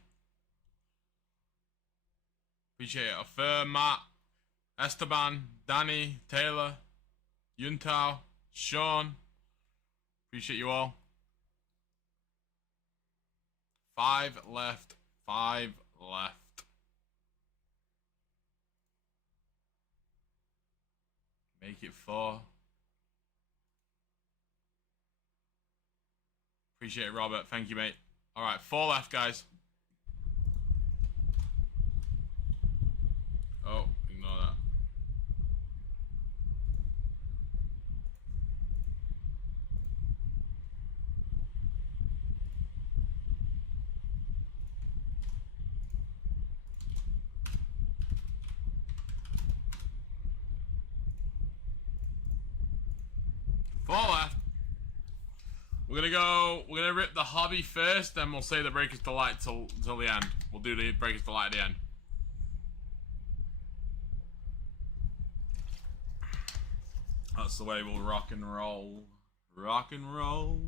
Appreciate it. Afir, Matt, Esteban, Danny, Taylor, Yuntao, Sean. Appreciate you all. 5 left. 5 left. Make it 4. Appreciate it, Robert. Thank you, mate. Alright, 4 left, guys. Oh, ignore that. Four left. We're gonna rip the hobby first, then we'll say the Breakers to Light till the end. We'll do the Breakers to Light at the end. That's the way we'll rock and roll. Rock and roll.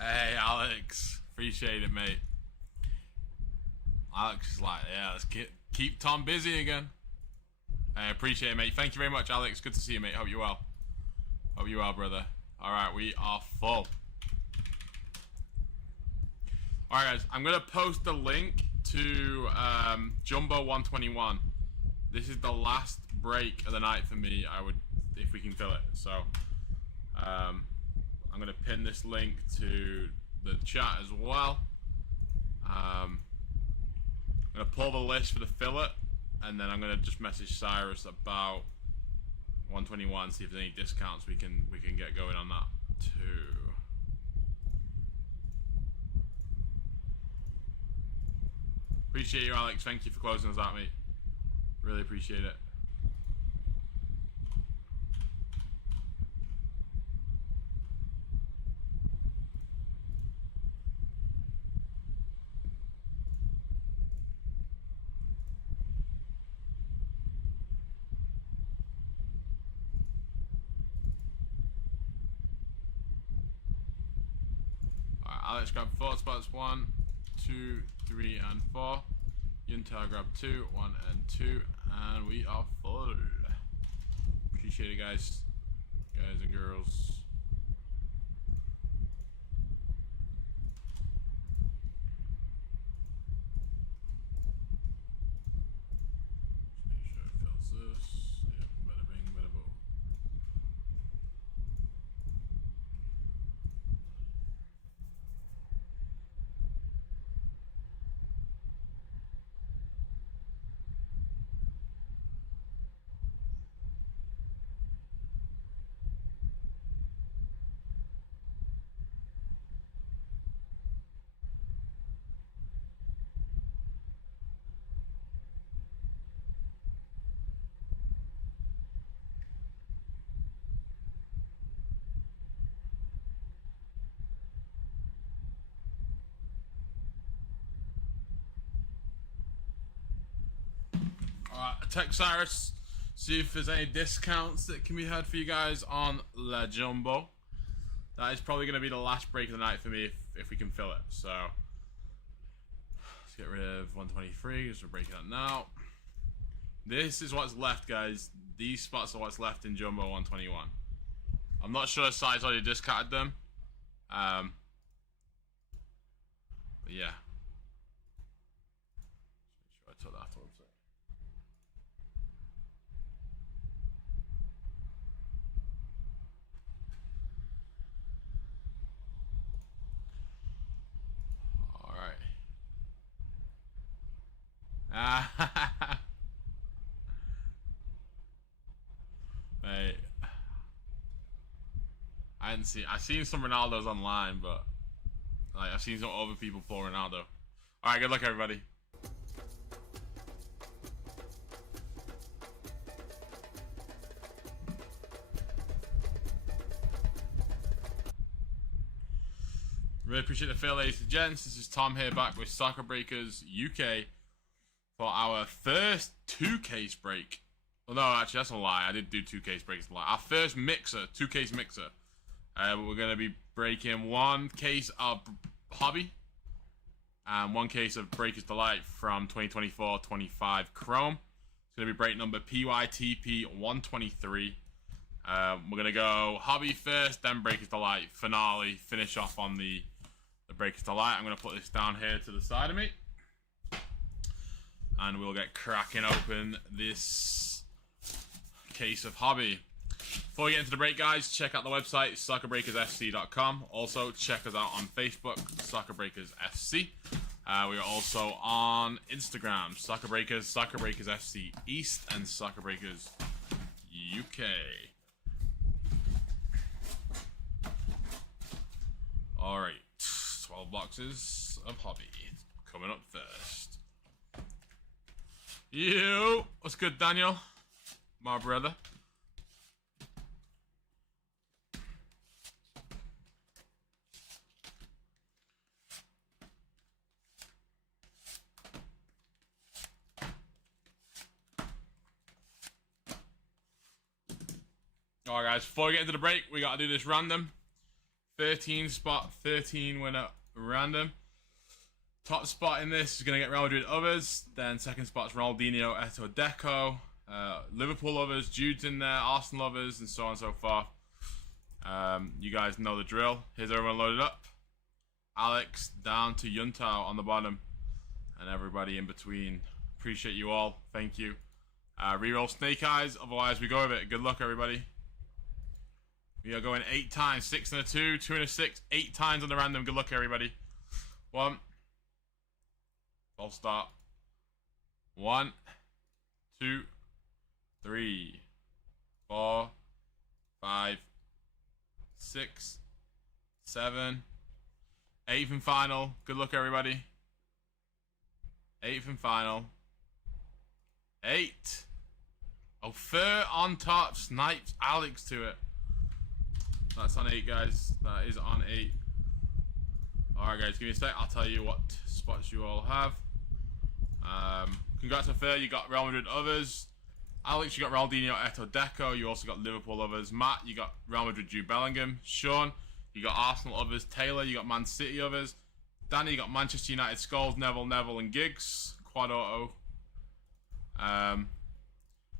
Hey, Alex. Appreciate it, mate. Alex is like, yeah, let's keep Tom busy again. I appreciate it, mate. Thank you very much, Alex. Good to see you, mate. Hope you're well. Hope you're well, brother. Alright, we are full. Alright, guys. I'm going to post the link to Jumbo 121. This is the last break of the night for me, if we can fill it. So, I'm going to pin this link to the chat as well. I'm going to pull the list for the fillet, and then I'm going to just message Cyrus about 121, see if there's any discounts we can get going on that too. Appreciate you, Alex. Thank you for closing us out, mate. Really appreciate it. Alex grab 4 spots, 1, 2, 3, and 4. Yunta grab 2, 1, and 2, and we are full. Appreciate it, guys and girls. Just make sure it fills this. Yep, bada bing, bada boom. Text Cyrus, see if there's any discounts that can be had for you guys on La Jumbo. That is probably going to be the last break of the night for me if we can fill it. So let's get rid of 123 because we're breaking that now. This is what's left, guys. These spots are what's left in Jumbo 121. I'm not sure if Side's already discounted them. But yeah. Make sure I took that off the website. Mate, I've seen some Ronaldos online, but like I've seen some other people pull Ronaldo. Alright, good luck everybody. Really appreciate the fill, ladies and gents. This is Tom here back with Soccer Breakers UK for our first 2-case break. Well, no, actually, that's a lie. I did do 2-case breaks. Our first mixer, 2-case mixer. We're going to be breaking 1 case of Hobby and 1 case of Breakers Delight from 2024-25 Chrome. It's going to be break number PYTP123. We're going to go Hobby first, then Breakers Delight, finale, finish off on the Breakers Delight. I'm going to put this down here to the side of me. And we'll get cracking open this case of Hobby. Before we get into the break, guys, check out the website, soccerbreakersfc.com. Also, check us out on Facebook, soccerbreakersfc. We are also on Instagram, soccerbreakers, soccerbreakersfc East, and soccerbreakers UK. Alright, 12 boxes of Hobby. Coming up first. You. What's good, Daniel? My brother. Alright guys, before we get into the break, we gotta do this random. 13 spot, 13 winner random. Top spot in this is gonna get Real Madrid others. Then second spot's Ronaldinho, Eto Deco. Liverpool others, Jude's in there, Arsenal others, and so on and so forth. You guys know the drill. Here's everyone loaded up. Alex down to Yuntao on the bottom. And everybody in between. Appreciate you all. Thank you. Reroll Snake Eyes, otherwise we go with it. Good luck, everybody. We are going 8 times. 6 and a 2, 2 and a 6, 8 times on the random. Good luck, everybody. 1. False start. 1, 2, 3, 4, 5, 6, 7. 8th and final. Good luck, everybody. 8th and final. 8. Oh, Fur on top. Snipes Alex to it. That's on 8, guys. That is on 8. Alright, guys. Give me a sec. I'll tell you what spots you all have. Congrats to Fur. You got Real Madrid others. Alex, you got Ronaldinho, Eto Deco. You also got Liverpool others. Matt, you got Real Madrid, Jude Bellingham. Sean, you got Arsenal others. Taylor, you got Man City others. Danny, you got Manchester United, Scholes, Neville, and Giggs. Quad auto.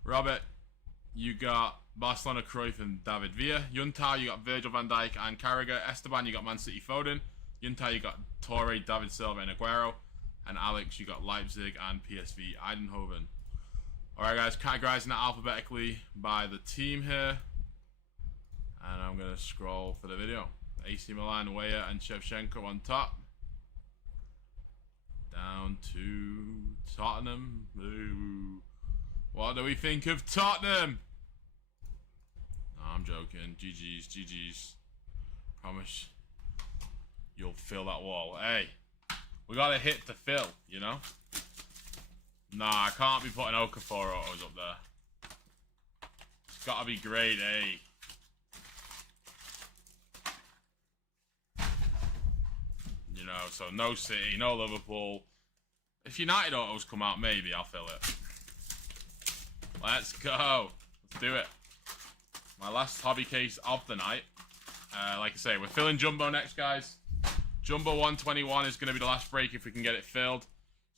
Robert, you got Barcelona, Cruyff, and David Villa. Yuntao, you got Virgil van Dijk and Carragher. Esteban, you got Man City, Foden. Yuntao, you got Torre, David Silva, and Aguero. And Alex, you got Leipzig and PSV Eindhoven. Alright guys, categorizing that alphabetically by the team here. And I'm going to scroll for the video. AC Milan, Weah, and Shevchenko on top. Down to Tottenham. Ooh. What do we think of Tottenham? No, I'm joking. GG's, GG's. Promise you'll fill that wall. Hey, we got a hit to fill, you know? Nah, I can't be putting Okafor autos up there. It's gotta be grade A. You know, so no City, no Liverpool. If United autos come out, maybe I'll fill it. Let's go. Let's do it. My last hobby case of the night. Like I say, we're filling Jumbo next, guys. Jumbo 121 is going to be the last break if we can get it filled.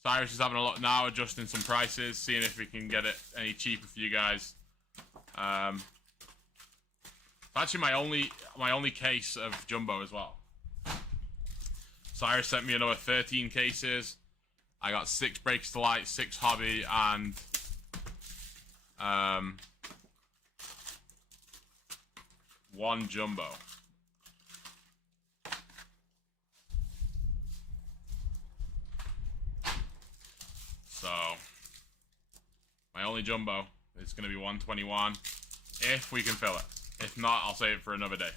Cyrus is having a look now, adjusting some prices, seeing if we can get it any cheaper for you guys. It's actually my only case of Jumbo as well. Cyrus sent me another 13 cases. I got 6 breaks to light, 6 hobby, and 1 Jumbo. So, my only Jumbo is going to be 121, if we can fill it. If not, I'll save it for another day.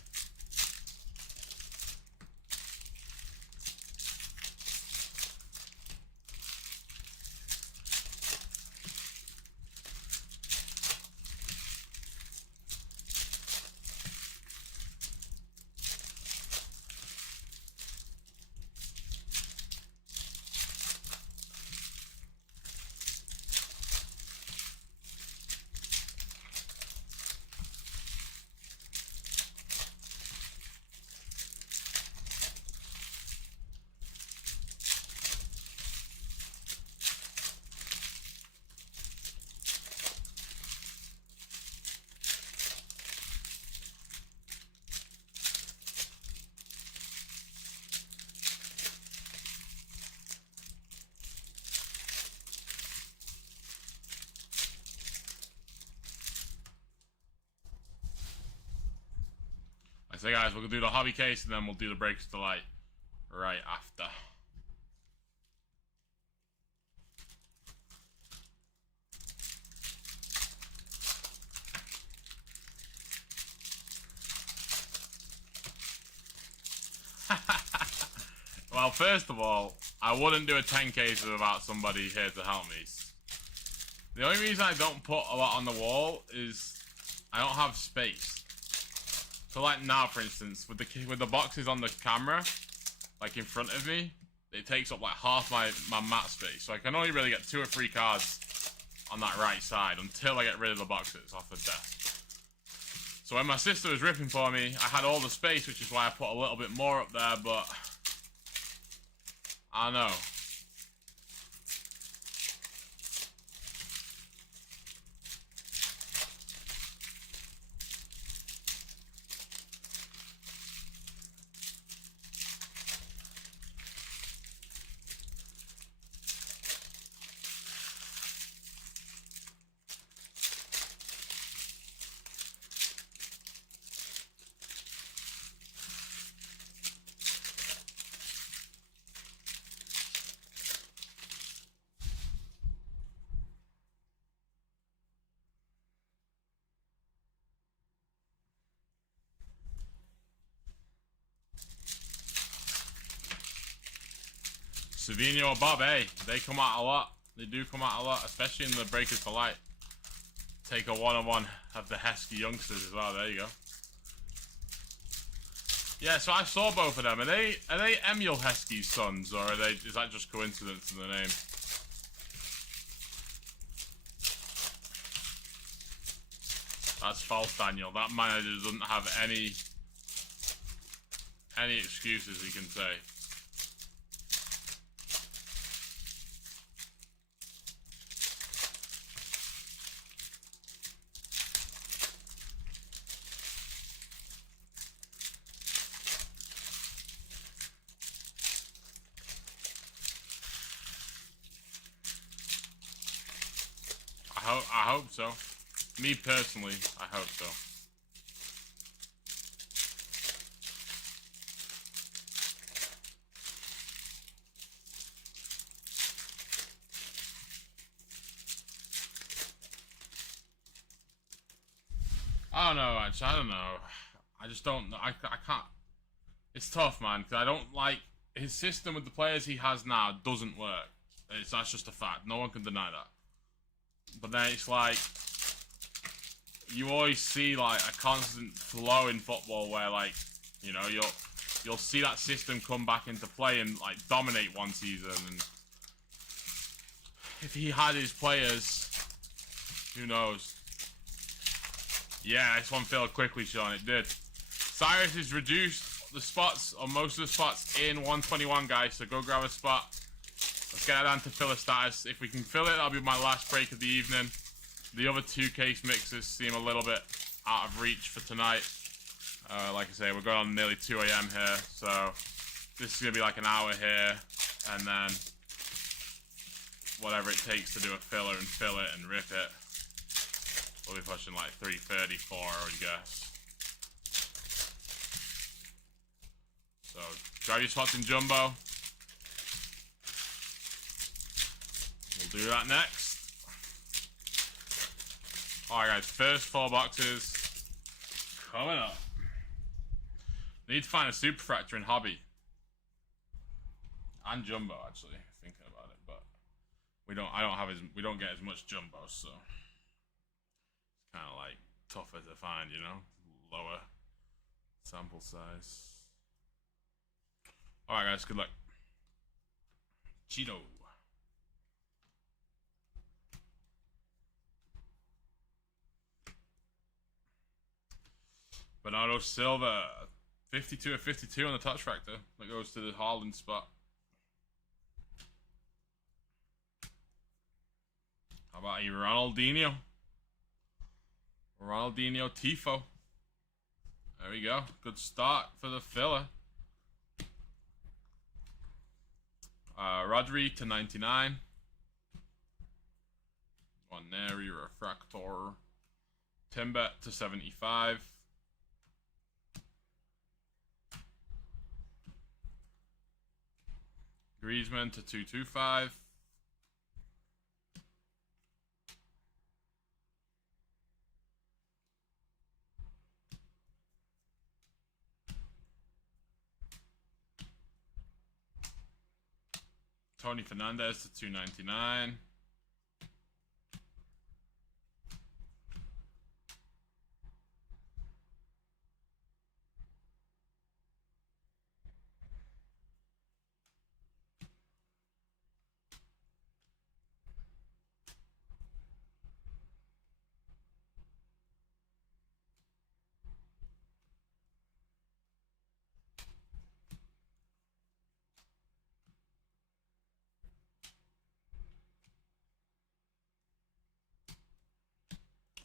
So guys, we'll do the hobby case and then we'll do the breaks to light right after. Well, first of all, I wouldn't do a 10 case without somebody here to help me. The only reason I don't put a lot on the wall is I don't have space. So like now, for instance, with the boxes on the camera, like in front of me, it takes up like half my mat space. So I can only really get 2 or 3 cards on that right side until I get rid of the boxes off the desk. So when my sister was ripping for me, I had all the space, which is why I put a little bit more up there, but I don't know. Savino or Bob, hey, they come out a lot. They do come out a lot, especially in the Breakers for Light. Take a one-on-one of the Heskey youngsters as well. There you go. Yeah, so I saw both of them. Are they Emil Heskey's sons, or is that just coincidence in the name? That's false, Daniel. That manager doesn't have any excuses he can say. I hope so. Me personally, I hope so. I don't know, actually. I don't know. I just don't know. I can't. It's tough, man, because I don't like his system with the players he has now doesn't work. That's just a fact. No one can deny that. But then it's like you always see like a constant flow in football where, like, you know, you'll see that system come back into play and like dominate one season, and if he had his players, who knows? Yeah, this one filled quickly, Sean. It did. Cyrus has reduced the spots, or most of the spots, in 121, guys. So go grab a spot. Let's get it down to filler status. If we can fill it, that'll be my last break of the evening. The other 2 case mixes seem a little bit out of reach for tonight. Like I say, we're going on nearly 2 AM here, so this is going to be like an hour here, and then whatever it takes to do a filler and fill it and rip it. We'll be pushing like 3:34, I would guess. So grab your spots in Jumbo. We'll do that next. Alright guys, first 4 boxes coming up. Need to find a super fracture in hobby. And Jumbo, actually, thinking about it, but we don't get as much Jumbo, so it's kinda like tougher to find, you know? Lower sample size. Alright guys, good luck. Cheeto. Bernardo Silva, 52 of 52 on the touch factor. That goes to the Haaland spot. How about a Ronaldinho? Ronaldinho Tifo. There we go. Good start for the filler. Rodri to 99. Waneri Refractor. Timbet to 75. Griezmann to 225. Tony Fernandez to 299.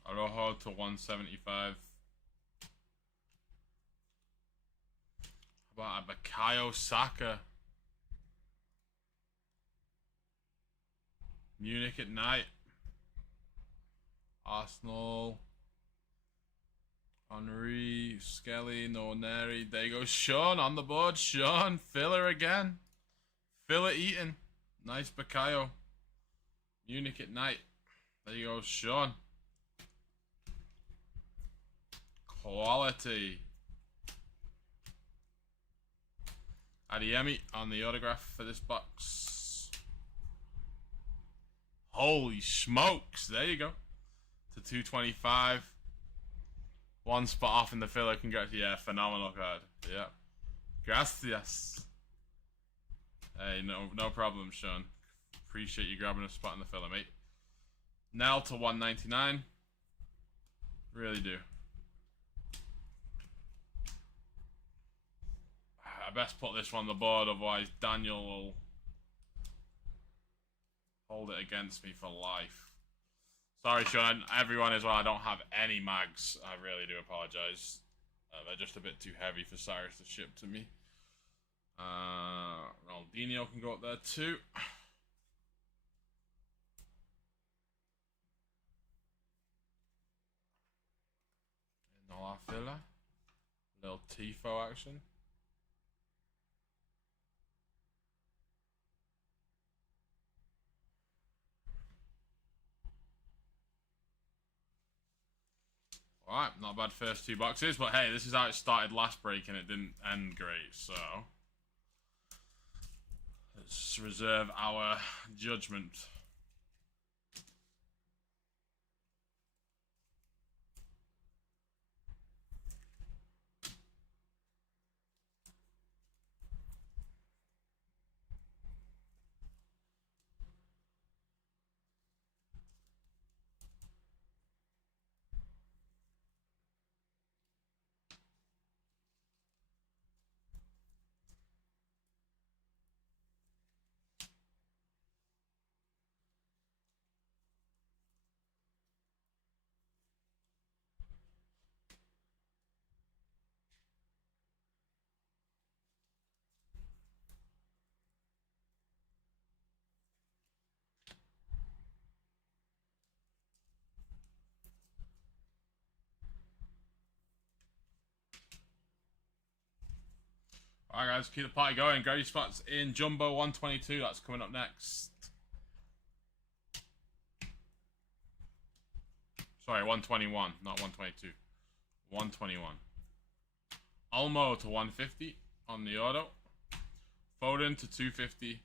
Arojo to 175. How about a Bukayo Saka? Munich at night. Arsenal. Henry, Skelly, Noneri. There you go. Sean on the board. Sean. Filler again. Filler Eaton. Nice Bukayo. Munich at night. There you go. Sean. Quality. Adiemi on the autograph for this box. Holy smokes. There you go. To 225. One spot off in the filler. Congrats. Yeah, phenomenal card. Yeah. Gracias. Hey, no problem, Sean. Appreciate you grabbing a spot in the filler, mate. Now to 199. Really do. I best put this one on the board, otherwise Daniel will hold it against me for life. Sorry, Sean, everyone as well, I don't have any mags. I really do apologise. They're just a bit too heavy for Cyrus to ship to me. Ronaldinho can go up there too. In our filler. Little Tifo action. Alright, not bad first two boxes, but hey, this is how it started last break and it didn't end great, so let's reserve our judgment. Alright guys, keep the party going. Grab your spots in Jumbo 122. That's coming up next. Sorry, 121, not 122. 121. Olmo to 150 on the auto. Foden to 250.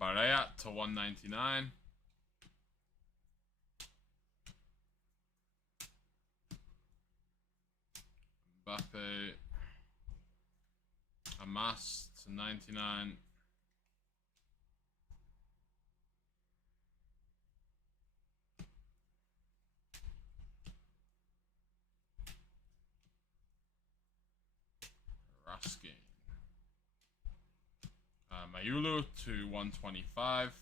Barea to 199. Mbappe. Amas to 99. Raskin. Mayulu to 125.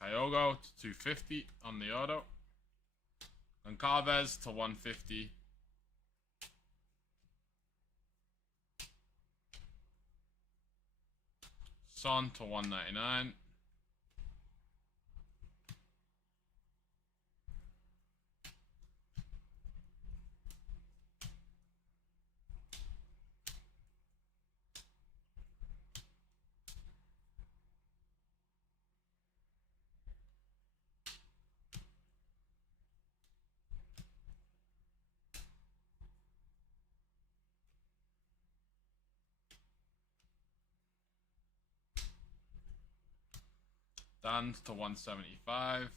Kyogo to 250 on the auto. And Carvez to 150. Son to 199. Dan to 175.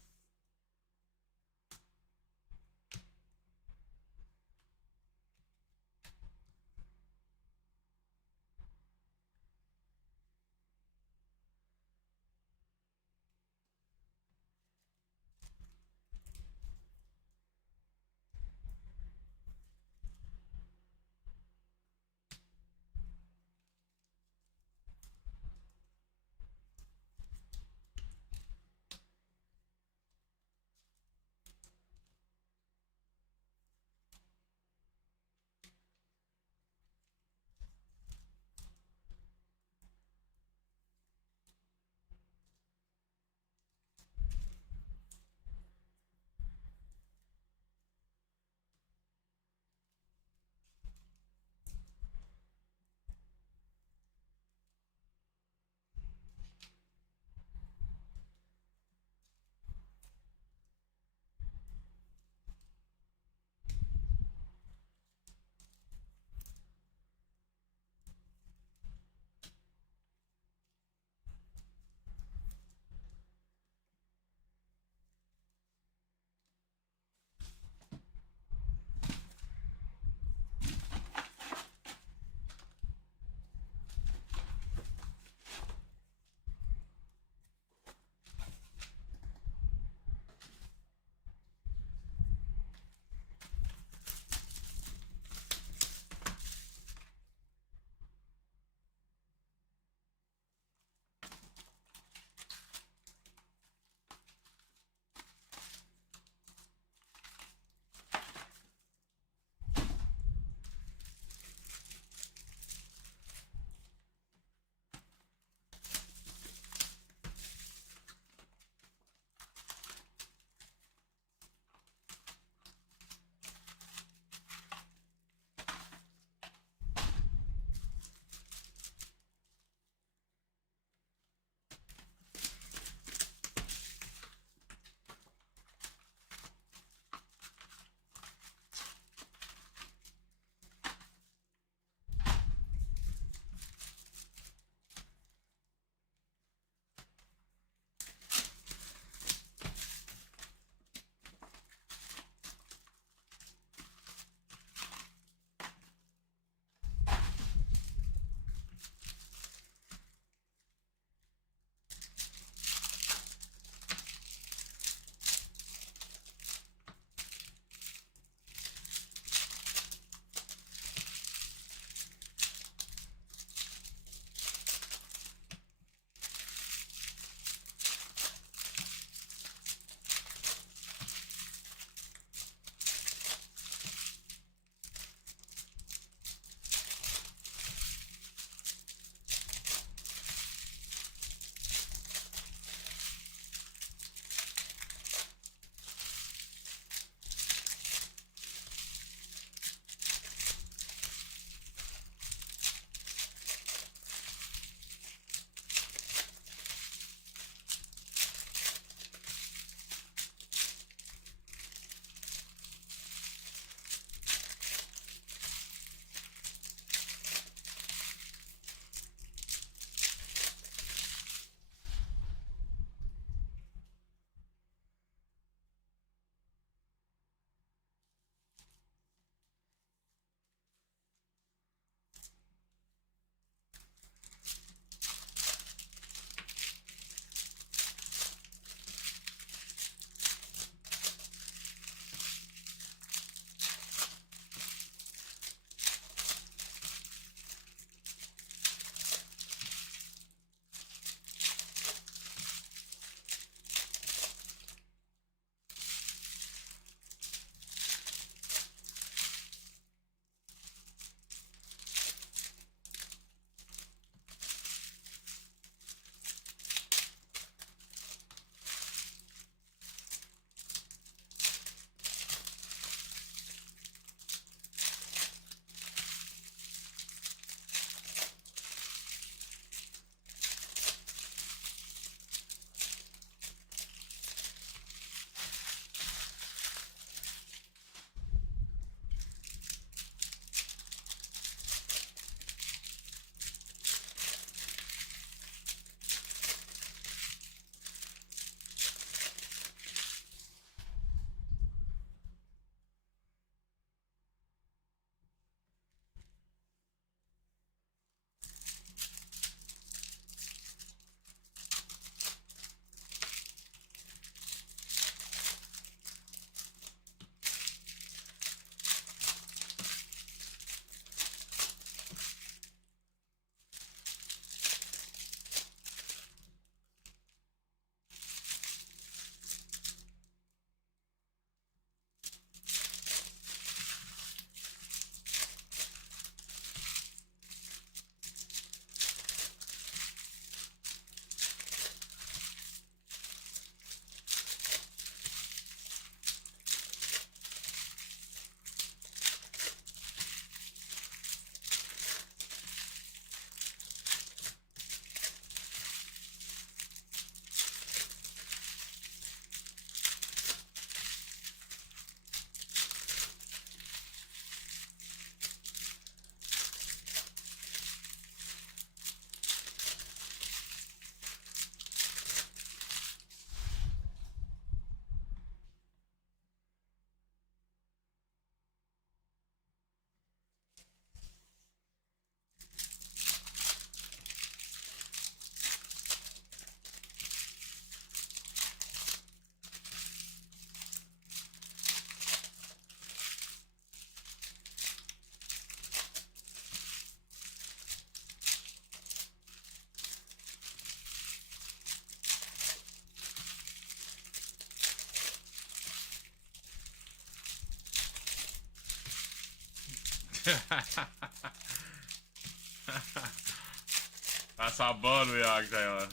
That's how bored we are, Taylor.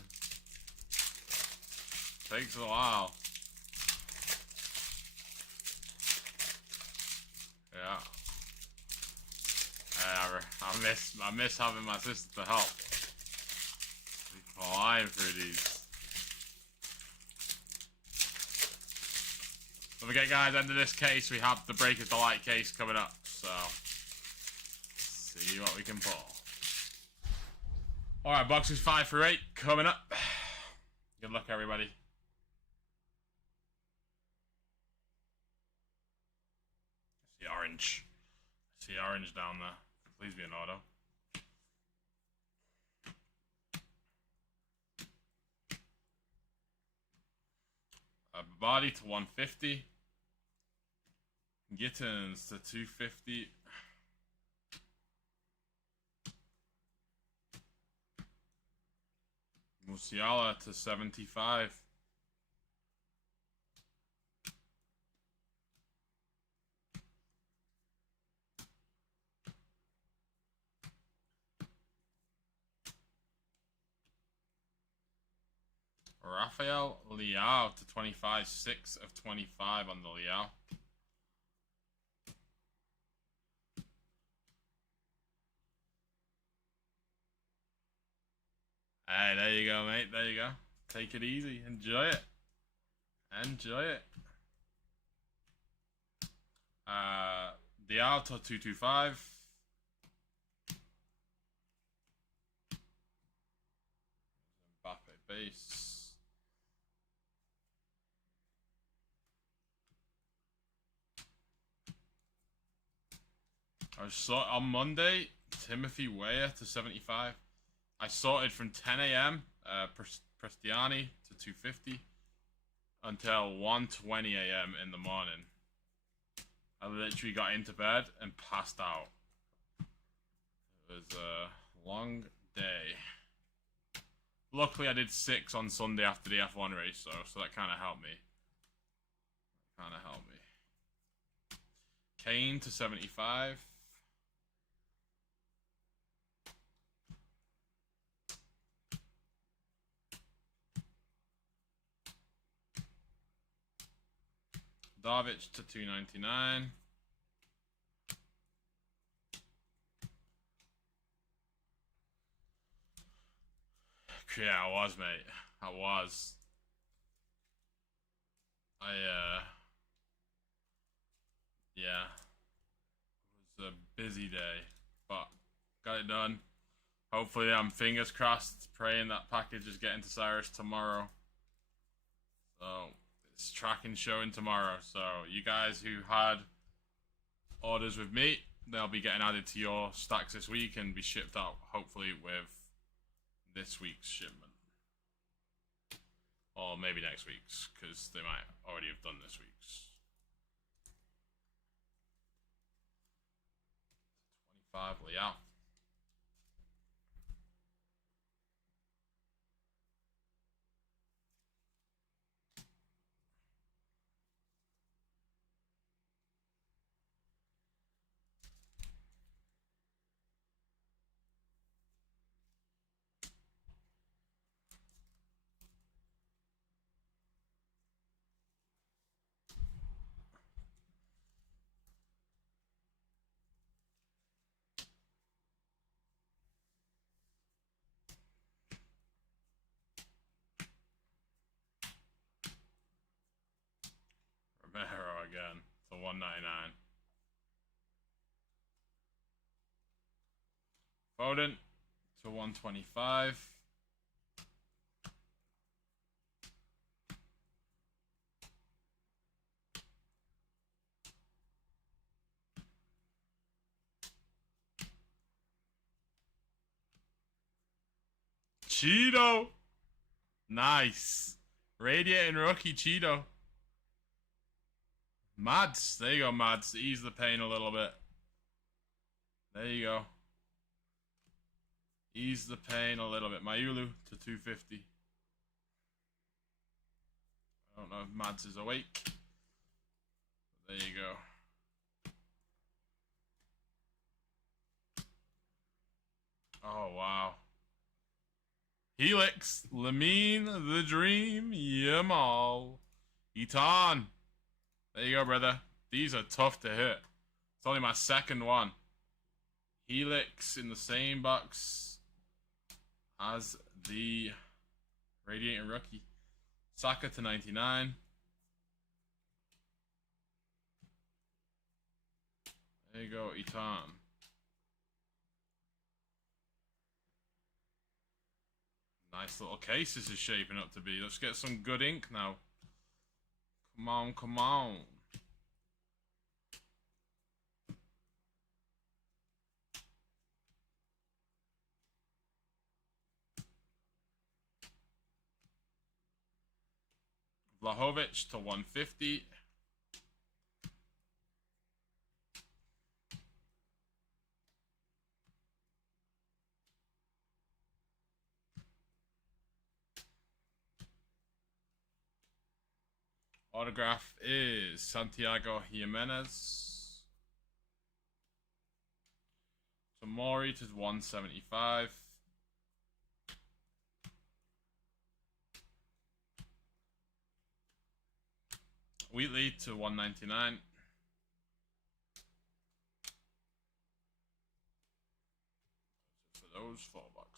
Takes a while. Yeah. I miss having my sister to help. We're flying through these. Don't forget, guys, end of this case, we have the Breakers Delight case coming up. So, see what we can pull. Alright, boxes 5 through 8 coming up. Good luck, everybody. I see orange. I see orange down there. Please be an auto. Body to 150. Gittins to 250. Musiala to 75. Rafael Leao to 25. 6 of 25 on the Leao. Hey, there you go, mate. There you go. Take it easy. Enjoy it. Enjoy it. Diallo to 225. Mbappe base. I saw on Monday Timothy Weah to 75. I sorted from 10 a.m. Prestiani to 250 until 1:20 a.m. in the morning. I literally got into bed and passed out. It was a long day. Luckily, I did 6 on Sunday after the F1 race, so that kind of helped me. Kane to 75. Davic to 299. Yeah, I was, mate. I was. Yeah. It was a busy day, but got it done. Hopefully, I'm fingers crossed, praying that package is getting to Cyrus tomorrow. So, it's tracking showing tomorrow. So, you guys who had orders with me, they'll be getting added to your stacks this week and be shipped out, hopefully, with this week's shipment. Or maybe next week's, because they might already have done this week's. 25, Leao. Romero again to 199. Foden to 125. Cheeto. Nice. Radiating rookie Cheeto. Mads. There you go, Mads. Ease the pain a little bit. There you go. Ease the pain a little bit. Mayulu to 250. I don't know if Mads is awake. There you go. Oh, wow. Helix, Lamine, the Dream, Yamal, Eton. There you go, brother. These are tough to hit. It's only my second one. Helix in the same box as the Radiating Rookie. Saka to 99. There you go, Eton. Nice little case this is shaping up to be. Let's get some good ink now. Come on, come on. Vlahovic to 150. Autograph is Santiago Jimenez. Tomori to 175. Wheatley to 199. For those 4 boxes.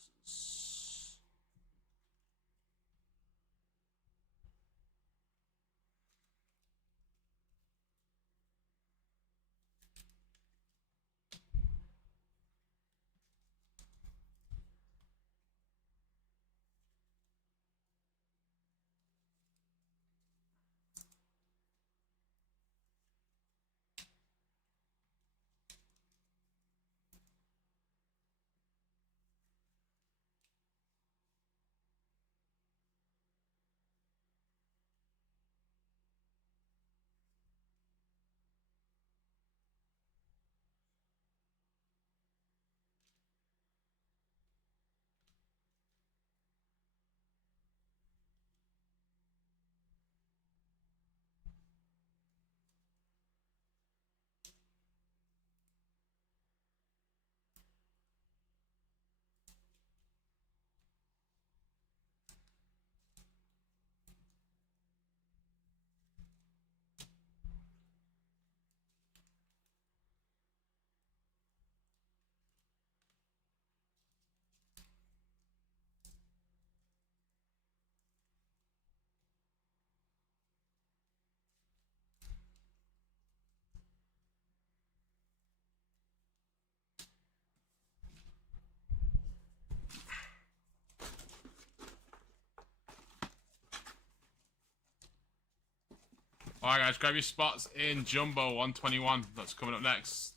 Alright guys, grab your spots in Jumbo 121. That's coming up next.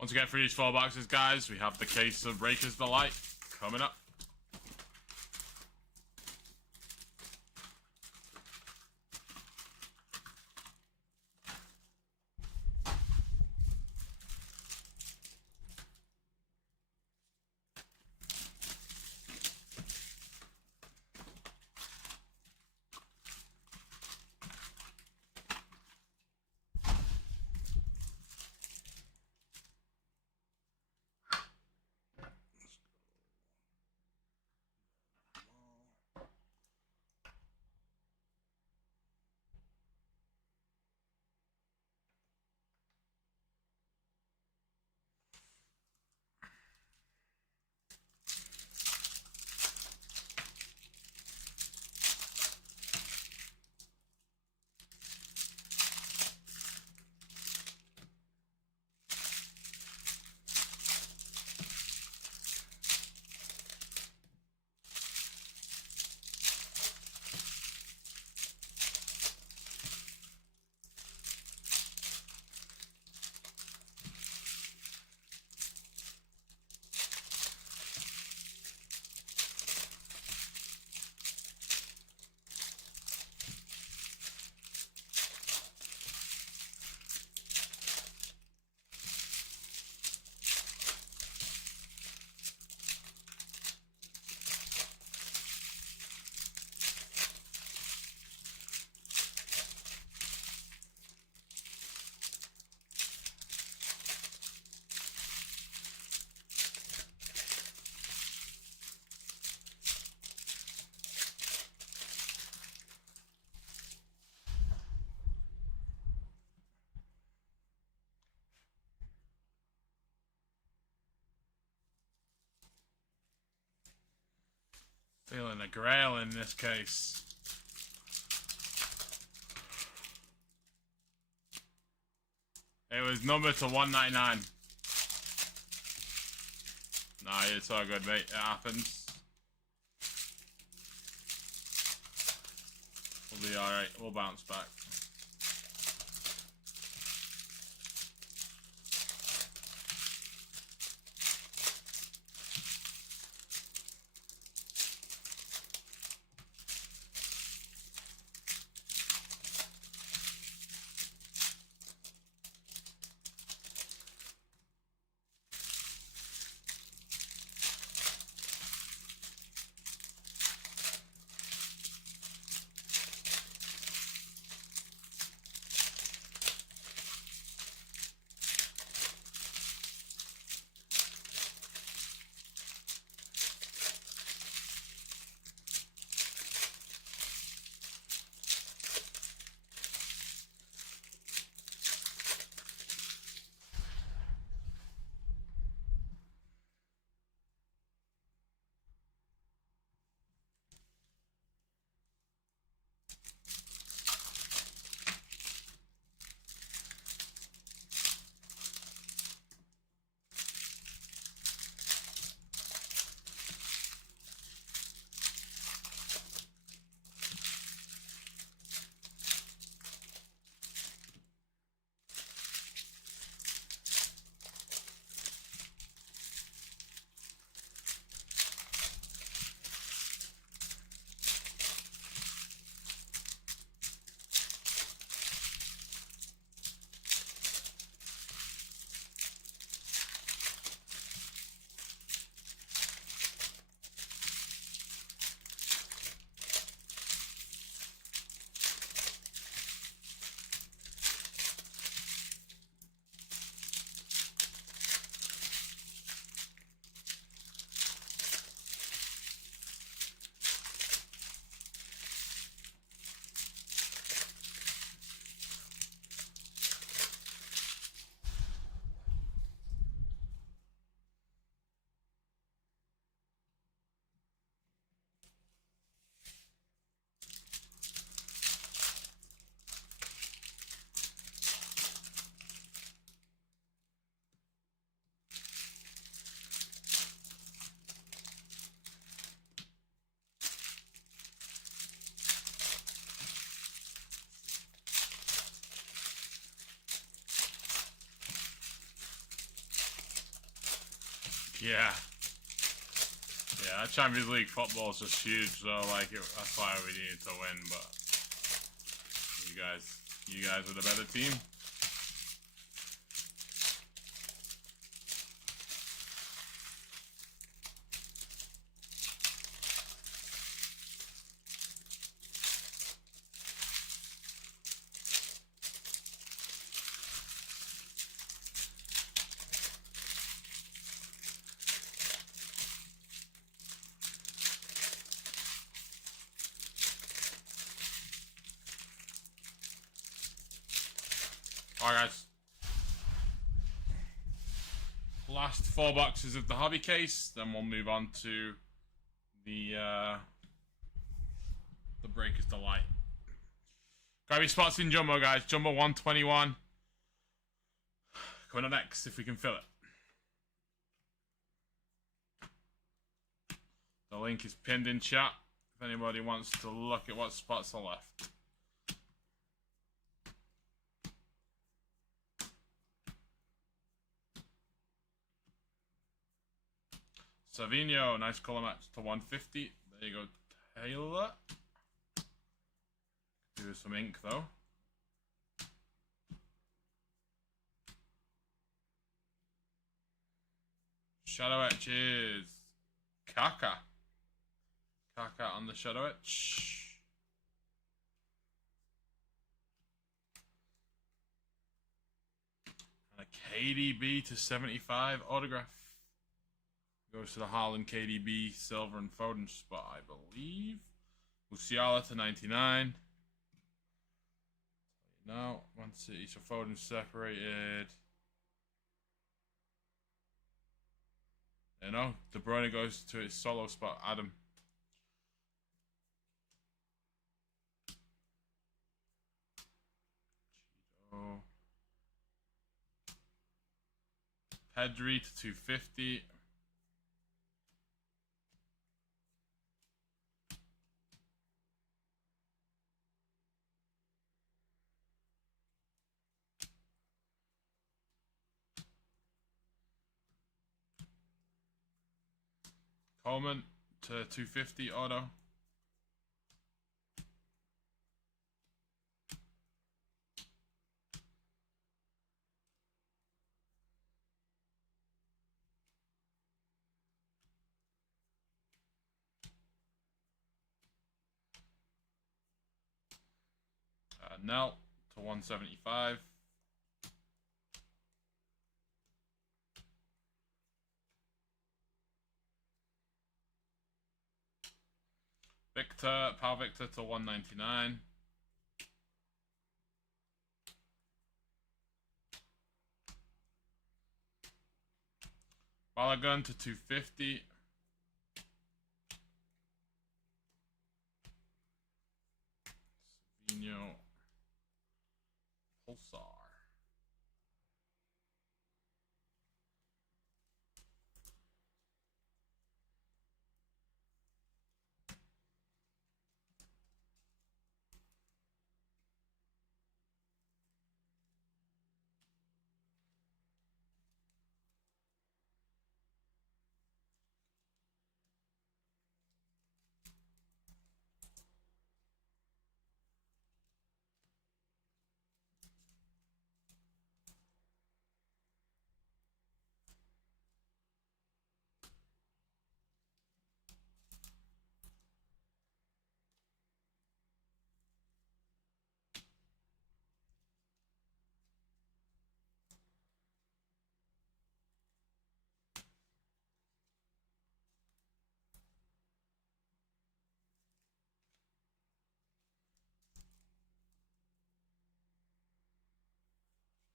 Once again, for these 4 boxes, guys, we have the case of Breakers Delight coming up. Feeling a grail in this case. It was number to 199. Nah, it's all good, mate. It happens. We'll be alright. We'll bounce back. Yeah. Yeah, that Champions League football is just huge, so like that's why we needed to win. But you guys are the better team. Alright, guys. Last 4 boxes of the hobby case, then we'll move on to the Breakers Delight. Grab your spots in Jumbo, guys. Jumbo 121. Coming up next, if we can fill it. The link is pinned in chat if anybody wants to look at what spots are left. Savinho, nice color match to 150. There you go, Taylor. Do some ink though. Shadow etch is Kaka. Kaka on the shadow etch. And a KDB to 75 autograph. Goes to the Haaland KDB silver and Foden spot, I believe. Musiala to 99. No, Man City, so Foden separated. You know, De Bruyne goes to his solo spot, Adam. go. Pedri to 250. Coleman to 250 auto. Nell to 175. Victor, Pal Victor to 199. Balogun to 250. Savinho. Pulsar.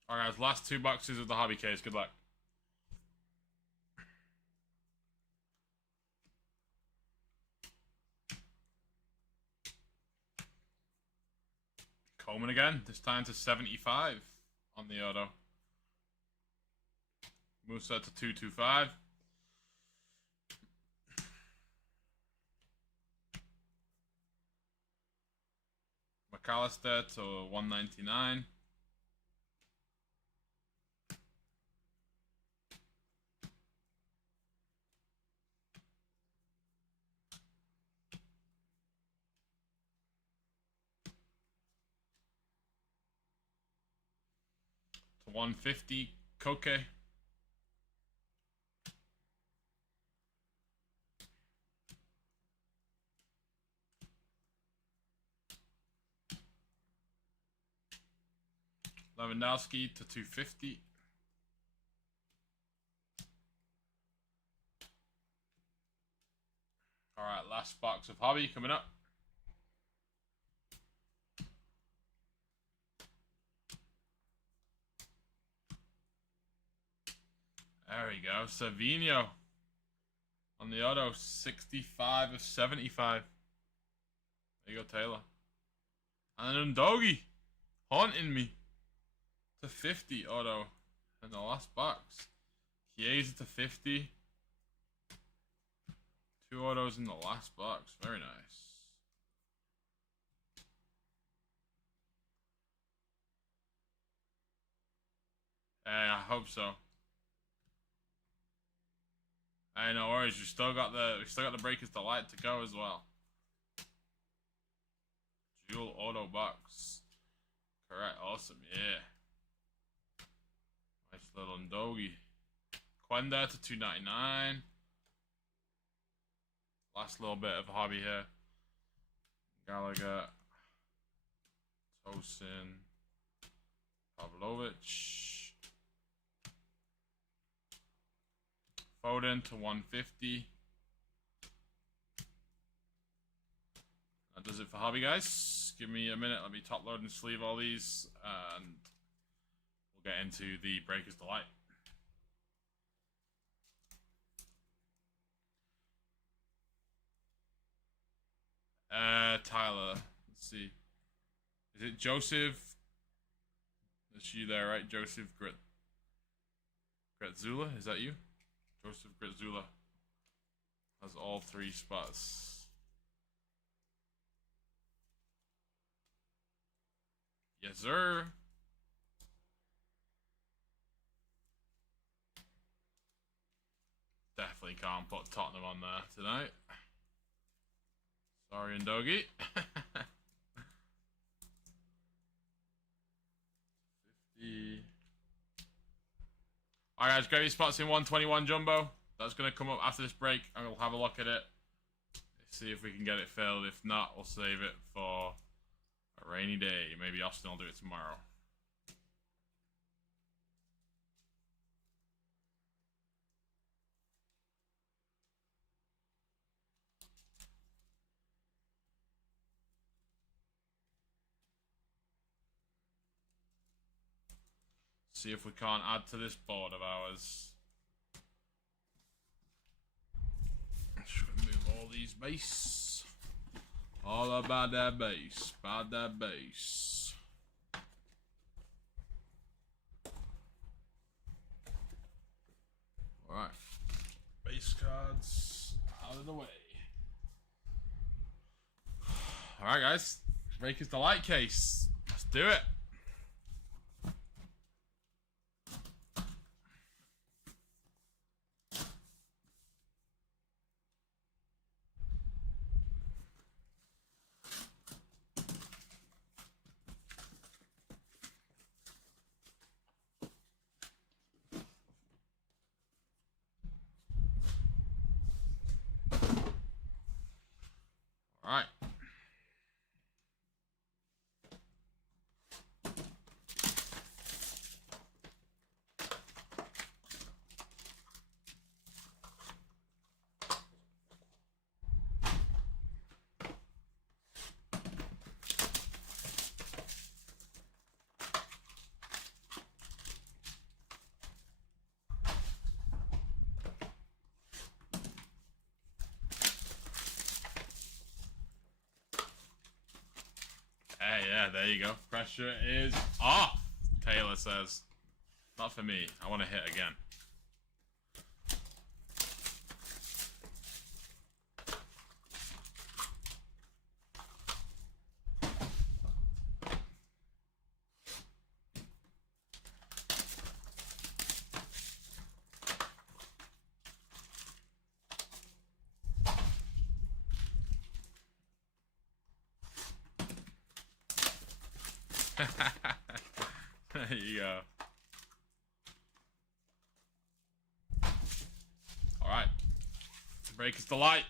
Alright guys, last 2 boxes of the hobby case. Good luck. Coleman again, this time to 75 on the auto. Musa to 225. McAllister to 199. To 150, Koke. Lewandowski to 250. Alright, last box of hobby coming up. There we go. Savinho on the auto, 65 of 75. There you go, Taylor. And Undogi haunting me to 50 auto in the last box. Chiesa to 50. 2 autos in the last box. Very nice. Hey, I hope so. Hey, no worries. We still got the Breakers Delight to go as well. Dual auto box. Correct. Awesome. Yeah. Nice little Ndogi. Quenda to 299. Last little bit of hobby here. Gallagher. Tosin. Pavlovic. Foden to 150. That does it for hobby, guys. Give me a minute. Let me top load and sleeve all these, and we'll get into the Breakers Delight. Tyler. Let's see. Is it Joseph? It's you there, right? Joseph Gretzula? Is that you? Joseph Gretzula has all 3 spots. Yes, sir. Definitely can't put Tottenham on there tonight. Sorry, and Doggy. 50. Alright, guys, gravy spots in 121 Jumbo. That's going to come up after this break, and we'll have a look at it. See if we can get it filled. If not, we'll save it for a rainy day. Maybe Austin will do it tomorrow. See if we can't add to this board of ours. Should we move all these base? All about that base. About that base. Alright. Base cards out of the way. Alright, guys. Breakers Delight case. Let's do it. Alright. Hey, yeah, there you go. Pressure is off, Taylor says. Not for me. I want to hit again. There you go. Alright. Breakers Delight.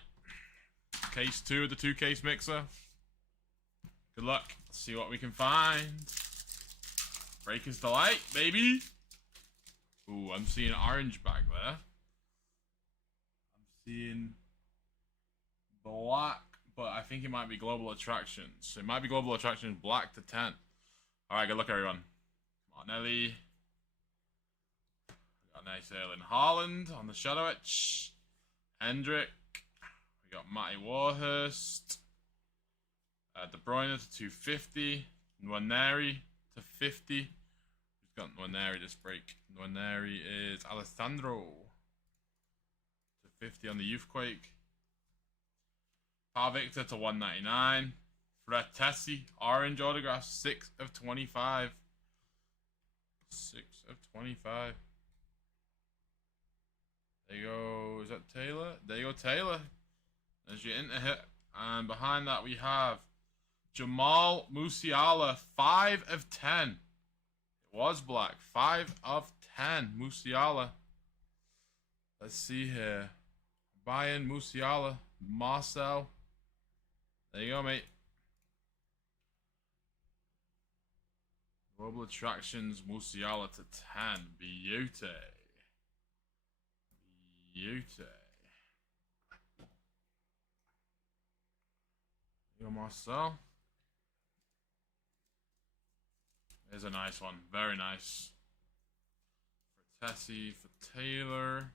Case 2 of the 2-case mixer. Good luck. Let's see what we can find. Breakers Delight, baby. Ooh, I'm seeing orange back there. I'm seeing black, but I think it might be Global Attractions. It might be Global Attractions black to 10. Alright, good luck, everyone. Martinelli. We got nice Erling Haaland on the shadow etch. Hendrick. We got Matty Warhurst. De Bruyne to 250. Nwaneri to 50. Who's got Nwaneri this break? Nwaneri is Alessandro. To 50 on the Youthquake. Paul Victor to 199. Fratesi, orange autograph, 6 of 25. 6 of 25. There you go. Is that Taylor? There you go, Taylor. There's your inter hit. And behind that we have Jamal Musiala, 5 of 10. It was black. 5 of 10. Musiala. Let's see here. Bayern, Musiala, Marcel. There you go, mate. Global Attractions, Musiala to 10. Beauty. Beauty. There you go, Marcel. There's a nice one. Very nice. For Tessie, for Taylor.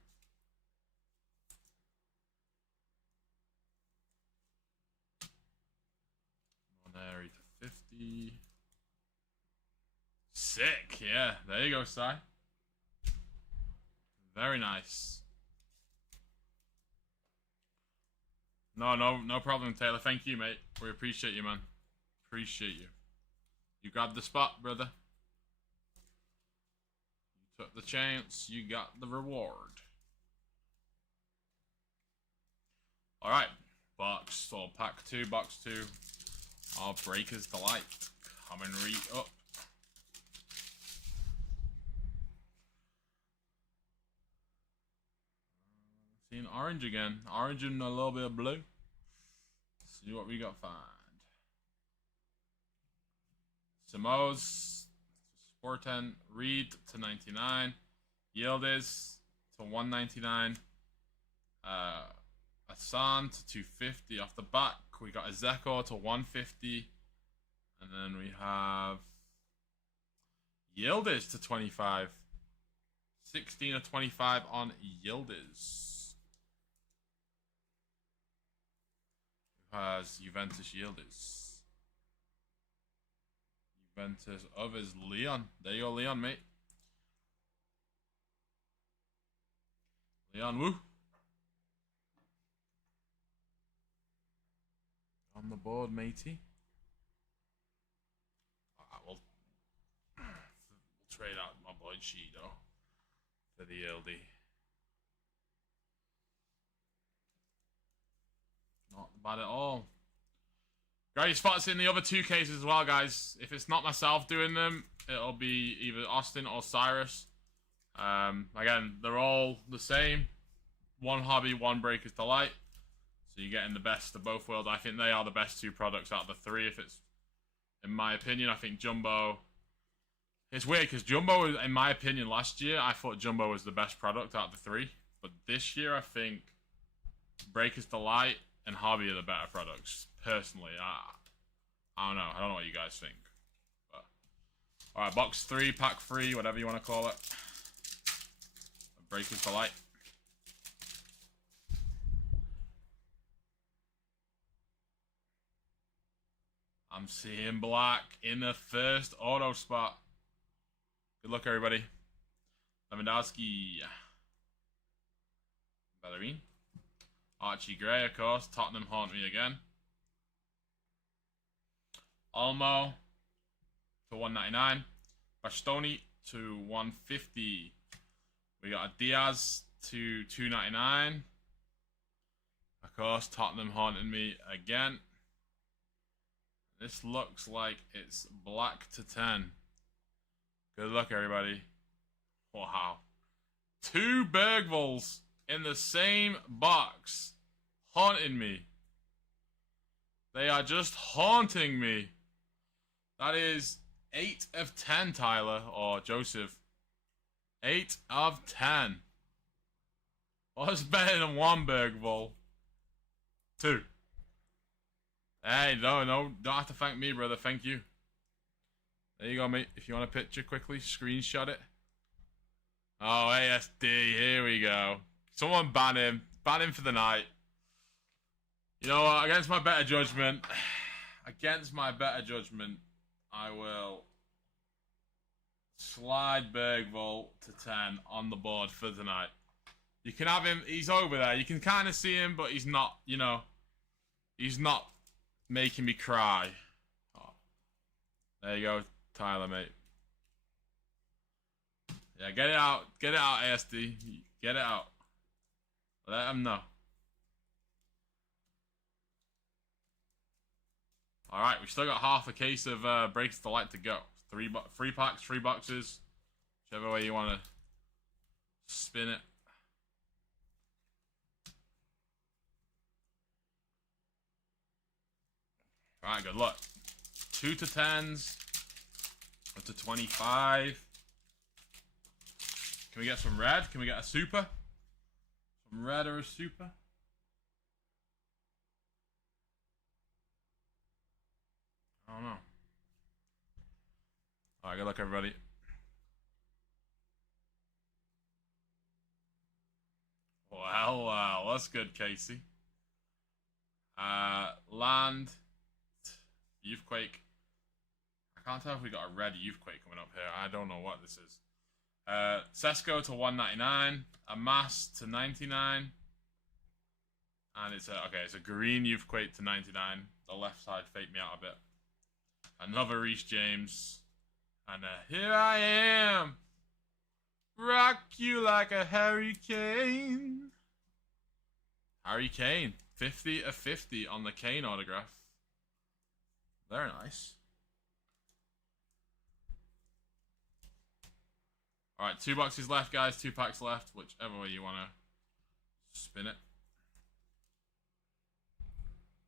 Moneri to 50. Sick. Yeah, there you go, Si. Very nice. No problem, Taylor. Thank you, mate. We appreciate you, man. Appreciate you. You grabbed the spot, brother. You took the chance. You got the reward. Alright. Box, or pack 2, box 2. Our Breakers Delight. Coming up. Seeing orange again. Orange and a little bit of blue. See what we got find. Samoa's 410. Reed to 99. Yildiz to 199. Hassan to 250. Off the back, we got Ezeko to 150. And then we have Yildiz to 25. 16 of 25 on Yildiz. Who has Juventus Yildiz? Juventus others Leon. There you go, Leon, mate. Leon Woo. On the board, matey. Alright, we'll trade out my boy Cheeto for the LD. Not bad at all. Great spots in the other 2 cases as well, guys. If it's not myself doing them, it'll be either Austin or Cyrus. Again, they're all the same. One hobby, one Breakers Delight. So you're getting the best of both worlds. I think they are the best 2 products out of the 3. If it's, in my opinion, I think Jumbo. It's weird because Jumbo, in my opinion, last year I thought Jumbo was the best product out of the 3. But this year I think Breakers Delight and Hobby are the better products. Personally, I don't know. I don't know what you guys think. But all right, box 3, pack 3, whatever you want to call it. Breakers Delight. I'm seeing black in the first auto spot. Good luck, everybody. Lewandowski. Bellerin. Archie Gray, of course. Tottenham haunt me again. Olmo to 199. Bastoni to 150. We got a Diaz to 299. Of course, Tottenham haunting me again. This looks like it's black to 10. Good luck, everybody. Wow. 2 Bergvalls in the same box. Haunting me. They are just haunting me. That is 8 of 10, Tyler, or Joseph. 8 of 10. What's better than 1 Bergvall? 2. Hey, no, don't have to thank me, brother. Thank you. There you go, mate. If you want a picture quickly, screenshot it. Oh, ASD. Here we go. Someone ban him. Ban him for the night. You know what? Against my better judgment, I will slide Bergvall to 10 on the board for tonight. You can have him. He's over there. You can kind of see him, but he's not, you know, he's not making me cry. Oh. There you go, Tyler, mate. Yeah, get it out. Get it out, ASD. Get it out. Let him know. Alright, we still got half a case of Breakers Delight to go. 3 packs, 3 boxes. Whichever way you want to spin it. Alright, good luck. 2 to 10s. Up to 25. Can we get some red? Can we get a super? Some red or a super? I don't know. Alright, good luck, everybody. Well, that's good, Casey. Land, Youthquake, I can't tell if we got a red Youthquake coming up here. I don't know what this is. Sesko to 199. A Mass to 99. And it's a green Youthquake to 99. The left side faked me out a bit. Another Reece James. And here I am. Rock you like a hurricane. Harry Kane. 50 of 50 on the Kane autograph. Very nice. Alright, 2 boxes left, guys. 2 packs left. Whichever way you want to spin it.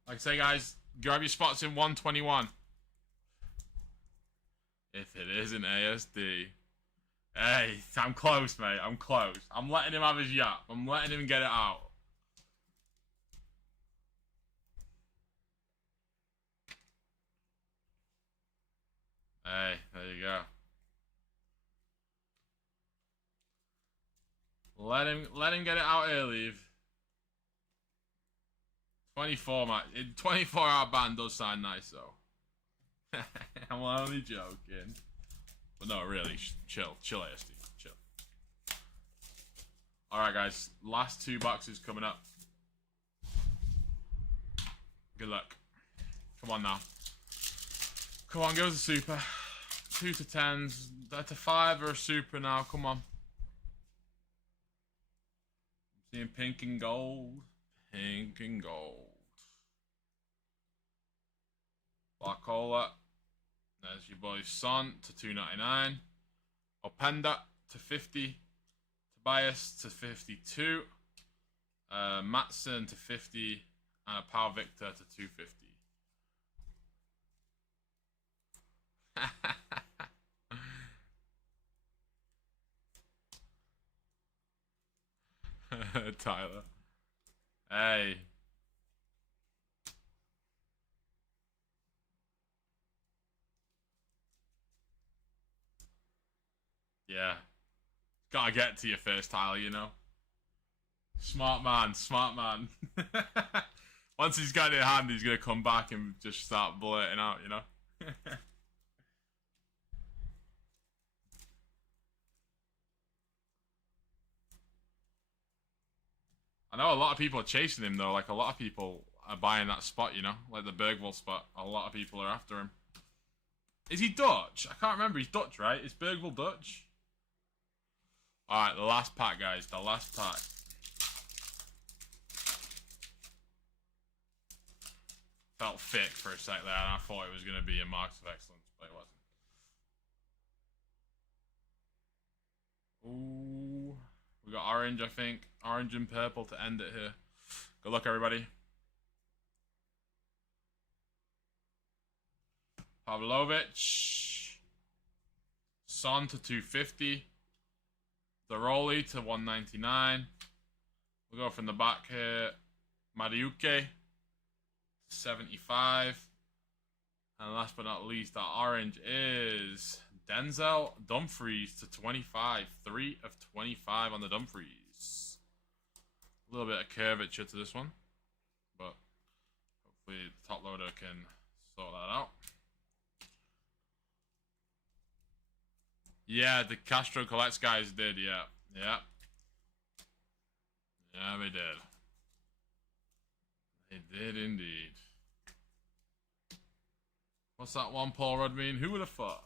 Like I say, guys, grab your spots in 121. If it isn't ASD. Hey, I'm close, mate. I'm close. I'm letting him have his yap. I'm letting him get it out. Hey, there you go. Let him get it out early. 24, mate. 24-hour ban does sound nice, though. I'm only joking. But no, really, chill, ASD, chill. Alright, guys, last 2 boxes coming up. Good luck. Come on now. Come on, go to super. 2 to 10s. That's a 5 or a super now, come on. I'm seeing pink and gold. Pink and gold. Barcola. There's your boy Son to 299. Openda to 50. Tobias to 52. Matson to 50. And a Pau Victor to 250. Tyler. Hey. Yeah. Gotta get to you first, Tyler, you know. Smart man, smart man. Once he's got it in hand, he's gonna come back and just start blurting out, you know. I know a lot of people are chasing him, though. Like, a lot of people are buying that spot, you know? Like the Bergvall spot. A lot of people are after him. Is he Dutch? I can't remember. He's Dutch, right? Is Bergvall Dutch? Alright, the last pack, guys. The last pack. Felt thick for a sec there, and I thought it was going to be a Marks of Excellence, but it wasn't. Ooh. We got orange, I think. Orange and purple to end it here. Good luck, everybody. Pavlovic. Son to 250. Zaroli to 199. We'll go from the back here. Mariuke. 75. And last but not least, our orange is Denzel Dumfries to 25. 3 of 25 on the Dumfries. A little bit of curvature to this one, but hopefully the top loader can sort that out. Yeah, the Castro Collects guys did, yeah. Yeah. Yeah, they did. They did indeed. What's that one, Paul Rudd mean? Who would have thought?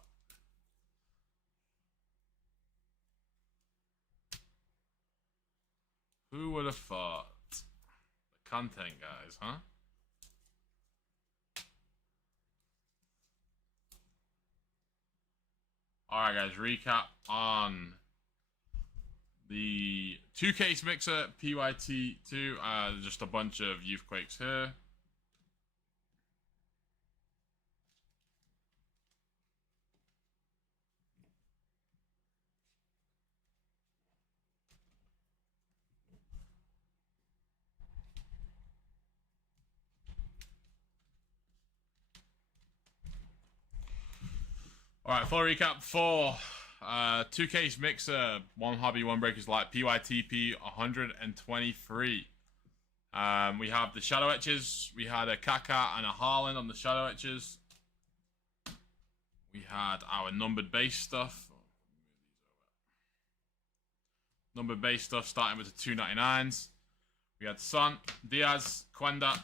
Who would have thought? The content guys, huh? Alright guys, recap on the 2-case mixer PYT2. Just a bunch of Youthquakes here. Alright, full recap for 2-case mixer, 1 hobby, 1 breakers light, PYTP 123. We have the shadow etches. We had a Kaka and a Haaland on the shadow etches. We had our numbered base stuff. Numbered base stuff starting with the 299s. We had Son, Diaz, Quenda,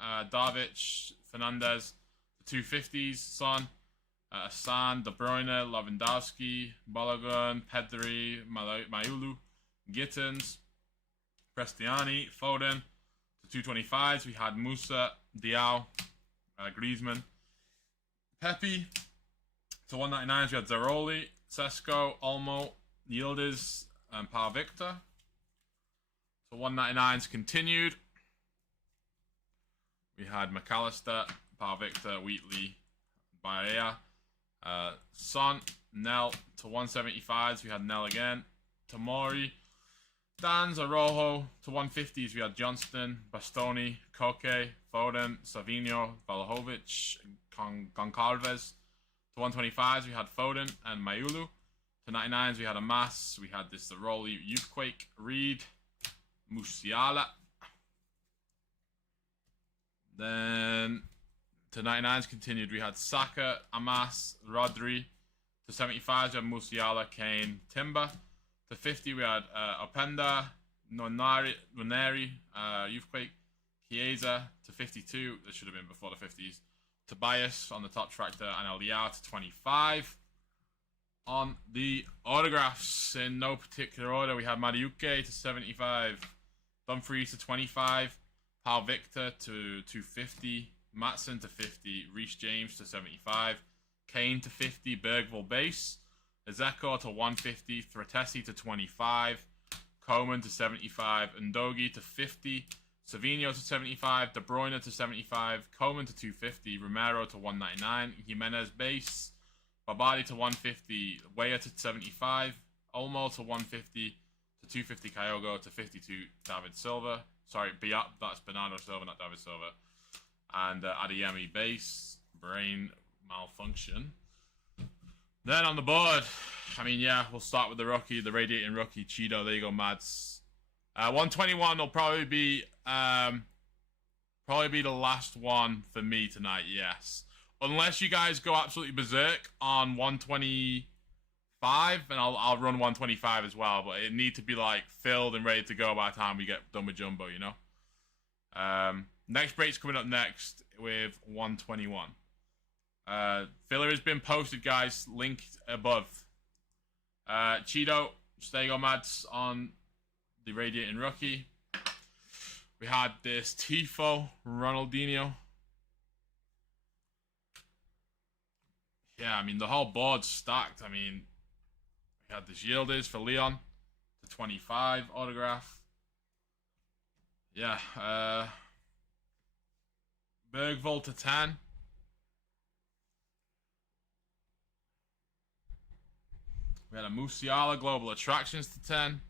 Darvic, Fernandez. The 250s, Son, Asan, De Bruyne, Lewandowski, Balogun, Pedri, Mayulu, Gittins, Prestiani, Foden. The 225s, we had Musa, Diao, Griezmann, Pepe. To 199s, we had Zaroli, Sesko, Olmo, Yildiz, and Pau Victor. So 199s continued. We had McAllister, Pau Victor, Wheatley, Barea, Son, Nell. To 175s, we had Nell again. Tamori, Danz, Arojo. To 150s, we had Johnston, Bastoni, Koke, Foden, Savinho, Valahovic, Goncalves. To 125s, we had Foden and Mayulu. To 99s, we had Amas. We had this Zaroli, Youthquake, Reed, Musiala. Then to 99s continued, we had Saka, Amas, Rodri. To 75s, we had Musiala, Kane, Timber. To 50, we had Openda, Nonari, Youthquake, Chiesa. To 52, this should have been before the 50s. Tobias on the top tractor, and Eliao to 25. On the autographs, in no particular order, we have Mariuke to 75, Dumfries to 25, Pau Victor to 250, Matson to 50, Reece James to 75, Kane to 50, Bergville base, Ezeko to 150, Thretesi to 25, Coman to 75, Ndogi to 50, Savinho to 75, De Bruyne to 75, Coman to 250, Romero to 199, Jimenez base, Babadi to 150, Weah to 75, Olmo to 150, to 250 Kyogo, to 52 David Silva. Sorry, that's Bernardo Silva, not David Silva. And Adeyemi base, brain malfunction. Then on the board, I mean, yeah, we'll start with the rookie, the radiating rookie, Cheeto. There you go, Mads. 121 will probably be the last one for me tonight, yes. Unless you guys go absolutely berserk on 125, and I'll run 125 as well, but it need to be like filled and ready to go by the time we get done with Jumbo, you know? Next break's coming up next with 121. Filler has been posted, guys. Link above. Cheeto, Stego Mads on the Radiating Rookie. We had this Tifo, Ronaldinho. Yeah, I mean, the whole board's stacked. I mean, we had this Yildiz for Leon to 25 autograph. Yeah, Bergville to 10. We had a Musiala Global Attractions to 10.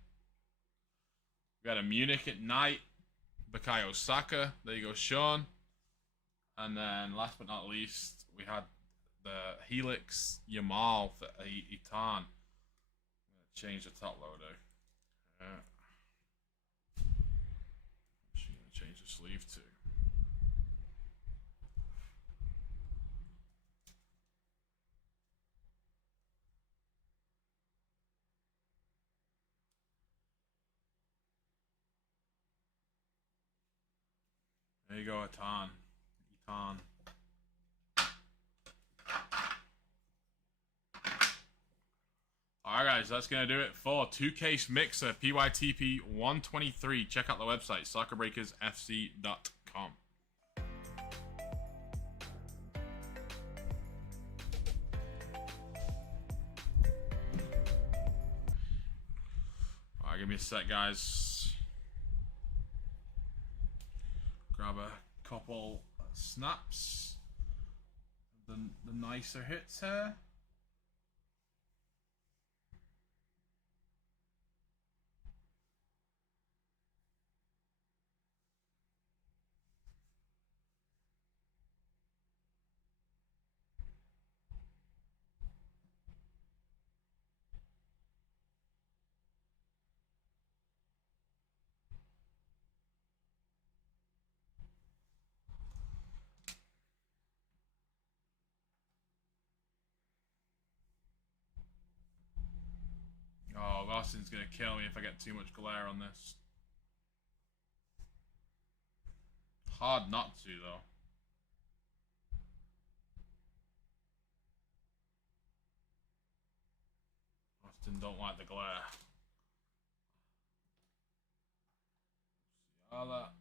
We had a Munich at Night, Bukayo Saka. There you go, Sean. And then, last but not least, we had the Helix Yamal for Itan. I'm going to change the top loader. Actually, going to change the sleeve too. There you go, Itan. Alright guys, that's going to do it for 2Case Mixer PYTP 123. Check out the website, soccerbreakersfc.com. Alright, give me a sec, guys. Grab a couple snaps. The nicer hits here. passing's gonna kill me if I get too much glare on this. Hard not to, though. Austin don't like the glare. See all that.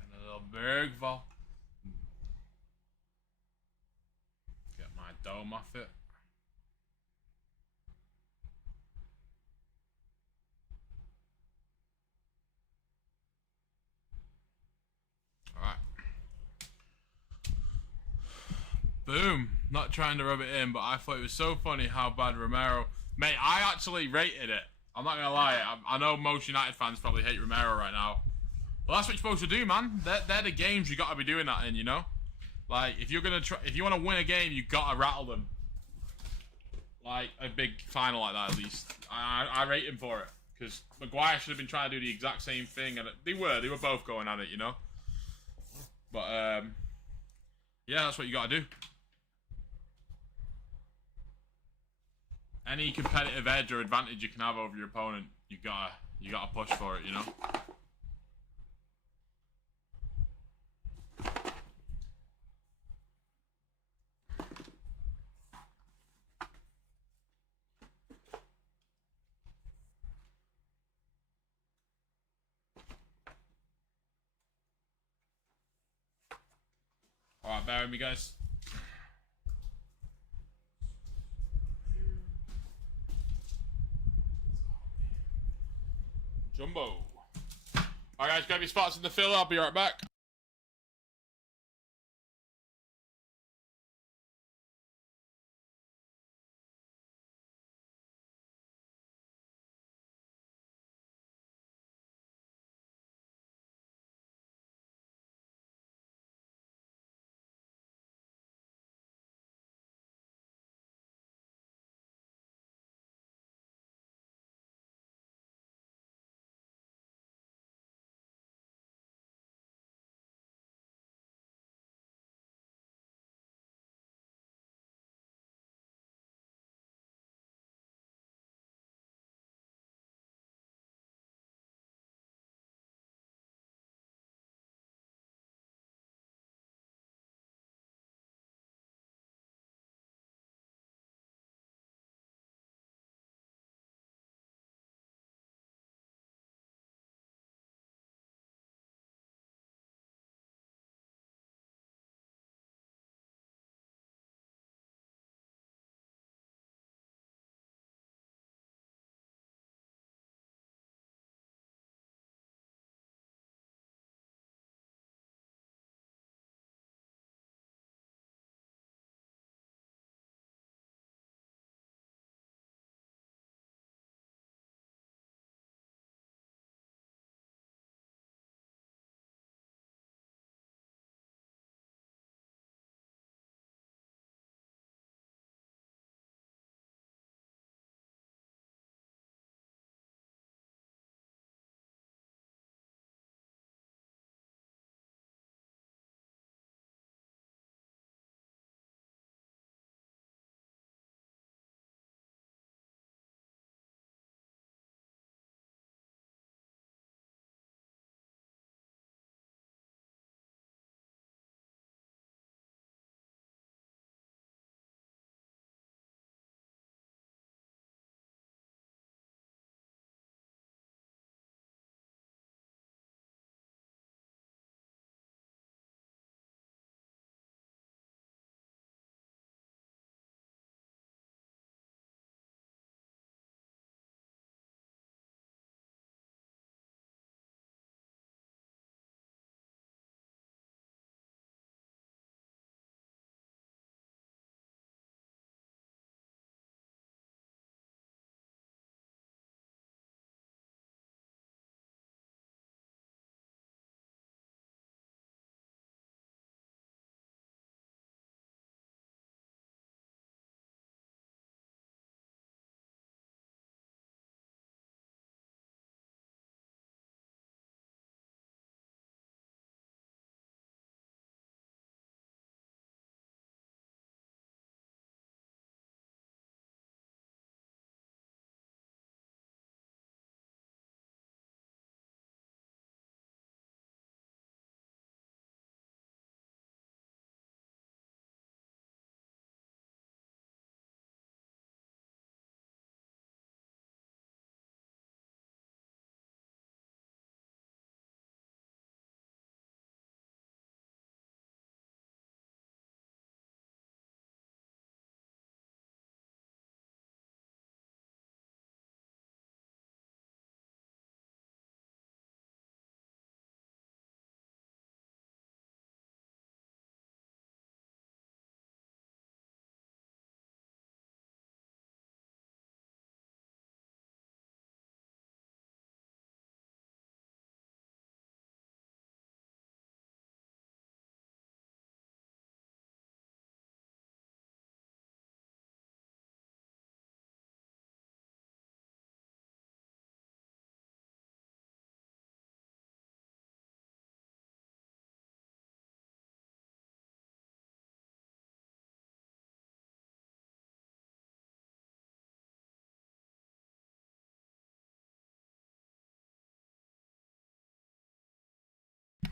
And a little Bergval. Get my dome off it. Alright. Boom. Not trying to rub it in, but I thought it was so funny how bad Romero... Mate, I actually rated it. I'm not gonna lie. I know most United fans probably hate Romero right now. Well, that's what you're supposed to do, man. They're the games you gotta be doing that in, you know? Like, if you're gonna try... If you want to win a game, you gotta rattle them. Like, a big final like that, at least. I rate him for it. Because Maguire should have been trying to do the exact same thing, and they were both going at it, you know? But, yeah, that's what you gotta do. Any competitive edge or advantage you can have over your opponent, you gotta push for it, you know? Alright, bear with me, guys. Jumbo. Alright, guys, grab your spots in the fill. I'll be right back.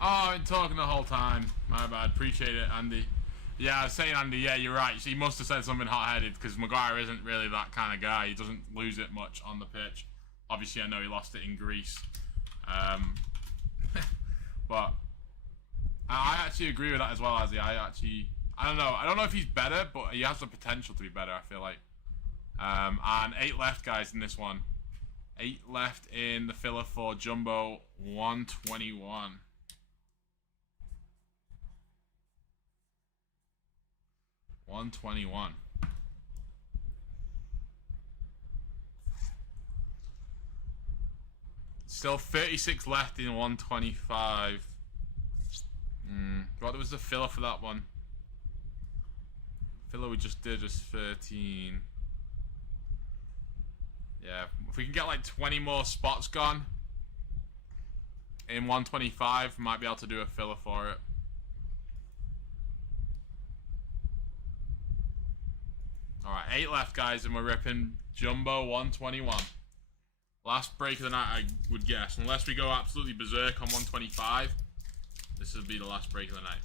Oh, I've been talking the whole time. My bad. Appreciate it, Andy. Yeah, I was saying, Andy, yeah, you're right. He must have said something hot-headed because Maguire isn't really that kind of guy. He doesn't lose it much on the pitch. Obviously, I know he lost it in Greece. But I actually agree with that as well, Azzy. I don't know. I don't know if he's better, but he has the potential to be better, I feel like. And 8 left, guys, in this one. 8 left in the filler for Jumbo 121. Still 36 left in 125. What was the filler for that one? Filler we just did was 13. Yeah, if we can get like 20 more spots gone in 125, might be able to do a filler for it. Alright, 8 left, guys, and we're ripping Jumbo 121. Last break of the night, I would guess. Unless we go absolutely berserk on 125, this will be the last break of the night.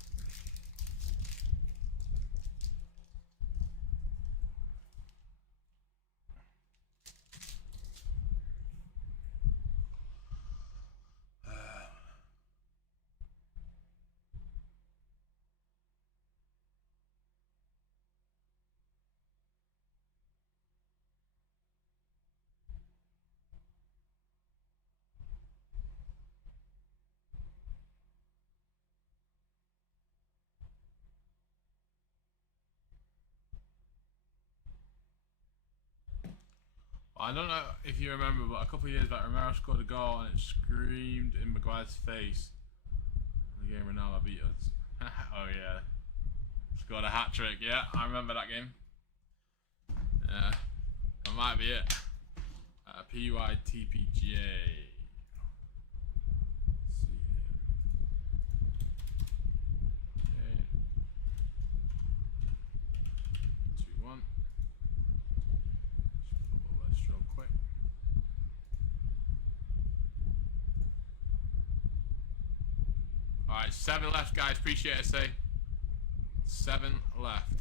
I don't know if you remember, but a couple of years back, Romero scored a goal and it screamed in Maguire's face. The game Ronaldo beat us. Oh yeah, scored a hat trick. Yeah, I remember that game. Yeah, that might be it. PYTPGA. Alright, 7 left, guys. Appreciate it, say. 7 left.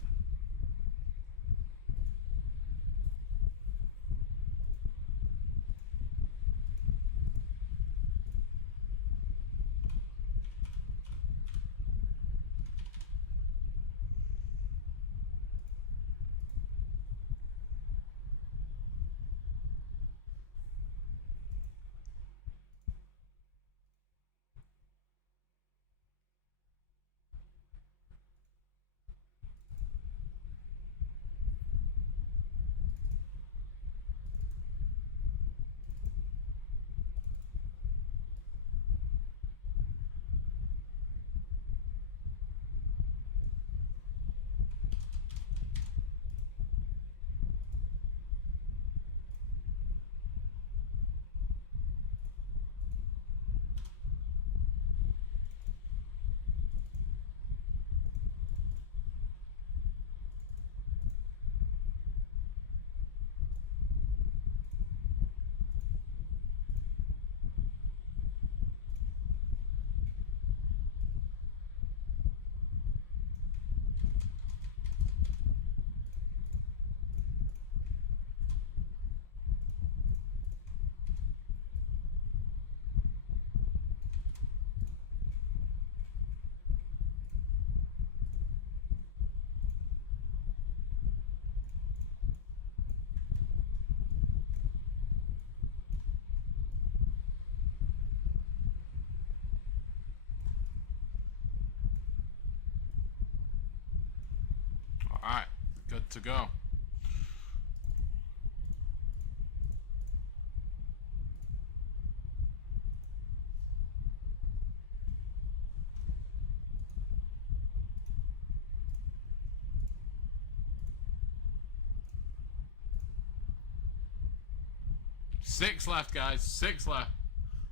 Alright, good to go. Six left, guys. 6 left.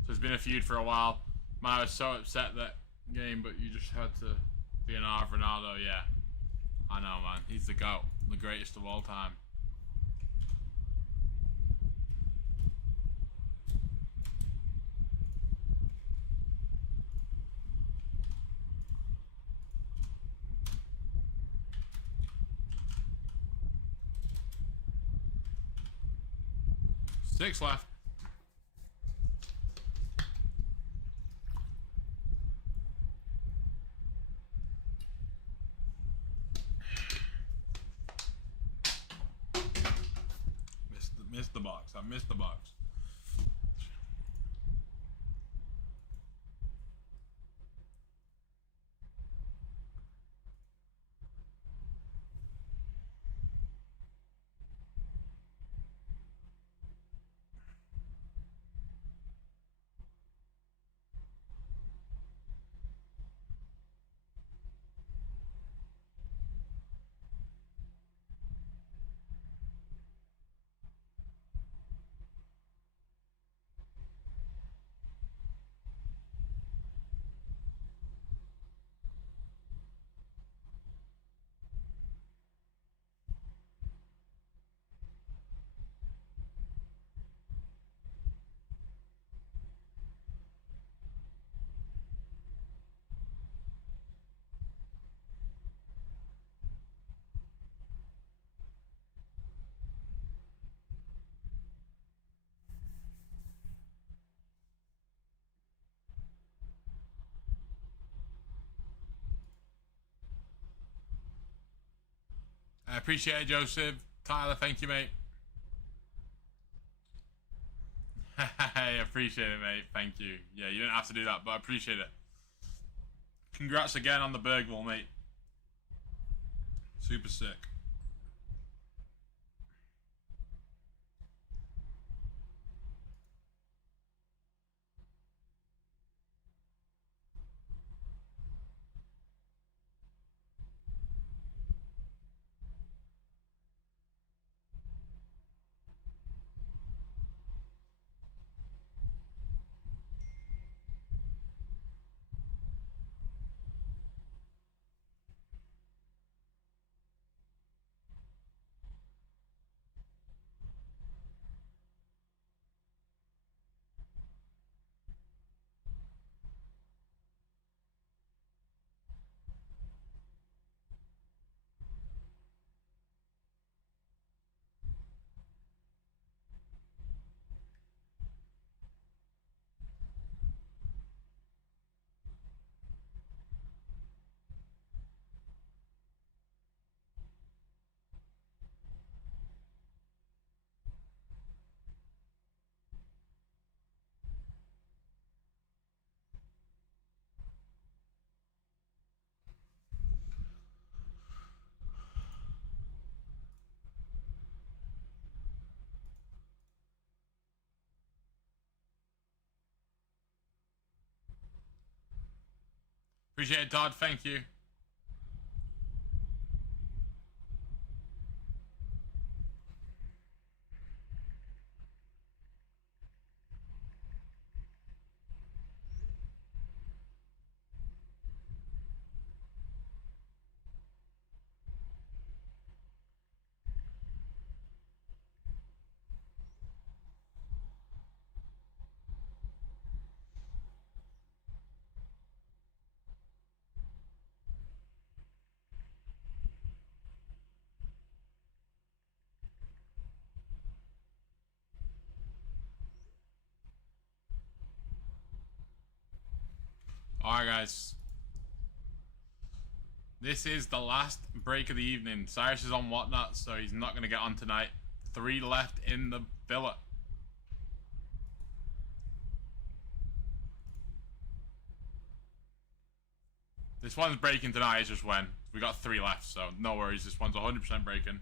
So it's been a feud for a while. Man, I was so upset that game, but you just had to be an R of Ronaldo. Yeah, I know, man. He's the GOAT, the greatest of all time. 6 left. Missed the box. I missed the box. I appreciate it, Joseph. Tyler, thank you, mate. I appreciate it, mate. Thank you. Yeah, you didn't have to do that, but I appreciate it. Congrats again on the burgle, mate. Super sick. Appreciate it, Todd. Thank you. Alright, guys. This is the last break of the evening. Cyrus is on whatnot, so he's not going to get on tonight. 3 left in the billet. This one's breaking tonight, it's just when. We got 3 left, so no worries. This one's 100% breaking.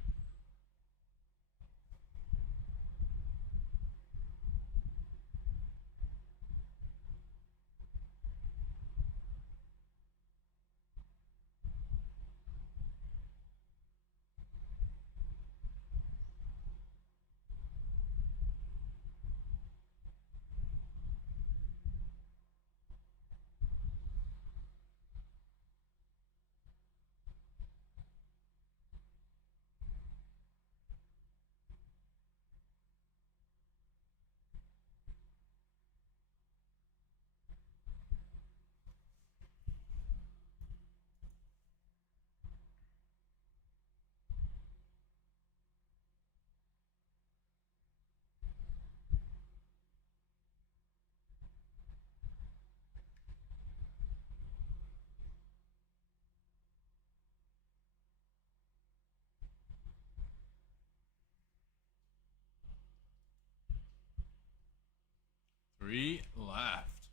3 left.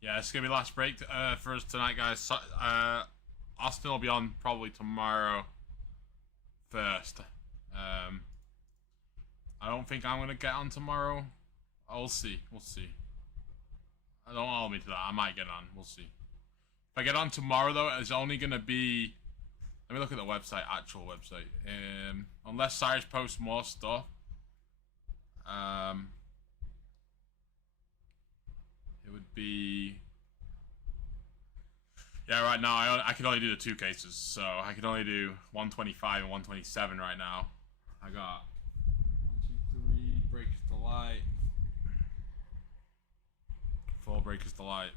Yeah, it's going to be last break for us tonight, guys. Austin will be on probably tomorrow first. I don't think I'm going to get on tomorrow. I'll see. We'll see. Don't hold me to that. I might get on. We'll see. If I get on tomorrow, though, it's only going to be... Let me look at the website, actual website. Unless Cyrus posts more stuff. It would be... Yeah, right now, I can only do the 2 cases. So, I can only do 125 and 127 right now. I got 1, 2, 3 breakers to light. 4 breakers to light.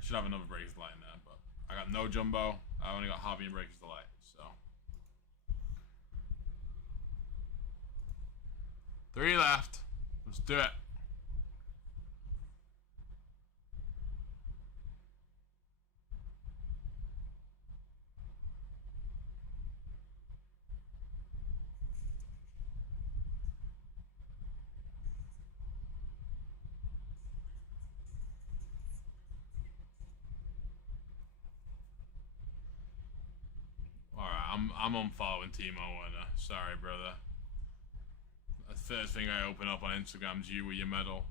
Should have another breakers to light in there, but I got no jumbo. I only got hobby and breakers to light, so. 3 left. Let's do it. I'm unfollowing Timo Werner. Sorry, brother. The first thing I open up on Instagram is you with your medal.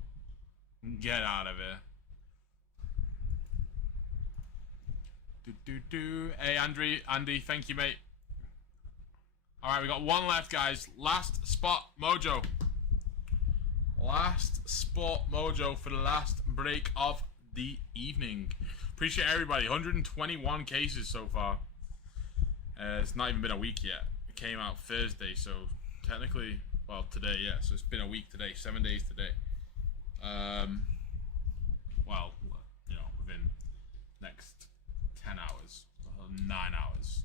Get out of here. Hey, Andy, thank you, mate. Alright, we got 1 left, guys. Last spot mojo. Last spot mojo for the last break of the evening. Appreciate everybody. 121 cases so far. It's not even been a week yet. It came out Thursday, so technically, well, today, yeah. So it's been a week today, 7 days today. Well, you know, within next 10 hours, 9 hours.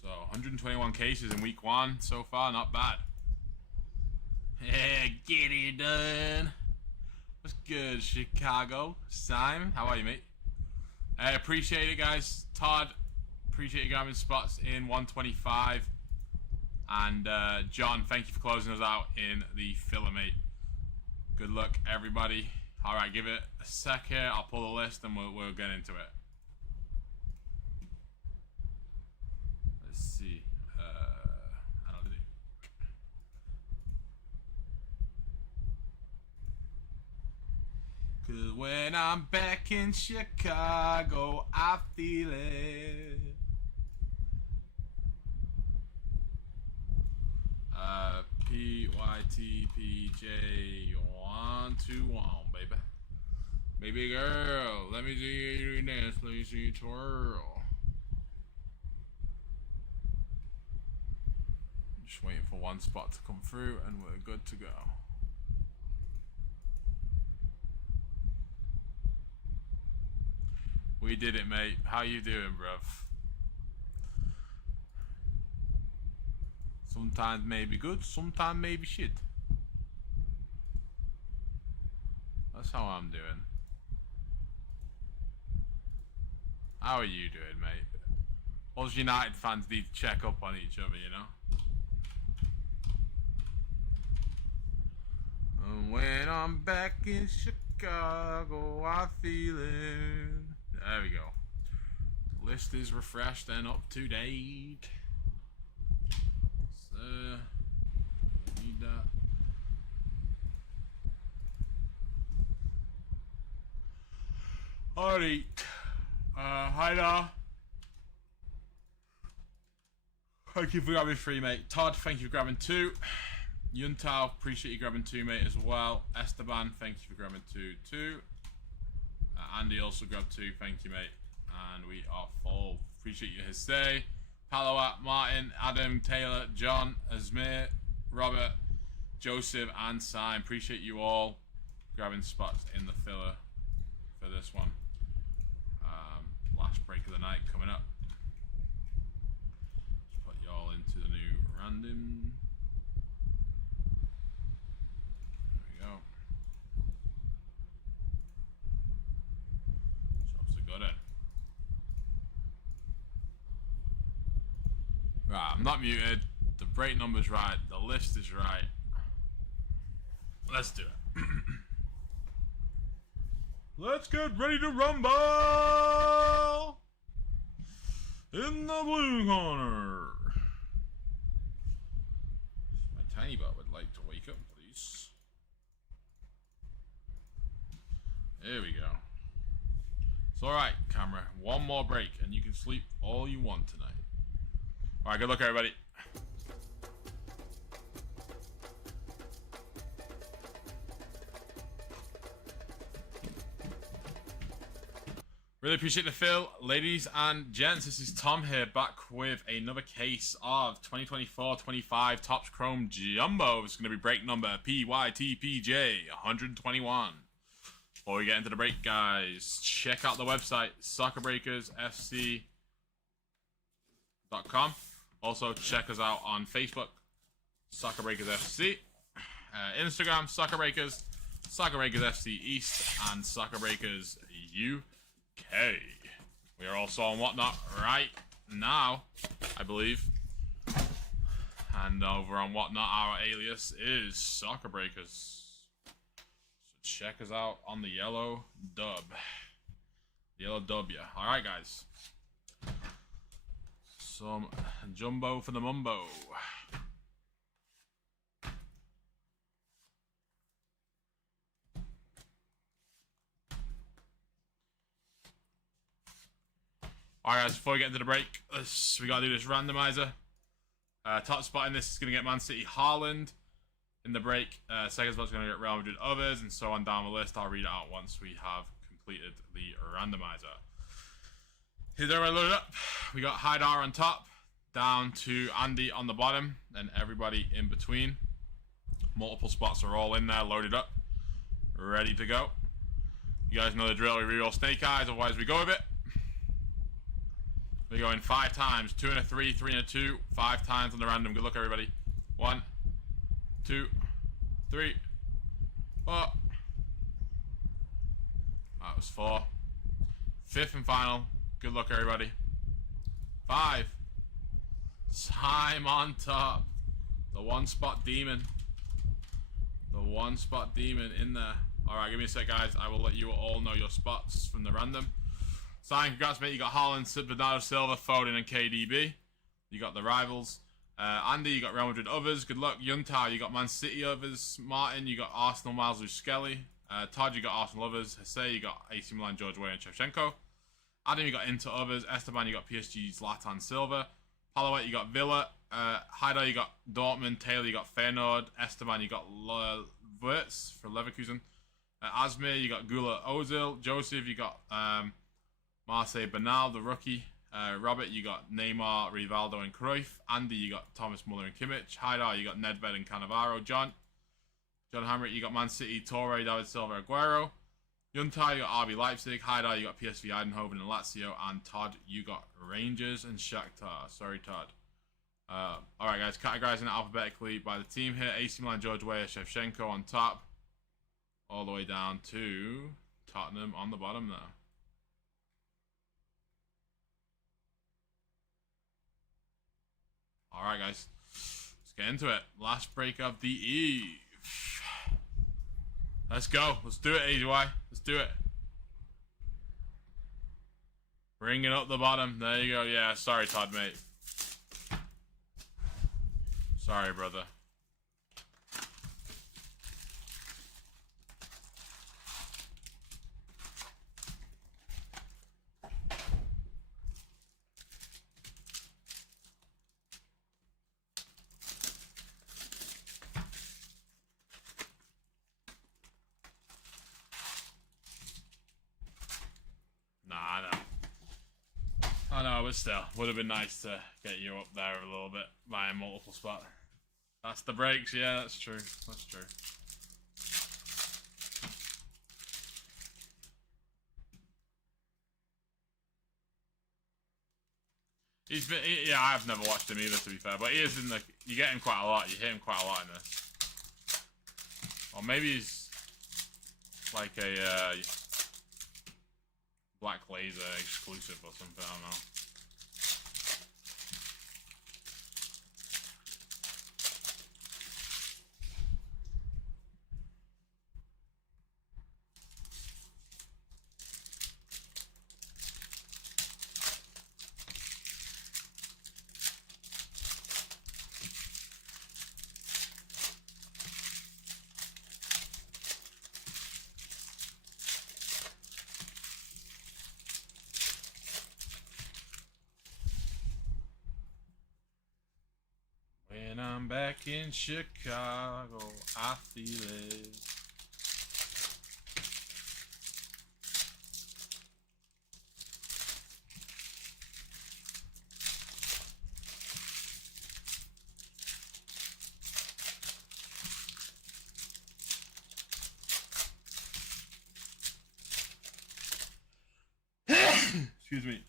So 121 cases in week 1 so far, not bad. Yeah, get it done. What's good, Chicago? Simon, how are you, mate? I appreciate it, guys. Todd, appreciate you grabbing spots in 125. And John, thank you for closing us out in the filler, mate. Good luck, everybody. All right, give it a sec here. I'll pull the list and we'll get into it. Let's see. Cause when I'm back in Chicago, I feel it. PYTPJ 121, baby. Baby girl, let me see you dance, let me see you twirl. Just waiting for 1 spot to come through and we're good to go. We did it, mate. How you doing, bruv? Sometimes maybe good, sometimes maybe shit. That's how I'm doing. How are you doing, mate? Us United fans need to check up on each other, you know? And when I'm back in Chicago, I feel it. There we go. The list is refreshed and up to date. So, need that. Alright. Hi there. Thank you for grabbing 3, mate. Todd, thank you for grabbing 2. Yuntao, appreciate you grabbing 2, mate, as well. Esteban, thank you for grabbing 2. Andy also grabbed 2, thank you, mate. And we are full. Appreciate you, Hisse, Palawat, Martin, Adam, Taylor, John, Asmir, Robert, Joseph, and Simon. Appreciate you all grabbing spots in the filler for this one. Last break of the night coming up. Just put you all into the new random. There we go. Jobs are good in. Right, I'm not muted. The break number's right. The list is right. Let's do it. Let's get ready to rumble in the blue corner. My tiny bot would like to wake up, please. There we go. It's alright, camera. One more break, and you can sleep all you want tonight. Alright, good luck, everybody. Really appreciate the fill. Ladies and gents, this is Tom here, back with another case of 2024-25 Topps Chrome Jumbo. It's going to be break number PYTPJ 121. Before we get into the break, guys, check out the website, soccerbreakersfc.com. Also, check us out on Facebook, soccerbreakersfc. Instagram, soccerbreakers, soccerbreakersfc East, and soccerbreakers UK. We are also on Whatnot right now, I believe. And over on Whatnot, our alias is Soccerbreakers. So check us out on the yellow dub. Yellow W. Alright, guys. Some jumbo for the mumbo. Alright, guys, before we get into the break, we gotta do this randomizer. Top spot in this is gonna get Man City Haaland in the break. Second spot's gonna get Real Madrid others, and so on down the list. I'll read it out once we have completed the randomizer. Here's everybody loaded up. We got Haidar on top, down to Andy on the bottom, and everybody in between. Multiple spots are all in there, loaded up, ready to go. You guys know the drill. We reroll snake eyes, otherwise we go with it. We're going 5 times. 2 and a 3, 3 and a 2. 5 times on the random. Good luck, everybody. 1, 2, 3, 4. That was 4. 5th and final. Good luck, everybody. 5. Time on top. The one spot demon. The one spot demon in there. Alright, give me a sec, guys. I will let you all know your spots from the random. Sign, congrats, mate. You got Haaland, Bernardo Silva, Foden, and KDB. You got the rivals. Andy, you got Real Madrid others. Good luck. Yunta, you got Man City others. Martin, you got Arsenal, Miles Skelly. Todd, you got Arsenal others. Hesse, you got AC Milan, George Weah, and Shevchenko. Adam, you got Inter others. Esteban, you got PSG, Zlatan, Silva. Palawet, you got Villa. Haidar, you got Dortmund. Taylor, you got Feyenoord. Esteban, you got Wirtz for Leverkusen. Asmir, you got Gula Ozil. Joseph, you got Marseille Bernal, the rookie. Robert, you got Neymar, Rivaldo, and Cruyff. Andy, you got Thomas Muller and Kimmich. Haidar, you got Nedved and Cannavaro. John Hamrick, you got Man City, Torre, David Silva, Aguero. Yuntai, you got RB Leipzig. Haidar, you got PSV Eindhoven and Lazio. And Todd, you got Rangers and Shakhtar. Sorry, Todd. Alright, guys, categorizing it alphabetically by the team here. AC Milan, George Weah, Shevchenko on top. All the way down to Tottenham on the bottom there. Alright, guys. Let's get into it. Last break of the eve. Let's go. Let's do it, AGY. Let's do it. Bring it up the bottom. There you go. Yeah, sorry, Todd, mate. Sorry, brother. I know, but still, would have been nice to get you up there a little bit by a multiple spot. That's the breaks, yeah, that's true. That's true. He's been, yeah, I've never watched him either, to be fair, but he is in the, you get him quite a lot, you hit him quite a lot in this. Or maybe he's like a, Black Laser exclusive or something, I don't know. I'm back in Chicago. I feel it. Excuse me.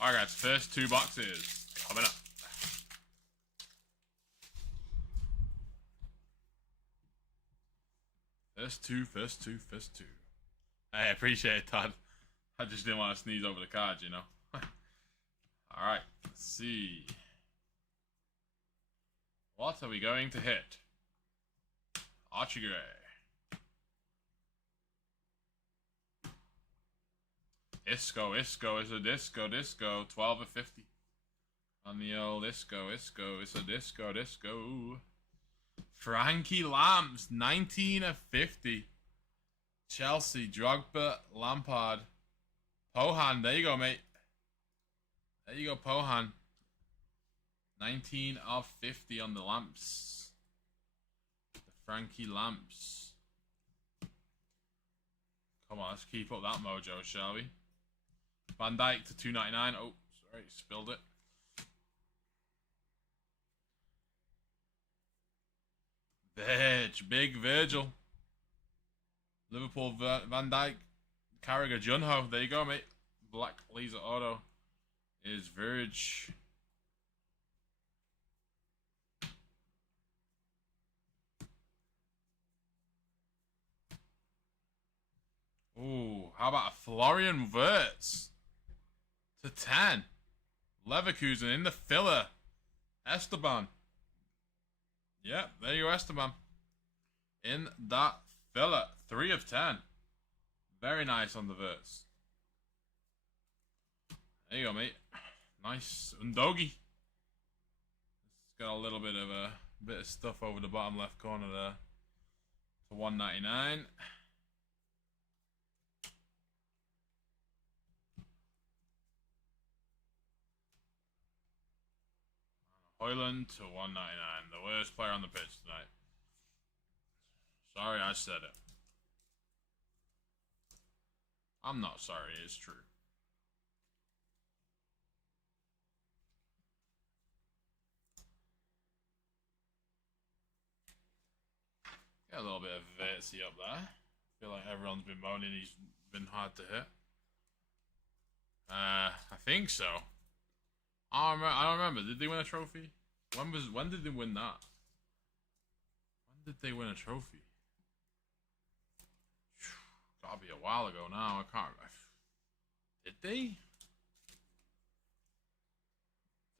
Alright guys, first 2 boxes coming up. First two. Hey, I appreciate it, Todd. I just didn't want to sneeze over the cards, you know. Alright, let's see. What are we going to hit? Archie Gray. Isco is a disco. 12 of 50. On the old Isco, it's a disco. Frankie Lambs, 19 of 50. Chelsea, Drogba, Lampard. Pohan, there you go, mate. There you go, Pohan. 19 of 50 on the lamps. The Frankie Lamps. Come on, let's keep up that mojo, shall we? Van Dijk to 299. Oh, sorry, spilled it. Big Virgil. Liverpool, Van Dijk. Carragher, Junho. There you go, mate. Black laser auto is Verge. Ooh, how about a Florian Wirtz to 10? Leverkusen in the filler. Esteban. Yep, there you go, Esteban. In that filler. 3 of 10. Very nice on the Wirtz. There you go, mate. Nice. Undogi. It's got a little bit of stuff over the bottom left corner there. To 199. Hoyland to 199. The worst player on the pitch tonight. Sorry I said it. I'm not sorry, it's true. Got a little bit of Vertsy up there. I feel like everyone's been moaning he's been hard to hit. I think so. I don't remember. Did they win a trophy? When did they win that? When did they win a trophy? Gotta be a while ago now. I can't. Did they?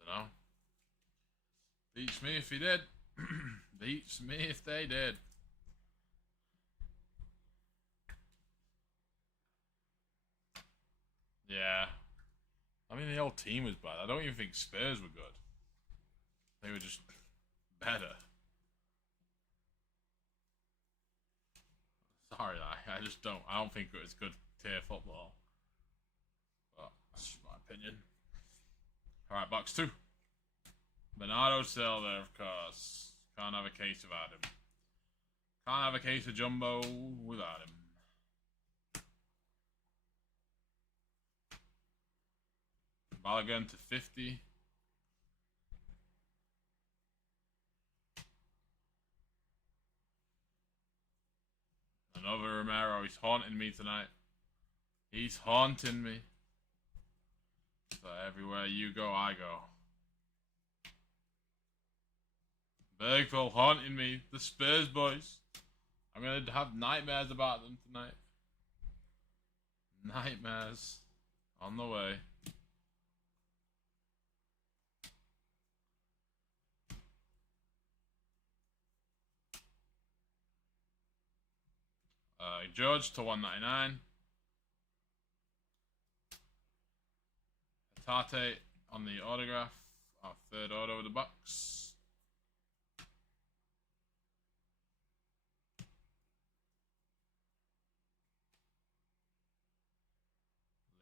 Dunno. Beats me if he did. Beats me if they did. Yeah. I mean, the whole team was bad. I don't even think Spurs were good. They were just better. Sorry, I don't think it was good tier football. But that's just my opinion. Alright, box 2. Bernardo Silva, of course. Can't have a case without him. Can't have a case of Jumbo without him. Balogun to 50. Another Romero. He's haunting me tonight. He's haunting me. So everywhere you go, I go. Bergville haunting me. The Spurs boys. I'm going to have nightmares about them tonight. Nightmares on the way. George to 199. Tate on the autograph. Our third auto of the box.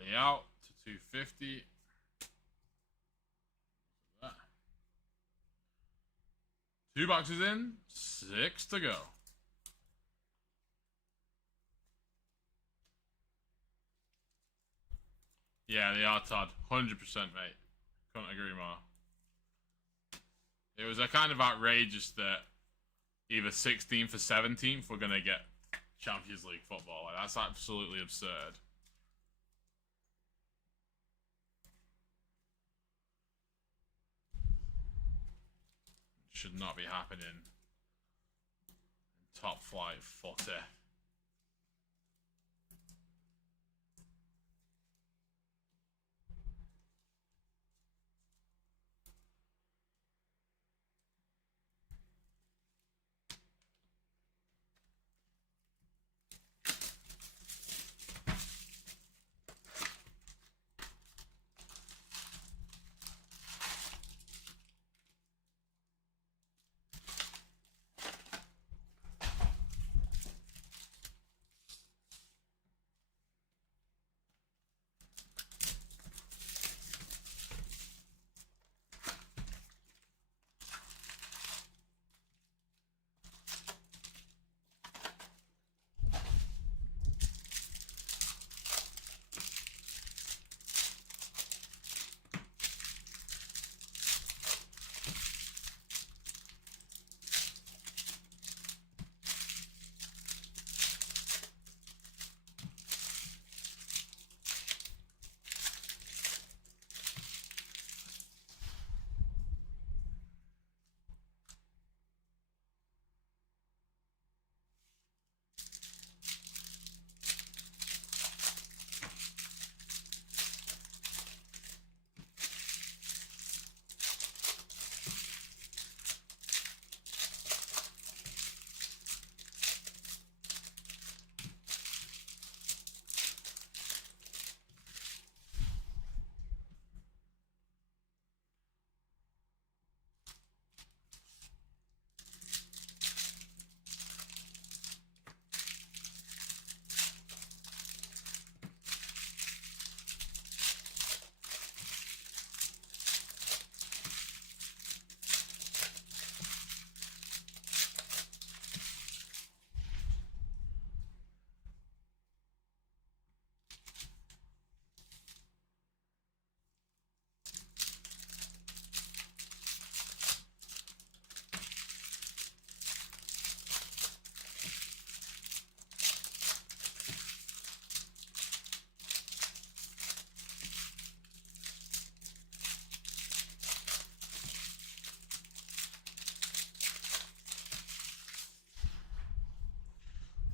Layout to 250. That. 2 boxes in, 6 to go. Yeah, they are, Todd. 100%, mate. Couldn't agree more. It was a kind of outrageous that either 16th or 17th were going to get Champions League football. Like, that's absolutely absurd. Should not be happening in top flight footy.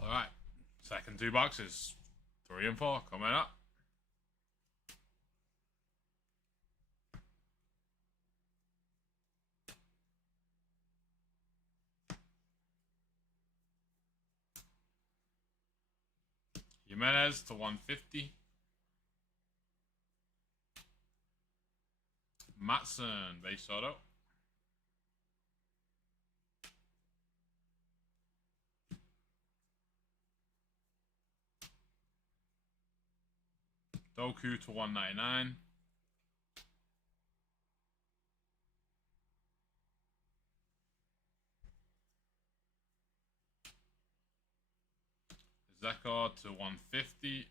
Alright. Second 2 boxes. 3 and 4 coming up. Jimenez to 150. Matson, base auto. Doku to 199. Zeko to 150.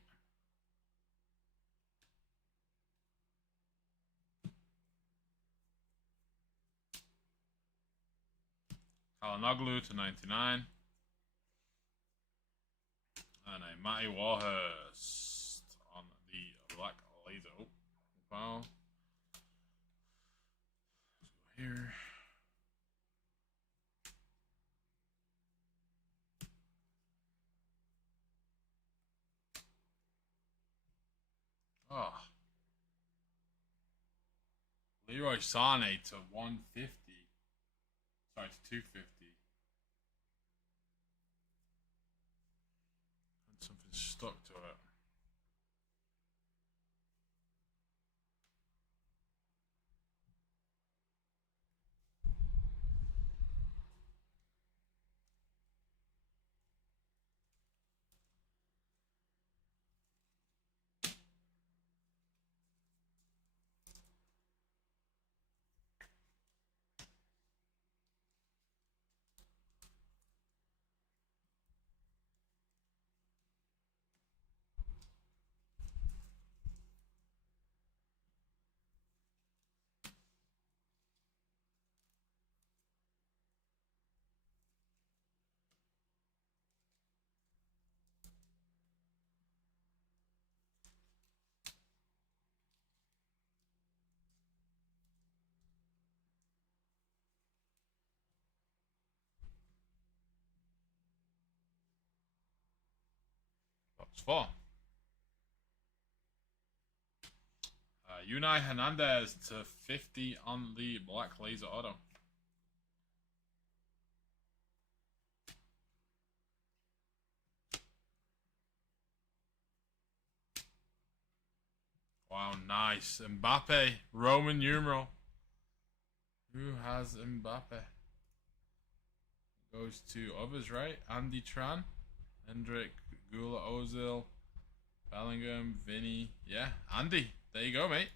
Kalanoglu to 99. And a Matty Warhurst on the black laser. Oh, foul. Let's go here. Oh. Leroy Sané to 150. Sorry, to 250. And something stuck to it. It's 4. Unai Hernandez to 50 on the black laser auto. Wow, nice. Mbappe, Roman numeral. Who has Mbappe? Goes to others, right? Andy Tran, Hendrick, Gula Ozil, Bellingham, Vinny. Yeah, Andy. There you go, mate.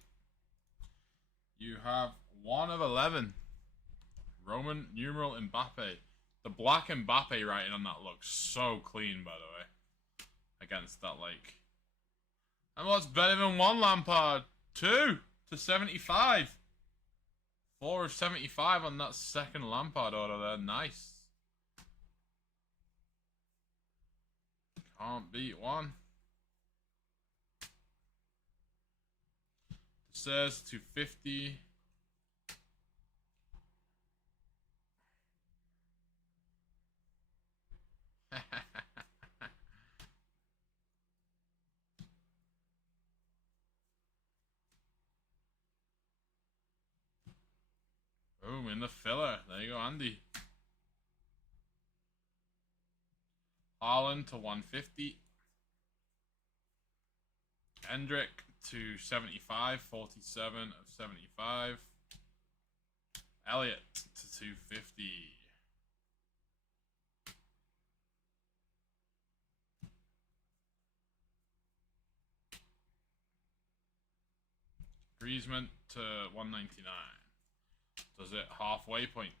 You have 1 of 11. Roman numeral Mbappe. The black Mbappe writing on that looks so clean, by the way. Against that, like... And what's better than 1 Lampard? 2 to 75. 4 of 75 on that second Lampard order there. Nice. Can't beat 1. It says 250. Boom, in the filler. There you go, Andy. Haaland to 150. Hendrick to 75. 47 of 75. Elliott to 250. Griezmann to 199. Does it halfway point?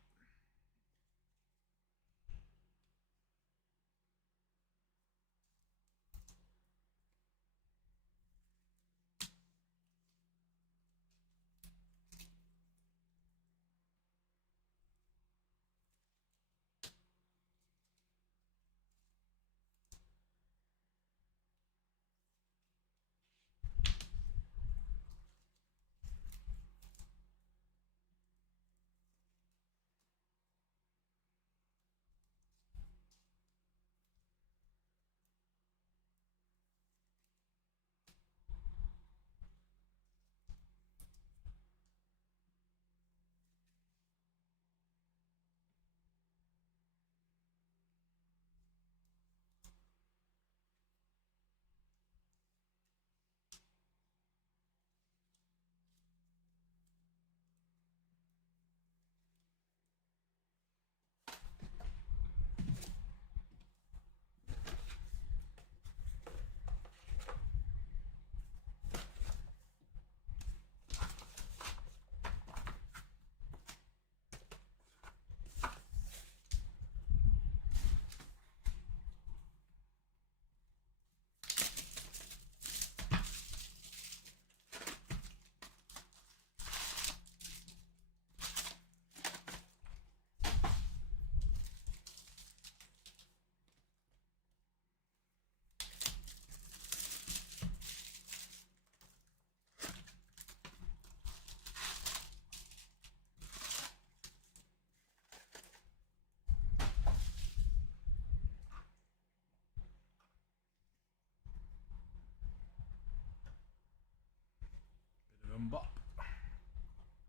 Bop.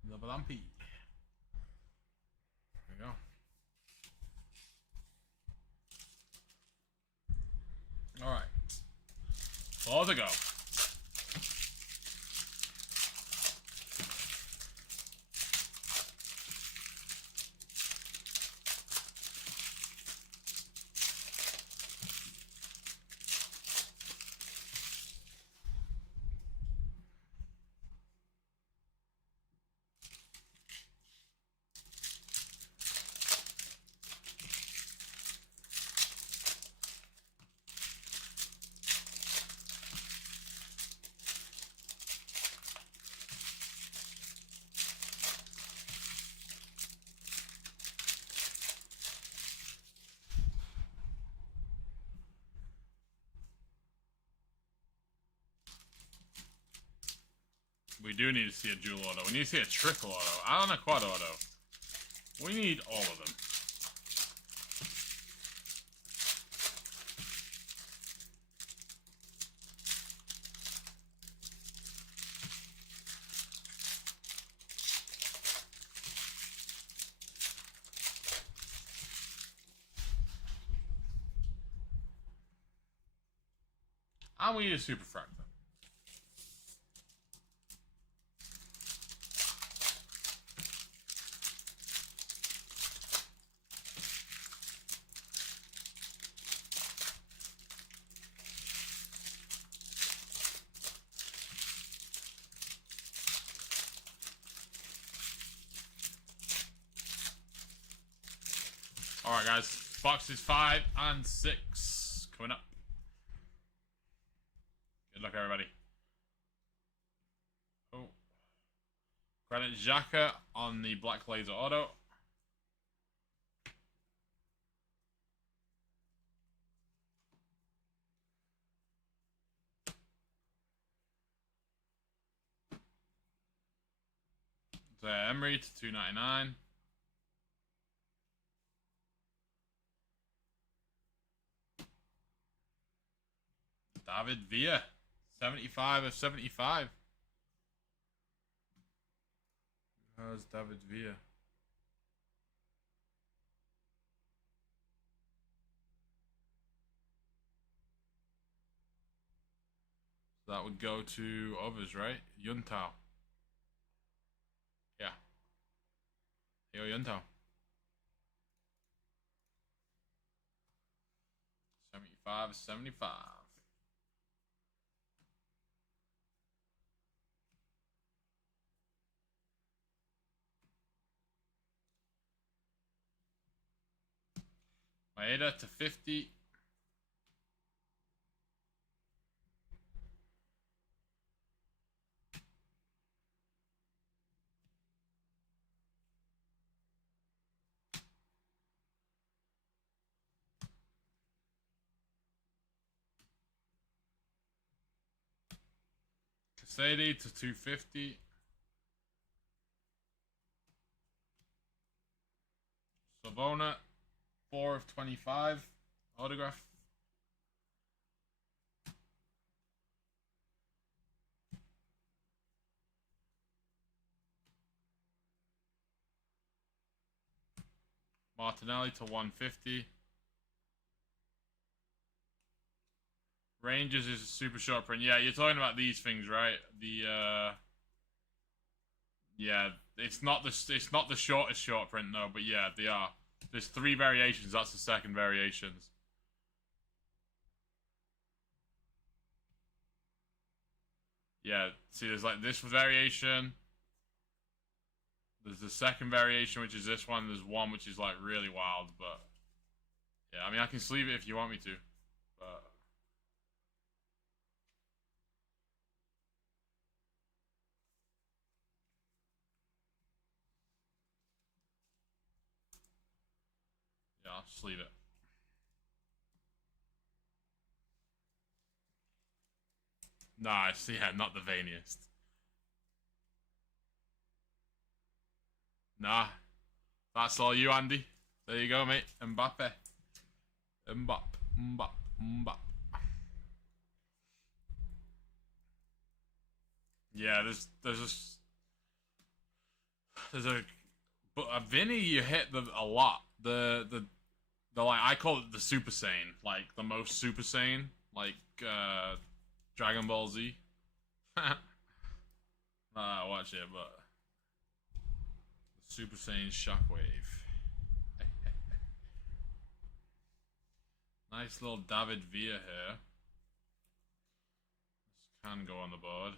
Double Lampy. There we go. Alright. 4 to go. We do need to see a dual auto. We need to see a triple auto. And a quad auto. We need all of them. And we need a super fractor. Alright guys, boxes 5 and 6 coming up. Good luck everybody. Oh. Granite Xhaka on the Black Laser Auto. Emery to 299. David Villa, 75 of 75. How's David Villa? So that would go to others, right? Yuntao. Yeah. Yo, Yuntao. 75 of 75. Maeda to 50. Casady to 250. Savona, 4 of 25. Autograph. Martinelli to 150. Rangers is a super short print. Yeah, you're talking about these things, right? The yeah, it's not the shortest short print though, but yeah, they are. There's 3 variations. That's the second variations. Yeah, see, there's like this variation. There's the second variation, which is this one. There's one which is like really wild, but yeah, I mean, I can sleeve it if you want me to, but yeah, I'll just leave it. Nice, yeah, not the veiniest. Nah, that's all you, Andy. There you go, mate. Mbappe. Mbappe. Yeah, but a Vinny you hit a lot. The like, I call it the Super Saiyan, like the most Super Saiyan, like Dragon Ball Z. Watch it, but Super Saiyan Shockwave. Nice little David Villa here. This can go on the board.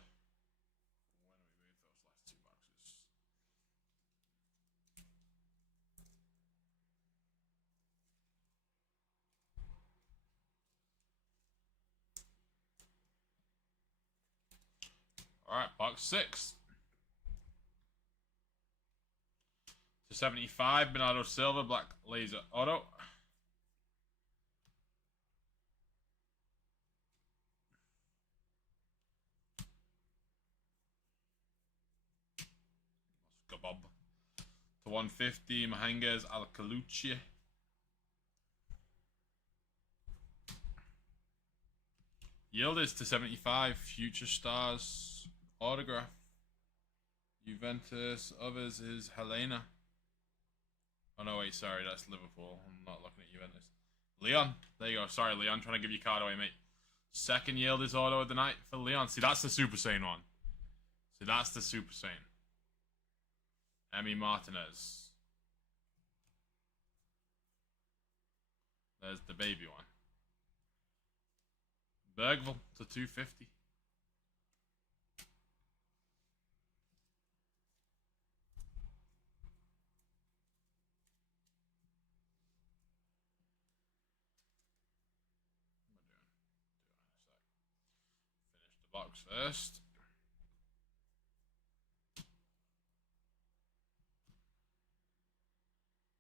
Alright, box 6. To 75, Bernardo Silva, Black Laser Auto. Bob. To 150, Mahangas Alcalucci. Yildiz to 75, Future Stars Autograph. Juventus, others is Helena. Oh no, wait, sorry, that's Liverpool. I'm not looking at Juventus. Leon, there you go. Sorry, Leon, trying to give you card away, mate. Second yield is auto of the night for Leon. See, that's the Super Saiyan one. See, that's the Super Saiyan. Emmy Martinez. There's the baby one. Bergville to 250. Finish the box first.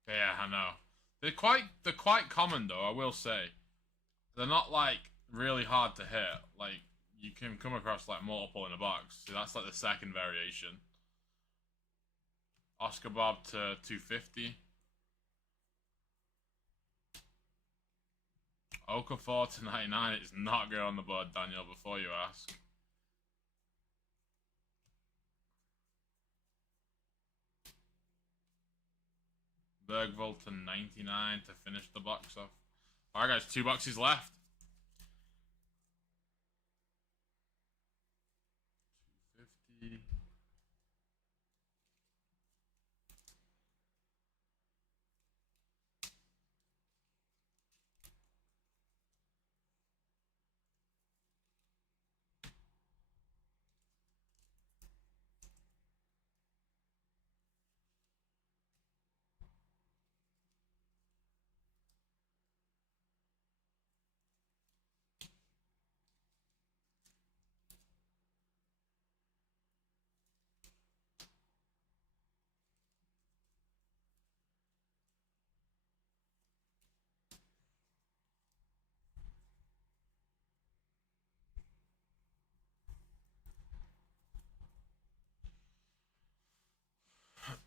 Yeah, I know. They're quite common though, I will say. They're not like really hard to hit. Like you can come across like multiple in a box. So that's like the second variation. Oscar Bob to 250. Okafor to 99. It is not good on the board, Daniel, before you ask. Bergville to 99 to finish the box off. Alright guys, 2 boxes left. 250.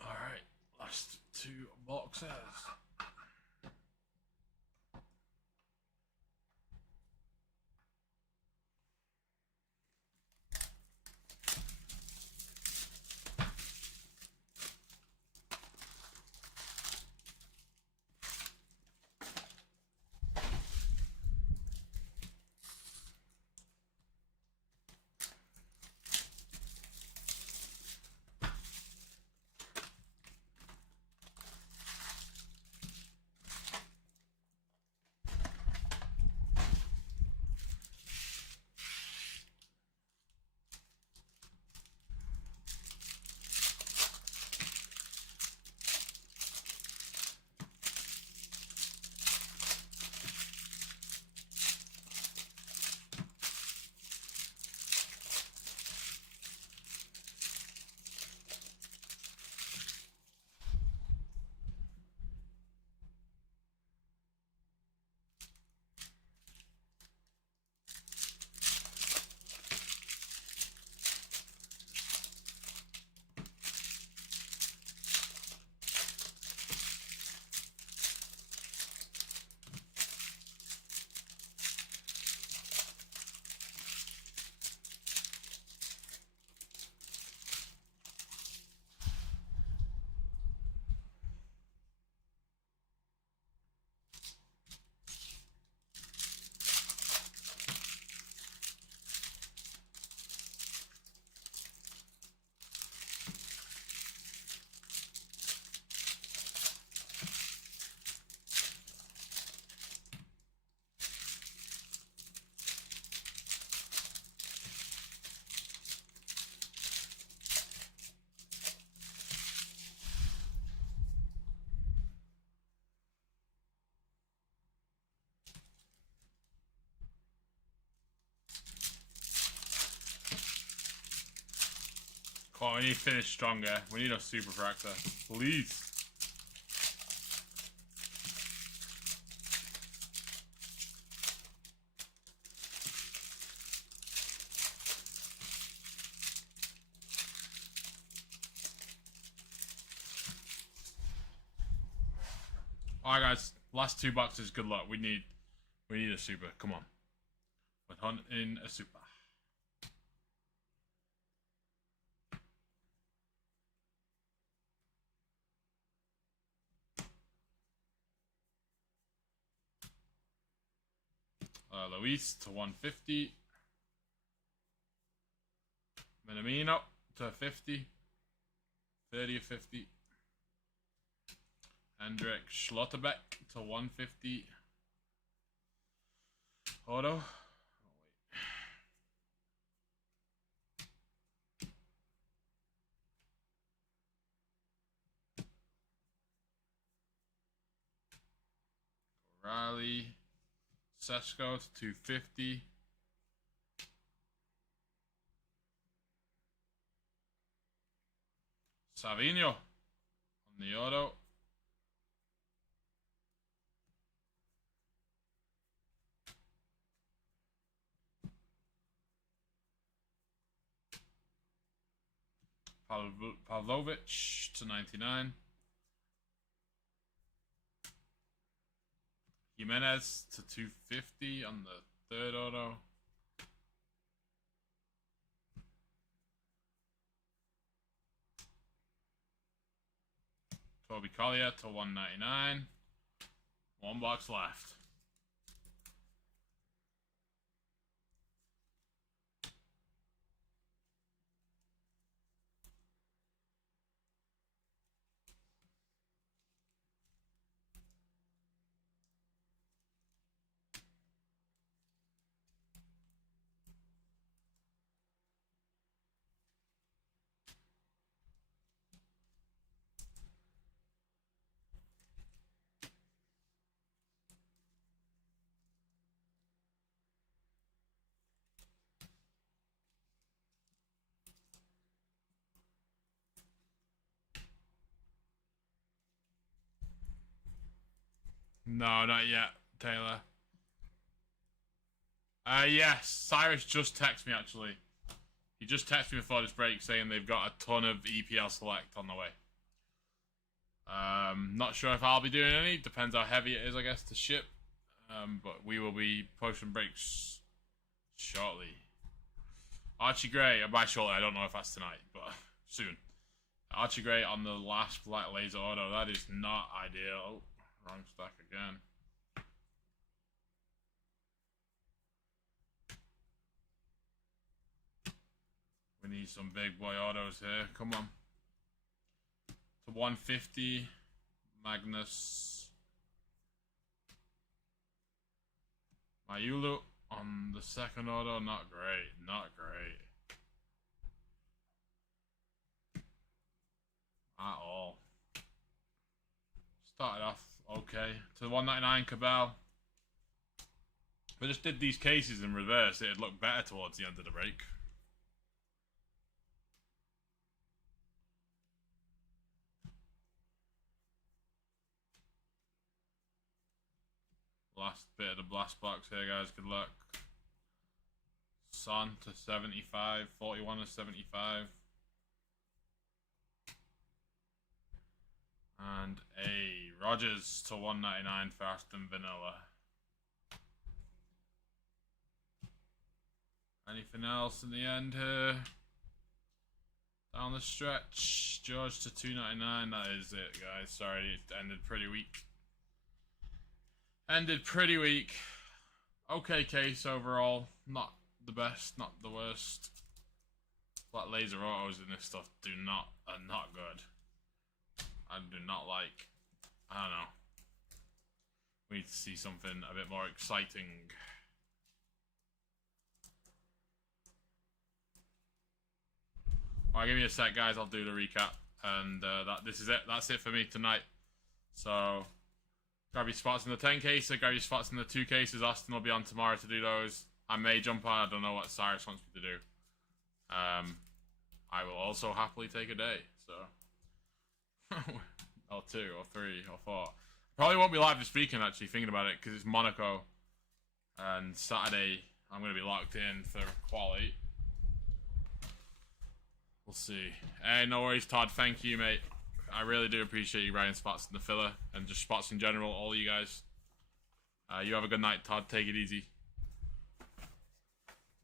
Alright, last 2 boxes. Come on, we need to finish stronger. We need a super fractor. Please. Alright guys, last 2 boxes, good luck. We need a super. Come on. We're hunting a super. Luis to 150. Minamino to 50. 30 of 50. Hendrik Schlotterbeck to 150. Auto. Riley. Sesko to 250. Savinho on the auto. Pavlovic to 99. Jimenez to 250 on the third auto. Toby Collier to 199. One box left. No, not yet, Taylor. Yes, Cyrus just texted me, actually. He just texted me before this break saying they've got a ton of EPL Select on the way. Not sure if I'll be doing any. Depends how heavy it is, I guess, to ship. But we will be posting breaks shortly. Archie Gray, by shortly, I don't know if that's tonight, but soon. Archie Gray on the last Black Laser auto. That is not ideal. Oh, wrong stack again. We need some big boy autos here. Come on. To 150. Magnus. Mayulu on the second auto. Not great. Not great. At all. Started off okay. To 199 Cabal. If I just did these cases in reverse, it'd look better towards the end of the break. Last bit of the blast box here, guys. Good luck. Son to 75. 41 to 75. And a Rogers to 199 for Aston Vanilla. Anything else in the end here? Down the stretch. George to 299. That is it, guys. Sorry, it ended pretty weak. Ended pretty weak. Okay case overall. Not the best, not the worst. Black laser autos in this stuff are not good. I do not like. I don't know. We need to see something a bit more exciting. Alright, give me a sec, guys. I'll do the recap, and this is it. That's it for me tonight. So. Grab your spots in the 10 case, grab your spots in the 2 cases. Austin will be on tomorrow to do those. I may jump on. I don't know what Cyrus wants me to do. I will also happily take a day. So, or 2, or 3, or 4. Probably won't be live this weekend, actually, thinking about it, because it's Monaco. And Saturday, I'm going to be locked in for quality. We'll see. Hey, no worries, Todd. Thank you, mate. I really do appreciate you writing spots in the filler and just spots in general, all you guys. You have a good night, Todd. Take it easy.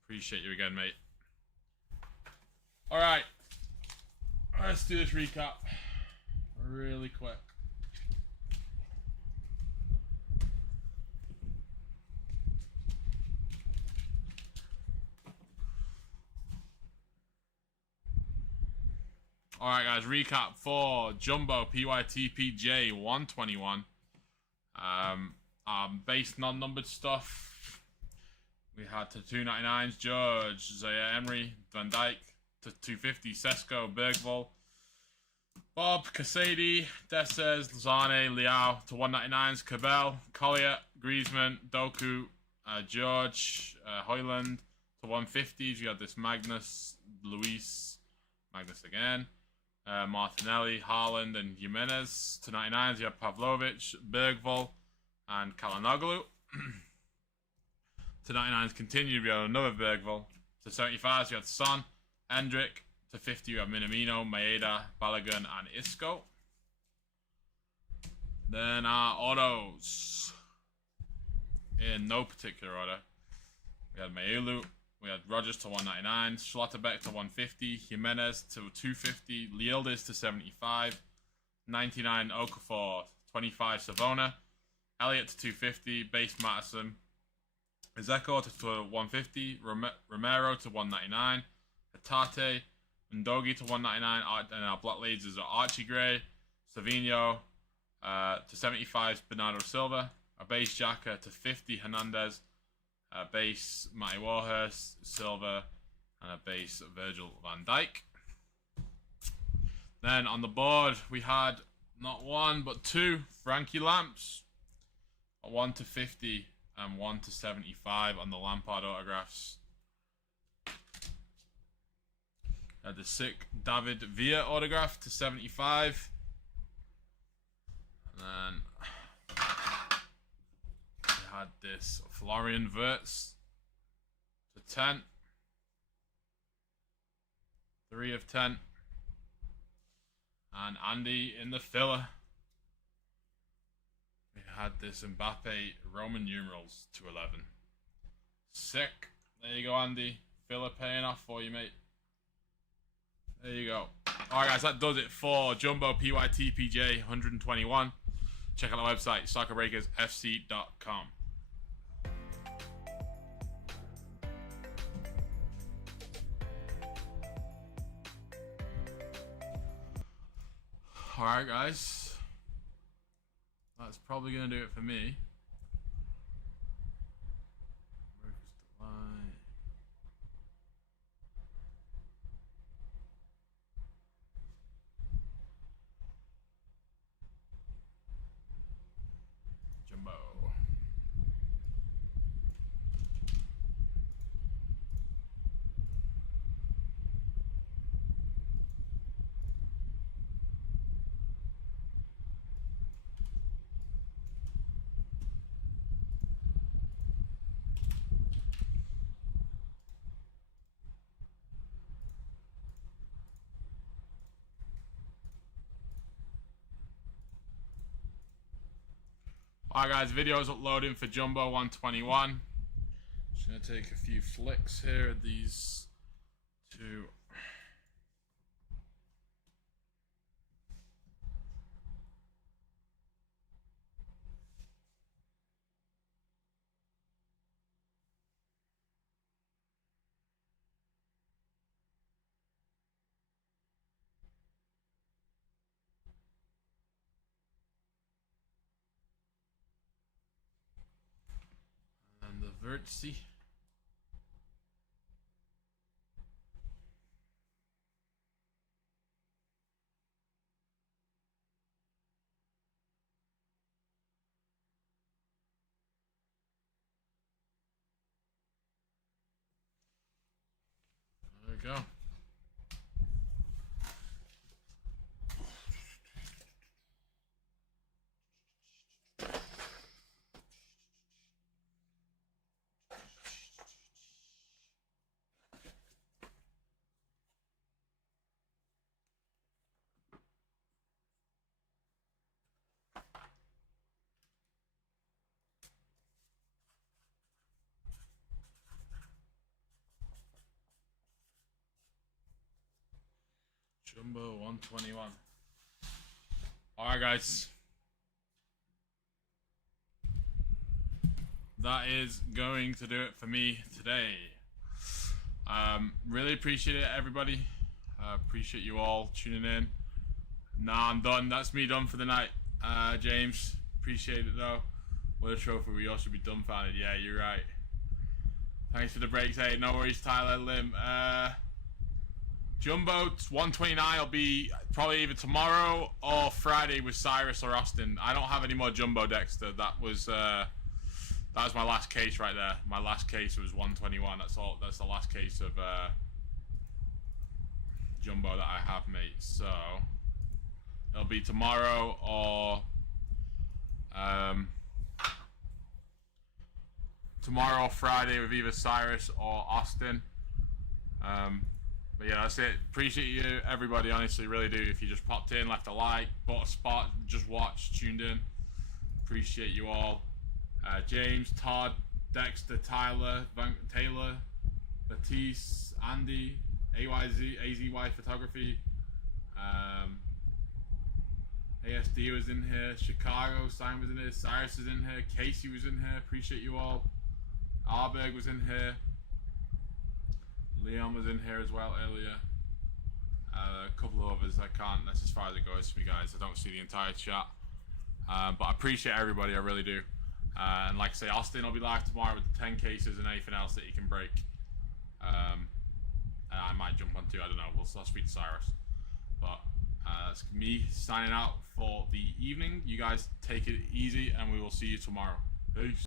Appreciate you again, mate. Alright. Let's do this recap really quick. Alright guys, recap for Jumbo PYTPJ 121. Base non-numbered stuff. We had to 299s George, Zaire Emery, Van Dijk, to 250 Sesko, Bergvall, Bob, Casady, Desses, Zane, Liao, to 199s Cabell, Collier, Griezmann, Doku, George, Hoyland, to 150s. You had this Magnus, Luis, Magnus again, Martinelli, Haaland, and Jimenez. To 99s, you have Pavlovic, Bergvall, and Kalanoglu. To 99s continued, we had another Bergvall. To 75s, you had Son, Endrick. To 50, you have Minamino, Maeda, Balogun, and Isco. Then our autos, in no particular order. We had Mayulu, we had Rogers to 199, Schlotterbeck to 150, Jimenez to 250, Yildiz to 75, 99 Okafor, 25 Savona, Elliott to 250, Base Matteson, Ezeko to 150, Romero to 199, Hatate, Ndogi to 199, and our Black Leads is Archie Gray, Savinho to 75, Bernardo Silva, a base Xhaka to 50, Hernandez, a base Matty Warhurst, Silva, and a base Virgil van Dijk. Then on the board we had not one but two Frankie Lamps, a 1 to 50 and 1 to 75 on the Lampard autographs. Had the sick David Villa autograph to 75. And then we had this Florian Wirtz to 10. 3 of 10. And Andy in the filler. We had this Mbappe Roman numerals to 11. Sick. There you go, Andy. Filler paying off for you, mate. There you go. Alright guys, that does it for Jumbo PYTPJ 121. Check out the website, soccerbreakersfc.com. Alright guys, that's probably going to do it for me. Jumbo. Alright guys, video's uploading for Jumbo 121. Just gonna take a few flicks here of these two. Vertsy. There we go. Jumbo 121. Alright guys. That is going to do it for me today. Really appreciate it, everybody. Appreciate you all tuning in. Nah, I'm done. That's me done for the night. James, appreciate it though. What a trophy. We all should be dumbfounded. Yeah, you're right. Thanks for the breaks. Hey, no worries, Tyler. Lim. Jumbo 129 will be probably either tomorrow or Friday with Cyrus or Austin. I don't have any more Jumbo, Dexter. That was my last case right there. My last case was 121. That's all. That's the last case of Jumbo that I have, mate. So it'll be tomorrow or tomorrow or Friday with either Cyrus or Austin. But yeah, that's it. Appreciate you, everybody. Honestly, really do. If you just popped in, left a like, bought a spot, just watched, tuned in. Appreciate you all. James, Todd, Dexter, Tyler, Taylor, Batiste, Andy, AZY Photography, ASD was in here, Chicago, Simon was in here, Cyrus is in here, Casey was in here. Appreciate you all. Arberg was in here. Leon was in here as well earlier. A couple of others I can't. That's as far as it goes for me, guys. I don't see the entire chat. But I appreciate everybody. I really do. And like I say, Austin will be live tomorrow with the 10 cases and anything else that he can break. And I might jump on too. I don't know. I'll speak to Cyrus. But that's me signing out for the evening. You guys take it easy, and we will see you tomorrow. Peace.